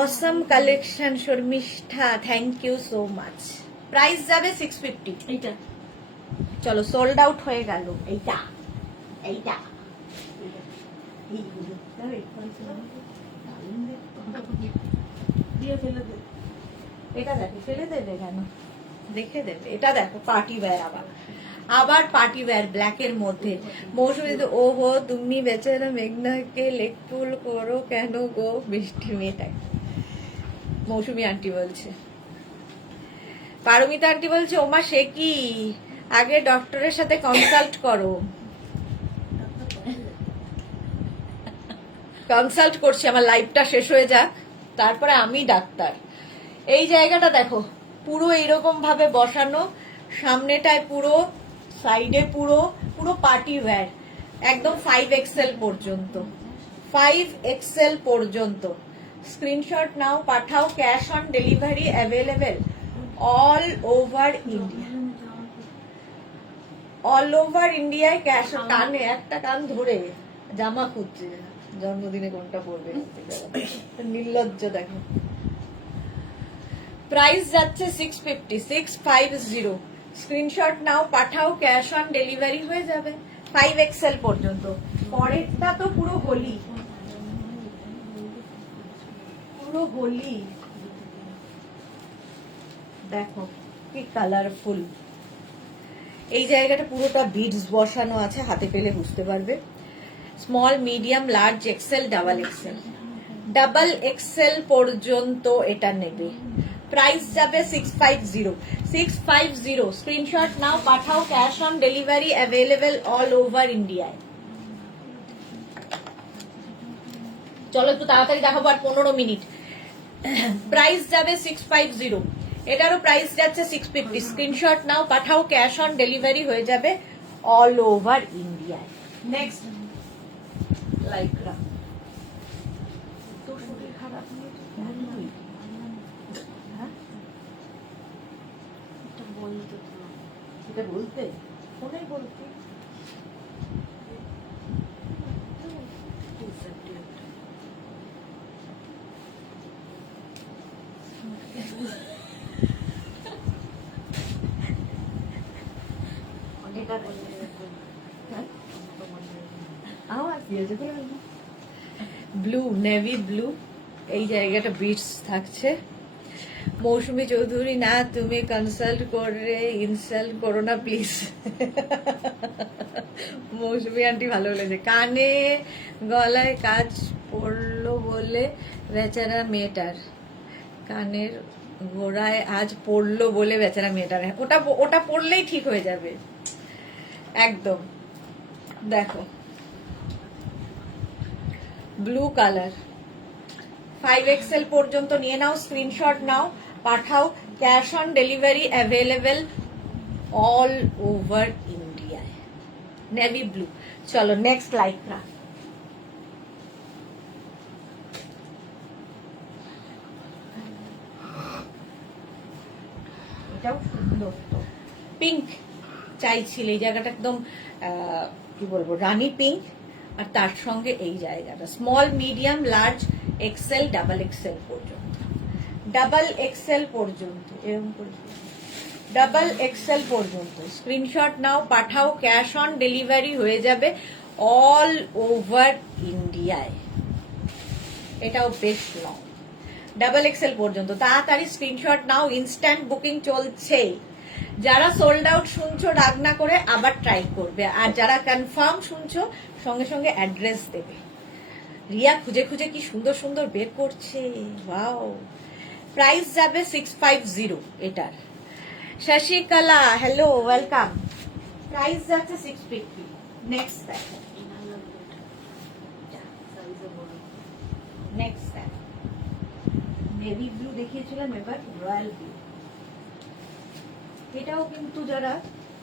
Assam collection Sharmishtha, thank you so much. Price যাবে 650। এইটা চলো সোল্ড আউট হয়ে গেল। এইটা দিয়ে ফেলে দে। এটা দেখো ফেলে দেবে কেন, দেখে দেবে। এটা দেখো পার্টি ওয়্যার, আবার পার্টি ওয়্যার ব্ল্যাকের মধ্যে। মৌসুমী, ওহো তুমি বেচারা মেঘনাকে লেকপুল করো কেন গো, বৃষ্টি মেয়েটাকে মৌসুমী আন্টি বলছে। পারমিতা আন্টি বলছে ওমা সে কি, আগে ডক্টরের সাথে কনসাল্ট করো। কনসাল্ট করছি, আমার লাইফটা শেষ হয়ে যাক, তারপরে আমি ডাক্তার। এই জায়গাটা দেখো পুরো এইরকম ভাবে বসানো, সামনেটায় পুরো, সাইডে পুরো পার্টি ওয়্যার, একদম 5XL পর্যন্ত, 5XL পর্যন্ত। স্ক্রিনশট নাও পাঠাও, cash on delivery available all over India. All over ইন্ডিয়ায় ক্যাশ। কানে একটা কান ধরে জামা খুঁজছে, জন্মদিনে কোনটা পড়বে, নির্লজ্জ দেখো। প্রাইস যাচ্ছে 650, স্ক্রিনশট নাও পাঠাও, ক্যাশ অন ডেলিভারি হয়ে যাবে 5XL পর্যন্ত। পরেরটা তো পুরো হোলি, দেখো কি কালারফুল। এই জায়গাটা পুরোটা বিডস বসানো আছে, হাতে পেলে বুঝতে পারবে। Small, medium, large, XL, double XL পর্যন্ত এটা নেবে। প্রাইস যাবে 650, স্ক্রিনশট নাও পাঠাও, cash on delivery available all over ইন্ডিয়ায়। চলো একটু তাড়াতাড়ি দেখাবো, আর 15 মিনিট। প্রাইস যাবে 650, এটারও প্রাইস যাচ্ছে 650, স্ক্রিনশট নাও পাঠাও, ক্যাশ অন ডেলিভারি হয়ে যাবে অল ওভার ইন্ডিয়ায়। Next Lycra. তোর শরীর খারাপ নেই? এটা বলতে ফোনে বলতে ব্লু, নেভি ব্লু, এই জায়গাটা বিটস থাকছে। মৌসুমী চৌধুরী, না তুমি কনসাল্ট করে ইনসাল্ট করো না প্লিজ। মৌসুমী আন্টি ভালো বলেছে, কানে গলায় কাজ পড়লো বলে বেচারা মেয়েটার, কানের গোড়ায় আজ পড়লো বলে বেচারা মেয়েটার। ওটা পড়লেই ঠিক হয়ে যাবে একদম। দেখো ব্লু কালার, 5XL পর্যন্ত নিয়ে নাও, স্ক্রিনশট নাও, পাঠাও। Cash on delivery available all over ইন্ডিয়ায়। Navy blue. চলো নেক্সট লাইকরা। এটাও সুন্দর তো। পিঙ্ক চাইছিলে, এই জায়গাটা একদম কি বলবো রানী পিঙ্ক, আর তার সঙ্গে এই জায়গাটা small medium large XL double XL পর্যন্ত, ডাবল এক্সেল পর্যন্ত, এরকম ডাবল এক্সেল পর্যন্ত স্ক্রিনশট নাও, পাঠাও। ক্যাশ অন ডেলিভারি হয়ে যাবে অল ওভার ইন্ডিয়ায়। এটাও বেশ লং, ডাবল এক্সেল পর্যন্ত। তাড়াতাড়ি স্ক্রিনশট নাও, ইনস্ট্যান্ট বুকিং চলছে। যারা সোল্ড আউট শুনছো রাগ না করে আবার ট্রাই করবে, আর যারা কনফার্ম শুনছো সঙ্গে সঙ্গে অ্যাড্রেস দেবে। রিয়া খুঁজে খুঁজে কি সুন্দর সুন্দর বের করছে, ওয়াও। প্রাইস যাবে 650 এটার। Shashikala hello welcome. প্রাইস যাচ্ছে 650। নেক্সট দেখো, নেক্সট দেখো, নেভি ব্লু দেখিয়েছিলাম, এবার রয়্যাল ব্লু। এটাও কিন্তু যারা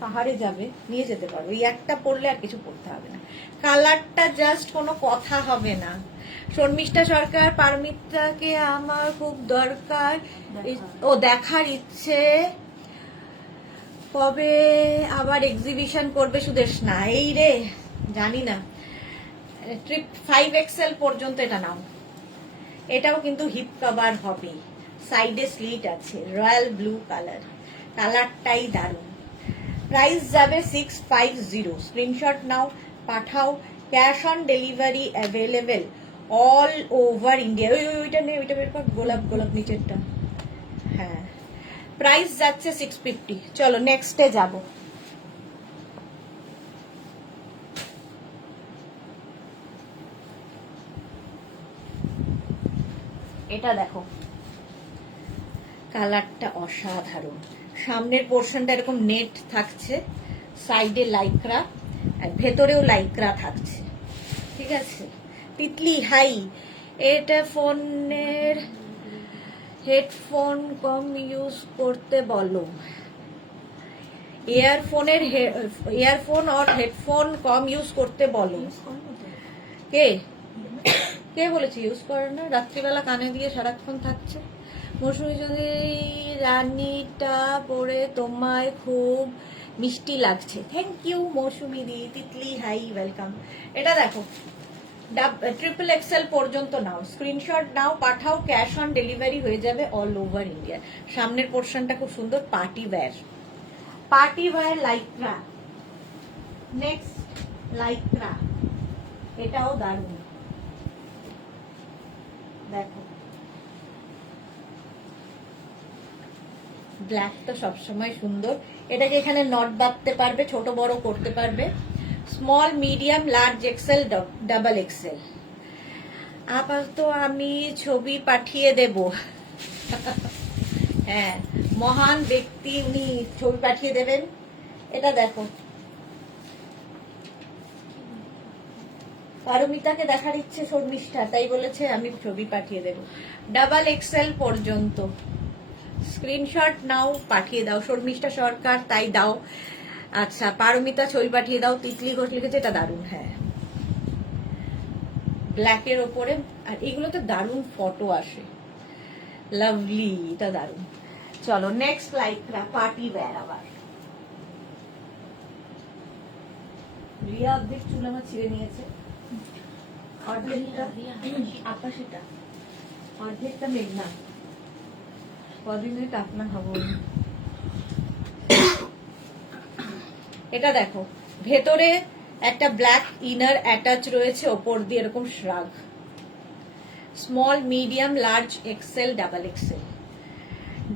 পাহাড়ে যাবে নিয়ে যেতে পারবে, এই একটা পরলে আর কিছু পরতে হবে না। কালারটা জাস্ট কোনো কথা হবে না। শর্মিষ্ঠা সরকার, পারমিতাকে আমার খুব দরকার, ও দেখার ইচ্ছে, কবে আবার এক্সিবিশন করবে সুদেশনা? এই রে জানি না। ট্রিপ 5XL পর্যন্ত এটা নাও। এটাও কিন্তু হিপ কভার হবে, সাইডে স্লিট আছে, রয়্যাল ব্লু কালার, কালারটাই দারুণ। প্রাইস যাবে 650। স্ক্রিনশট নাও, পাঠাও। Cash on delivery available all over India. ওইটা নেই, ওইটা বের কর, গোলাপ গোলাপ নিচেরটা। হ্যাঁ, প্রাইস যাচ্ছে 650। চলো নেক্সটে যাব। এটা দেখো, কালারটা অসাধারণ। সামনের পোর্শনটা এরকম নেট থাকছে, সাইডে লাইক্রা, আর ভেতরেও লাইক্রা থাকছে, ঠিক আছে। তিতলি হাই। এটা ফোনের হেডফোন কম ইউজ করতে বলো। ইয়ারফোন আর হেডফোন কম ইউজ করতে বলো। কে কে বলেছে ইউজ করে না? রাত্রিবেলা কানে দিয়ে সারাক্ষণ থাকছে। মৌসুমী যদি রানীটা পরে তোমায় খুব মিষ্টি লাগছে। Thank you Mousumi di. Titli hi welcome. এটা দেখো, ট্রিপল এক্সেল পর্যন্ত নাও, স্ক্রিনশট নাও, পাঠাও। ক্যাশ অন ডেলিভারি হয়ে যাবে অল ওভার ইন্ডিয়া। সামনের পোর্শনটা খুব সুন্দর, party wear, party wear Lycra. Next Lycra, এটাও দারুণ। দেখো, ব্ল্যাক তো সবসময় সুন্দর। এটাকে এখানে নট বাঁধতে পারবে, ছোট বড় করতে পারবে। Small medium large XL double Excel. আপাতত আমি ছবি পাঠিয়ে দেব। হ্যাঁ, মহান ব্যক্তি উনি, ছবি পাঠিয়ে দেবেন। এটা দেখো, পারমিতাকে দেখার ইচ্ছে শর্মিষ্ঠা, তাই বলেছে আমি ছবি পাঠিয়ে দেব। ডাবল এক্সেল পর্যন্ত স্ক্রিনশট নাও, পাঠিয়ে দাও। শর্মিষ্ঠা সরকার, তাই দাও। আচ্ছা, পারমিতা ছবি পাঠিয়ে দাও। তিতলি ঘোষ লিখেছে, এটা দারুণ। হ্যাঁ, ব্ল্যাকের ওপরে, আর এগুলোতে দারুণ ফটো আসে, লাভলি, এটা দারুণ। চলো নেক্সট লাইকরা, পার্টি ওয়্যার। আবার রিয়া অর্ধেক চুল আমার ছিঁড়ে নিয়েছে, অর্ধেকটা আকাশিটা, অর্ধেকটা মেঘনা। কদিনে টাকনা খাবো। এটা দেখো, ভেতরে একটা ব্ল্যাক ইনার অ্যাটাচ রয়েছে, ওপর দিয়ে এরকম শ্রাগ। Small medium large XL double XL,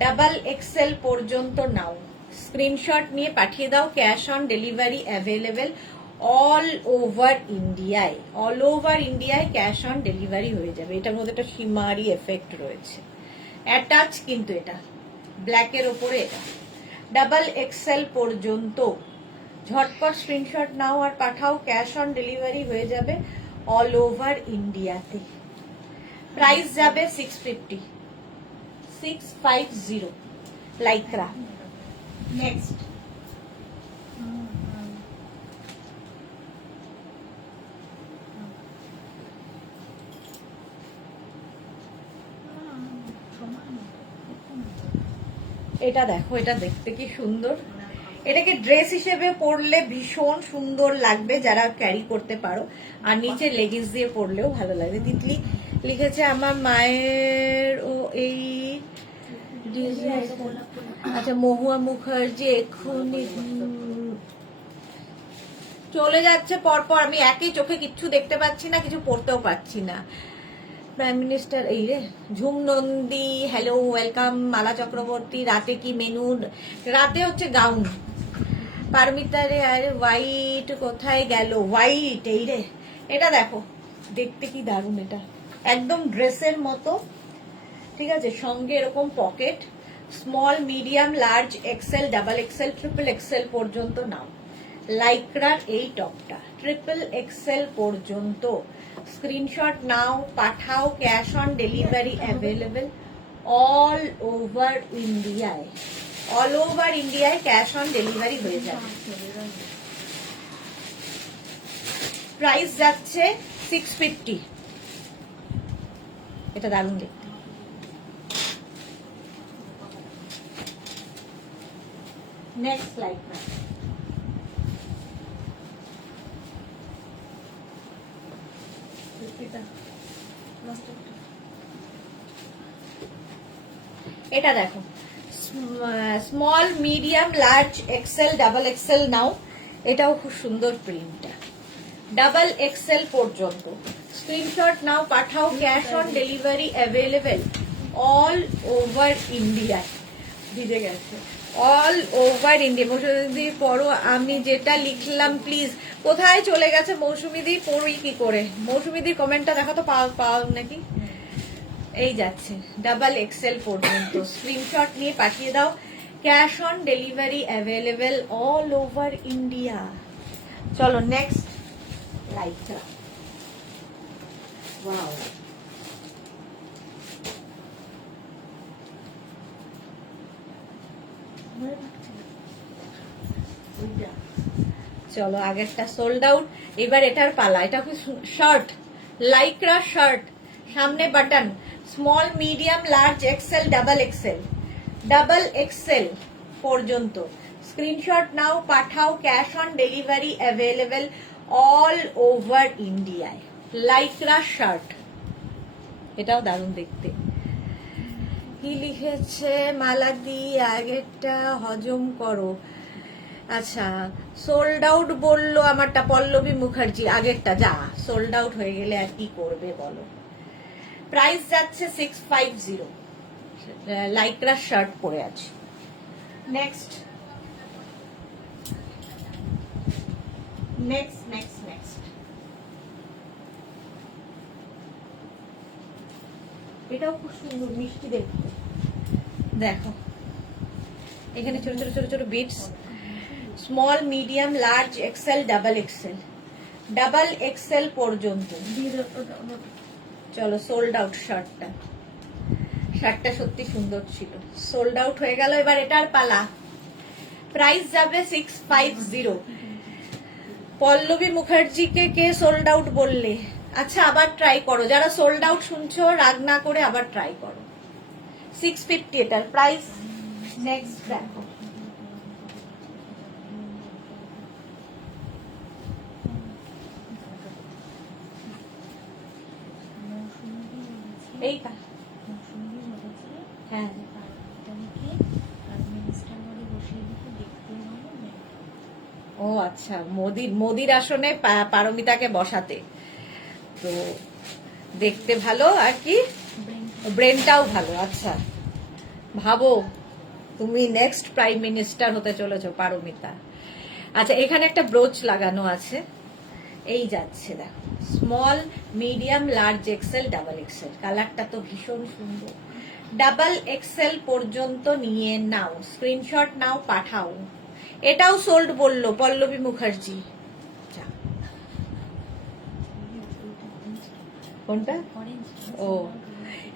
double XL পর্যন্ত নাও। স্ক্রিনশট নিয়ে পাঠিয়ে দাও। Cash on delivery available all over ইন্ডিয়ায়। অল ওভার ইন্ডিয়ায় ক্যাশ অন ডেলিভারি হয়ে যাবে। এটার মধ্যে একটা শিমারি এফেক্ট রয়েছে, অ্যাটাচ কিন্তু এটা ব্ল্যাকের ওপরে। এটা ডাবল এক্সেল পর্যন্ত। ঝটপট স্ক্রিনশট নাও আর পাঠাও। ক্যাশ অন ডেলিভারি হয়ে যাবে অল ওভার ইন্ডিয়াতে। প্রাইস যাবে 650, 650 লাইক্রা। নেক্সট এটা দেখো, এটা দেখতে কি সুন্দর। এটাকে ড্রেস হিসেবে পরলে ভীষণ সুন্দর লাগবে যারা ক্যারি করতে পারো, আর নিচে লেগিংস দিয়ে পরলেও ভালো লাগবে। তিতলি লিখেছে আমার মায়ের ও এই আচ্ছা মহুয়া মুখার্জি এক্ষুনি চলে যাচ্ছে পরপর, আমি একই চোখে কিচ্ছু দেখতে পাচ্ছি না, কিছু পড়তেও পাচ্ছি না। প্রাইম মিনিস্টার এই রে, ঝুম নন্দী হ্যালো ওয়েলকাম। মালা চক্রবর্তী রাতে কি মেনু? রাতে হচ্ছে গাউন। পারমিতা রে আরে হোয়াইট কোথায় গেল? হোয়াইট এই রে, এটা দেখো দেখতে কি দারুণ, এটা একদম ড্রেসের মতো, ঠিক আছে। সঙ্গে এরকম pocket, small medium large XL double XL triple XL পর্যন্ত নাও। লাইক্রার এই টপটা ট্রিপল এক্সেল পর্যন্ত। স্ক্রিনশট নাও, পাঠাও, cash on delivery available all over ইন্ডিয়ায়। অল ওভার ইন্ডিয়ায় ক্যাশ অন ডেলিভারি হয়ে যাবে। প্রাইস যাচ্ছে 650। এটা দারুণ দেখতে। নেক্সট লাইক্রা, এটা দেখো small medium large XL double XL নাও। এটাও খুব সুন্দর প্রিন্টটা, ডাবল এক্সেল পর্যন্ত। স্ক্রিনশট নাও, পাঠাও, cash on delivery available all over India. ভিজে গেছে, অল ওভার ইন্ডিয়া। মৌসুমিদি পড়ো, আমি যেটা লিখলাম প্লিজ। কোথায় চলে গেছে মৌসুমিদি? পড়ি কি করে? মৌসুমিদির কমেন্টটা দেখো তো, পাও নাকি? এই যাচ্ছে ডাবল এক্সেল পর্যন্ত। স্ক্রিনশট নিয়ে পাঠিয়ে দাও। Cash on delivery available all over India. চলো নেক্সট লাইক্রা। ওয়াও, চলো আগেরটা সোল্ড আউট, এবার এটার পালা। এটা খুব শার্ট, লাইক্রা শার্ট, সামনে button, small medium large XL double XL, double XL পর্যন্ত। স্ক্রিনশট নাও, পাঠাও, cash on delivery available all over ইন্ডিয়ায়। লাইক্রা শার্ট, এটাও দারুণ দেখতে। কি লিখেছে মালাদি? আগেরটা হজম করো। আচ্ছা সোল্ড আউট বললো আমারটা, পল্লবী মুখার্জি। আগেরটা যা সোল্ড আউট হয়ে গেলে আর কি করবে বলো। প্রাইস যাচ্ছে 650। লাইক্রা শার্ট পরে আছে। নেক্সট নেক্সট নেক্সট নেক্সট এটাও খুব সুন্দর মিষ্টি দেখতে। দেখো এখানে ছোট ছোট ছোট ছোট bits, small medium large XL double XL, double XL পর্যন্ত। চলো সোল্ড আউট শার্টটা, শার্টটা সত্যি সুন্দর ছিল, সোল্ড আউট হয়ে গেল। এবার এটার পালা। প্রাইস যাবে 650। পল্লবী মুখার্জিকে কে সোল্ড আউট বললে? আচ্ছা আবার ট্রাই করো, যারা সোল্ড আউট শুনছো রাগ না করে আবার ট্রাই করো। 650 এটার প্রাইস। নেক্সট দেখো, এই হ্যাঁ ও আচ্ছা, মোদির আসনে পারমিতাকে বসাতে, তো দেখতে ভালো আর কি ব্রেনটাও ভালো। আচ্ছা ভাবো তুমি নেক্সট প্রাইম মিনিস্টার হতে চলেছো পারমিতা। আচ্ছা এখানে একটা ব্রোচ লাগানো আছে, এই যাচ্ছে দেখো, small medium large XL double Excel. কালারটা তো ভীষণ সুন্দর। ডাবল এক্সেল পর্যন্ত নিয়ে নাও, স্ক্রিনশট নাও, পাঠাও। এটাও সোল্ড বললো পল্লবী মুখার্জি। কোনটা? ও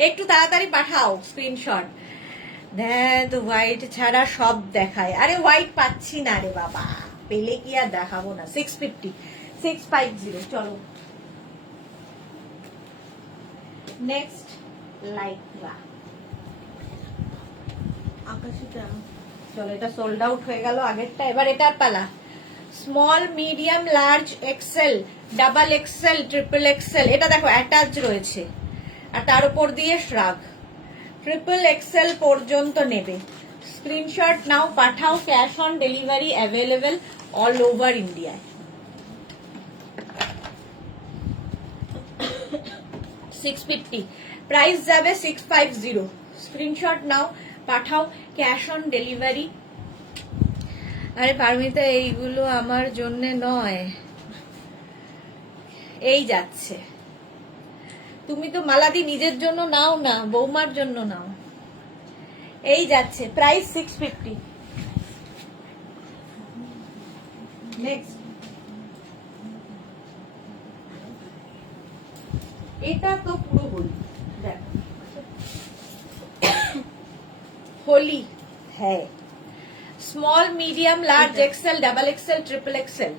একটু তাড়াতাড়ি পাঠাও স্ক্রিনশট। তো হোয়াইট ছাড়া সব দেখায়, আরে হোয়াইট পাচ্ছি না রে বাবা, পেলে কি আর দেখাবো না। 650 650 চলো নেক্সট। লাইকরা আকাশিটা চলো, এটা সোল্ড আউট হয়ে গেল আগেরটা, এবার এটার পালা। Small medium large XL double XL triple Excel, এটা দেখো অ্যাটাচ রয়েছে আর তার উপর দিয়ে শ্রাগ। ট্রিপল এক্সেল পর্যন্ত নেবে, স্ক্রিনশট নাও, পাঠাও, cash on delivery available all over ইন্ডিয়ায়। 650 প্রাইস যাবে 650, স্ক্রিনশট নাও, পাঠাও, ক্যাশ অন ডেলিভারি। আরে পারমিতা এইগুলো আমার জন্য নয়, এই যাচ্ছে। তুমি তো মালাদি নিজের জন্য নাও না, বৌমার জন্য নাও। এই যাচ্ছে, প্রাইস 650। নেক্সট, এটা তো পুরো হোলি, দেখো হোলি হ্যাঁ। Small medium large XL double XL triple Excel,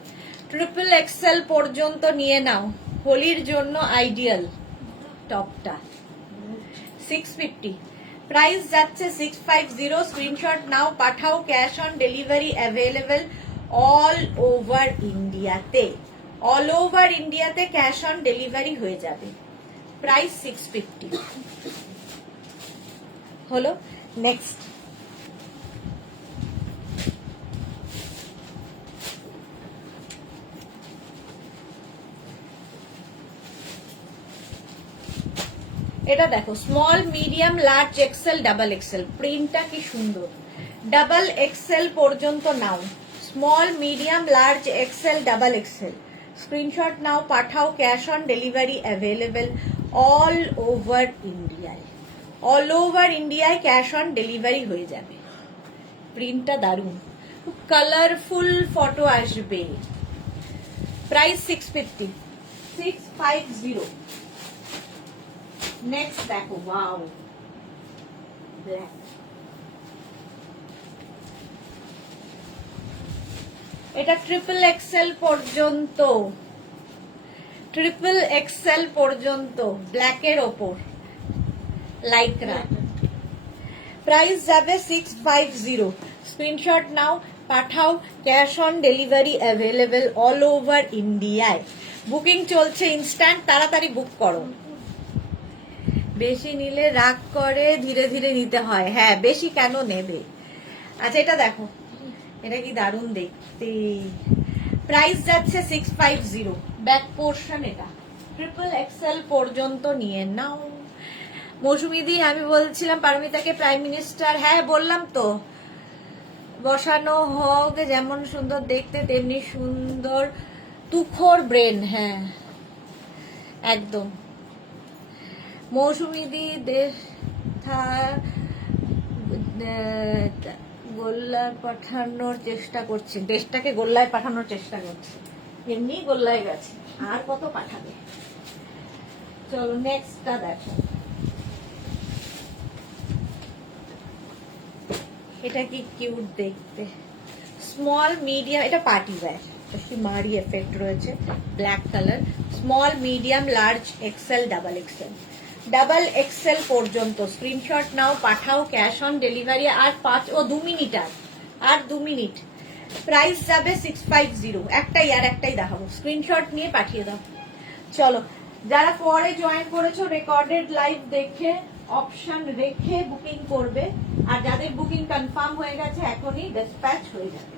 triple XL পর্যন্ত নিয়ে নাও, হোলির জন্য আইডিয়াল টপটা। 650 প্রাইস যাচ্ছে 650, স্ক্রিনশট নাও, পাঠাও, cash on delivery available all over ইন্ডিয়াতে। অল ওভার ইন্ডিয়াতে ক্যাশ অন ডেলিভারি হয়ে যাবে, প্রাইস 650 হলো। নেক্সট, এটা দেখো small medium large XL double XL, প্রিন্টটা কি সুন্দর। ডাবল এক্সেল পর্যন্ত নাও, small medium large XL double XL, screenshot নাও, পাঠাও, cash on delivery available all over ইন্ডিয়ায়। অল ওভার ইন্ডিয়ায় ক্যাশ অন ডেলিভারি হয়ে যাবে। প্রিন্টটা দারুণ, কালারফুল ফটো আসবে। প্রাইস 650 650। নেক্সট দেখো, ওয়াও ব্ল্যাক, এটা ট্রিপল এক্সেল পর্যন্ত, ট্রিপল এক্সেল পর্যন্ত ব্ল্যাকের ওপর লাইকরা। প্রাইস যাবে 650, স্ক্রিনশট নাও, পাঠাও, cash on delivery available all over ইন্ডিয়ায়। বুকিং চলছে ইনস্ট্যান্ট, তাড়াতাড়ি বুক করো। বেশি নিলে রাগ করে, ধীরে ধীরে নিতে হয়। হ্যাঁ, বেশি কেন নেবে। আচ্ছা এটা দেখো, এটা কি দারুণ দেখতে। প্রাইস যাচ্ছে 650, ব্যাক পোর্শন, এটা ট্রিপল এক্সেল পর্যন্ত নিয়ে নাও। মৌসুমীদি আমি বলছিলাম পারমিতাকে প্রাইম মিনিস্টার, হ্যাঁ বললাম তো, বসানো হোক, যেমন সুন্দর দেখতে তেমনি সুন্দর তুখোর ব্রেন। হ্যাঁ একদম। মৌসুমীদি গোল্লায় পাঠানোর চেষ্টা করছে, দেশটাকে গোল্লায় পাঠানোর চেষ্টা করছে, এমনি গোল্লায় গেছে, আর কত পাঠাবে। চলো নেক্সটটা দেখো, এটা কি কিউট দেখতে। স্মল মিডিয়াম, এটা পার্টি ওয়্যার, মারি এফেক্ট রয়েছে, black colour. Small medium large XL double XL, double XL পর্যন্ত স্ক্রিনশট নাও, পাঠাও, ক্যাশ অন ডেলিভারি। আর 2 মিনিট, আর 2 মিনিট। প্রাইস যাবে 650, একটাই দেখাবো, স্ক্রিনশট নিয়ে পাঠিয়ে দাও। চলো, যারা পরে জয়েন করেছো রেকর্ডেড লাইভ দেখে অপশন রেখে বুকিং করবে, আর যাদের বুকিং কনফার্ম হয়ে গেছে এখনই ডিসপ্যাচ হয়ে যাবে।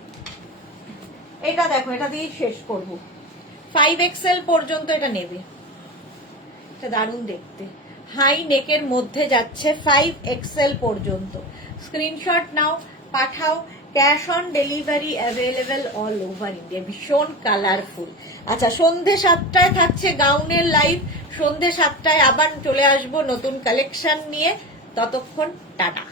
এটা দেখো, এটা দিয়ে শেষ করব। 5 এক্সেল পর্যন্ত এটা নেবে, এটা দারুণ দেখতে। হাই নেকের মধ্যে যাচ্ছে, 5 এক্সেল পর্যন্ত, স্ক্রিনশট নাও, পাঠাও, cash on delivery available all over India. ভীষণ কালারফুল। আচ্ছা, সন্ধে 7টায় থাকছে গাউনের লাইভ, সন্ধে 7টায় আবার চলে আসবো নতুন কালেকশন নিয়ে। ততক্ষণ টাটা।